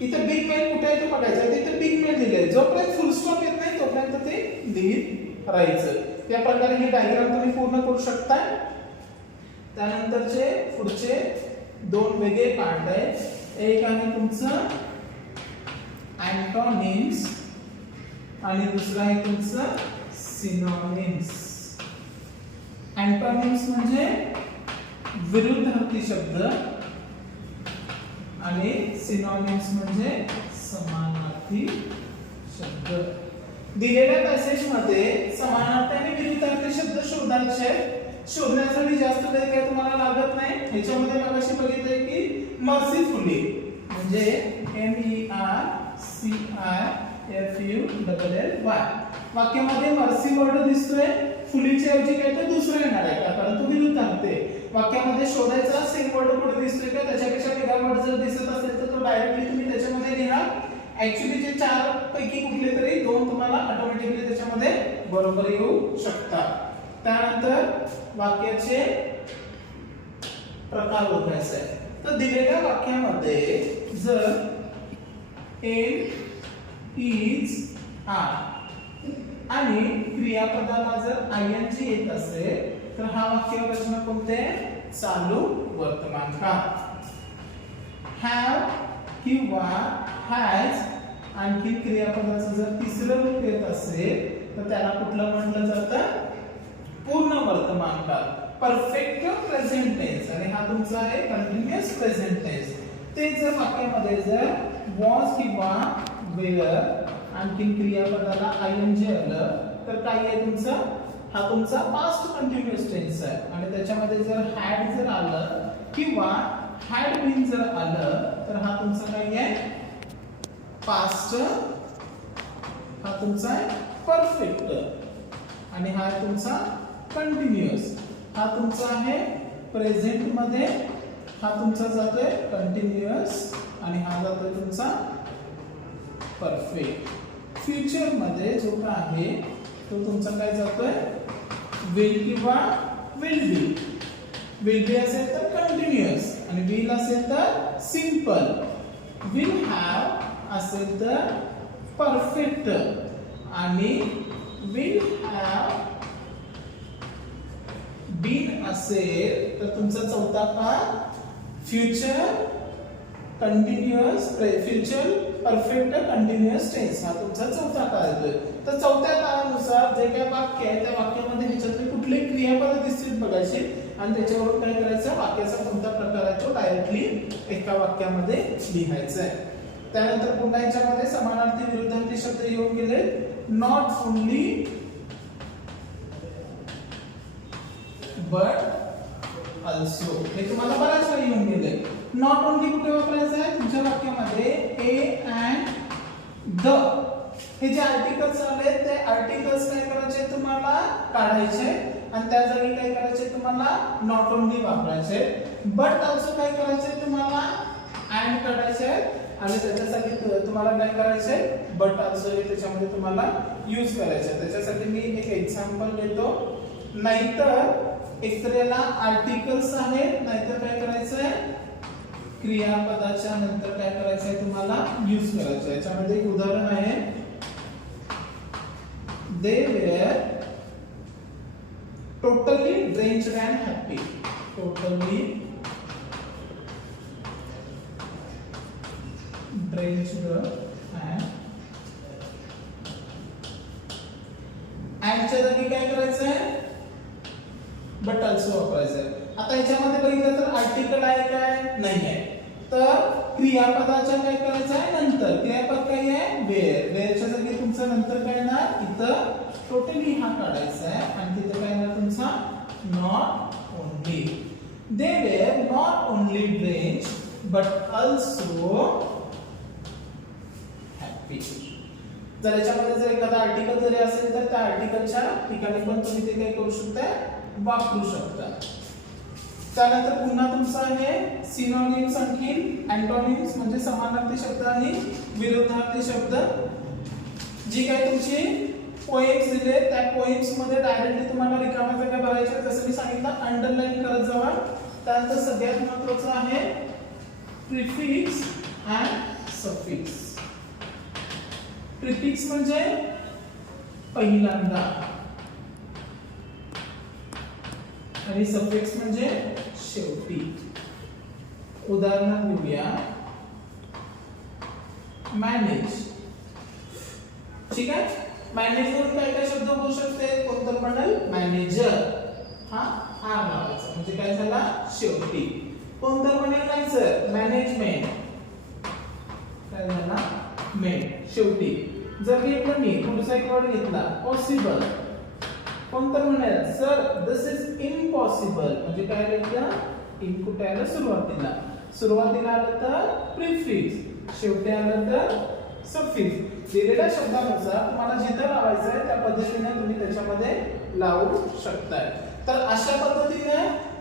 इथे बिग मेल कुठे आहे ते बघायचं. इथे बिग मेल दिले, जोपर्यंत फुल स्टॉप येत नाही तोपर्यंत ते लिहित राहायचं. या प्रकारे ही डायग्राम तुम्ही पूर्ण करू शकता. त्यानंतरचे पुढचे दोन वेगळे पार्ट आहेत. एक आहे तुमचं अँटोनिम्स आणि दुसरा आहे तुमचं सिनोनिम्स. अँटोनिम्स म्हणजे विरुद्धार्थी शब्द आणि सिनोनिम्स म्हणजे समानार्थी शब्द. दिलेल्या पॅसेज मध्ये समानार्थी आणि विरुद्धार्थी शब्द शोधायचे. शोधण्यासाठी जास्त काही काही तुम्हाला लागत नाही. ह्याच्यामध्ये मगाशी बघितलंय की मर्सीफुली म्हणजे MERCIFULLY. वाक्यामध्ये मर्सी वर्ड दिसतोय, फुलीच्या ऐवजी काय तर दुसरं येणार आहे का, कारण तो विरुद्धार्थ आहे. वाक्यामध्ये शोधायचा सेम वर्ड कुठे दिसतोय का, त्याच्यापेक्षा वेगळा वर्ड जर दिसत असेल तर तो डायरेक्टली तुम्ही त्याच्यामध्ये लिहा. ऍक्च्युअली जे चार पैकी कुठले तरी दोन तुम्हाला ऑटोमॅटिकली त्याच्यामध्ये बरोबर येऊ शकतात. त्यानंतर वाक्याचे प्रकार ओळखायचे आहे. तर दिलेल्या वाक्यामध्ये जर एम इज आर आणि क्रियापदाला जर आयएनजी येत असेल तर हा वाक्य रचना कोणते, चालू वर्तमान काळ. हॅव किंवा हॅज आणखी क्रियापदाचं जर तिसरं रूप येत असेल तर त्याला कुठलं म्हटलं जातं, पूर्ण वर्तमान काळ, परफेक्ट प्रेझेंट टेन्स. आणि हा तुमचा आहे कंटिन्युअस प्रेझेंट टेन्स. ते जर वाक्यामध्ये जर वॉज किंवा वेअर आणखी क्रियापदाला आयएनजी आलं तर काय आहे तुमचं, हा तुमचा पास्ट कंटिन्युअस टेन्स आहे. आणि त्याच्यामध्ये जर हॅड जर आलं किंवा हॅड बीन जर आलं तर हा तुमचा काय आहे, पास्ट, हा तुमचा आहे परफेक्ट. आणि हा तुमचा कंटिन्युअस, हा तुमचा आहे प्रेझेंट मध्ये, हा तुमचा जातोय कंटिन्युअस आणि हा जातोय तुमचा परफेक्ट. फ्युचर मध्ये जो काय आहे तो तुमचा काय जातोय, विल किंवा विल बी. विल बी असेल तर कंटिन्युअस आणि विल असेल तर सिंपल. विल हॅव असेल तर परफेक्ट आणि विल हॅव बीन असेल तर तुमचा चौथा काळ future continuous, future perfect continuous tense, हा तुमचा चौथा काळ येतोय. तर चौथ्या काळानुसार जे काही वाक्य आहे त्या वाक्यामध्ये ह्याच्यातले कुठले क्रियापद दिसतील बघायचे आणि त्याच्यावरून काय करायचं, वाक्याचा कोणता प्रकार आहे तो डायरेक्टली एका वाक्यामध्ये लिहायचा आहे. त्यानंतर पुन्हा याच्यामध्ये समानार्थी विरुद्धार्थी शब्द येऊन गेले. नॉट ओनली बट ऑल्सो, हे तुम्हाला बऱ्याच वेळा येऊन गेले. नॉट ओनली कुठे वापरायचं आहे, तुमच्या वाक्यामध्ये ए अँड द हे जे आर्टिकल्स आले ते आर्टिकल्स काय करायचे तुम्हाला काढायचे आणि त्या जागी काय करायचे तुम्हाला नॉट ओनली वापरायचे. बट ऑल्सो काय करायचे तुम्हाला अँड काढायचे आणि त्याच्यासाठी तुम्हाला काय करायचे, बट ऑल्सो हे त्याच्यामध्ये तुम्हाला यूज करायचे. त्याच्यासाठी मी एक एक्झाम्पल देतो. नाहीतर एकतर याला आर्टिकल्स आहेत, नाहीतर काय करायचंय क्रियापदाच्या नंतर काय करायचंय तुम्हाला यूज करायचं. याच्यामध्ये एक उदाहरण आहे, they were totally drenched and happy. Totally drenched अँडच्या जागी काय करायचंय, बट ऑल्सो वापरायचंय. आता याच्यामध्ये बघितलं तर आर्टिकल आहे काय, नाही आहे. तर क्रियापदाच्या काय करायचं आहे नंतर, क्रियापद काय आहे वेअर. वेअरच्या जागी तुमचं नंतर काय येणार, इथं टोटली हा काढायचा आहे आणि तिथे काय येणार तुमचा not only. They were not only drenched but also happy. जर याच्यामध्ये जर एखादा आर्टिकल जरी असेल तर त्या आर्टिकलच्या ठिकाणी पण तुम्ही ते काय करू शकता, वापरू शकता. त्यानंतर पुन्हा तुमचा आहे सिनोनिम्स आणखी अँटोनिम्स म्हणजे समानार्थी शब्द आणि विरुद्धार्थी शब्द. जी काय तुमची पोएम्स दिले, त्या पोएम्स मध्ये डायरेक्टली तुम्हाला रिकाम्या जागा भरायच्या, जसं मी सांगितलं अंडरलाईन करत जावा. त्यानंतर सगळ्यात महत्त्वाचं आहे प्रिफिक्स अँड सफिक्स. प्रिफिक्स म्हणजे पहिल्यांदा आणि सफिक्स म्हणजे शेवटी. उदाहरणार्थ घेऊया मॅनेज. ठीक आहे, मॅनेज वरून काय काय शब्द होऊ शकते, कोणतं पण मॅनेजर हा आर लावायचा म्हणजे काय झाला शेवटी. कोणतं पण नाही सर मॅनेजमेंट काय झाला मेन शेवटी. जर घेतलं मी पुढचा एक वर्ड घेतला पॉसिबल, कोणतं म्हणेल सर दिस इज इम्पॉसिबल म्हणजे काय लिहिलं इन कुठे आलं सुरुवातीला, सुरुवातीला आलं तर प्रिफिक्स, शेवटी आलं तर सफिक्स. दिलेल्या शब्दानुसार तुम्हाला जिथं लावायचं आहे त्या पद्धतीने तुम्ही त्याच्यामध्ये लावू शकताय. तर अशा पद्धतीने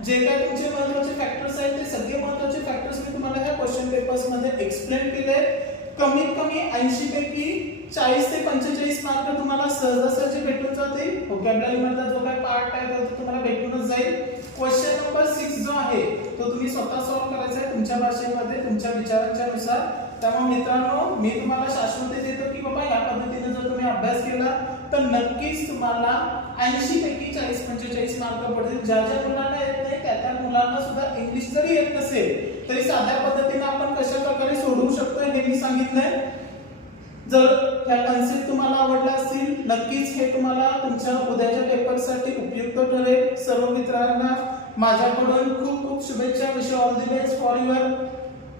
जे काही तुमचे महत्त्वाचे फॅक्टर्स आहेत ते सगळे महत्त्वाचे फॅक्टर्स मी तुम्हाला ह्या क्वेश्चन पेपर्स मध्ये एक्सप्लेन केले. कमीत कमी 80 पैकी 40 ते 45 मार्क तुम्हाला सहजासहजी भेटून जातील. व्होकॅब्युलरी मधला जो काही पार्ट आहे तो तुम्हाला भेटूनच जाईल. क्वेश्चन नंबर 6 जो आहे तो तुम्ही स्वतः सॉल्व्ह करायचा आहे तुमच्या भाषेमध्ये तुमच्या विचारांच्या नुसार. त्यामुळे मित्रांनो मी तुम्हाला शाश्वती देतो की बाबा या पद्धतीने जर तुम्ही अभ्यास केला तर नक्कीच तुम्हाला 80 पैकी 40-45 मार्क पडतील. ज्या ज्या मुलांना येत नाही त्या मुलांना सुद्धा इंग्लिश जरी येत नसेल तरी साध्या पद्धतीने आपण कशा प्रकारे सोडवू शकतो हे मी सांगितलंय. जर ह्या कन्सेप्ट तुम्हाला आवडला असतील नक्कीच हे तुम्हाला तुमच्या उद्याच्या पेपरसाठी उपयुक्त ठरेल. सर्व मित्रांना माझ्याकडून खूप खूप शुभेच्छा. Wish all the best for your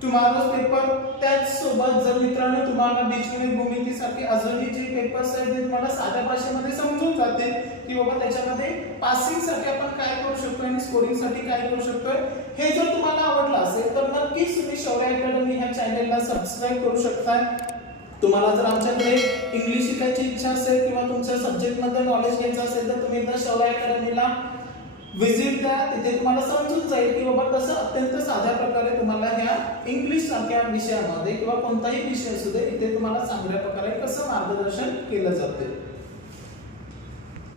tomorrow's paper. त्याच सोबत जर मित्रांनो तुम्हाला बीजगणित भूमितीसाठी अजूनही जे पेपर्स आहेत ते तुम्हाला साध्या भाषेमध्ये समजून जातील की बाबा त्याच्यामध्ये पासिंग साठी आपण काय करू शकतो आणि स्कोरिंग साठी काय करू शकतोय, हे जर तुम्हाला आवडलं असेल तर नक्कीच तुम्ही शौर्य अकॅडमी ह्या चॅनलला सबस्क्राईब करू शकता. तुम्हाला जर आमच्याकडे इंग्लिश शिकायची इच्छा असेल किंवा तुमच्या सब्जेक्ट मध्ये नॉलेज घ्यायचं असेल तर तुम्ही एकदा शौर्य अकॅडमीला विजिट द्या. तिथे तुम्हाला समजून जाईल की बाबा कसं अत्यंत साध्या प्रकारे तुम्हाला ह्या इंग्लिश सारख्या विषयामध्ये किंवा कोणताही विषय असू दे इथे तुम्हाला चांगल्या प्रकारे कसं मार्गदर्शन केलं जाते.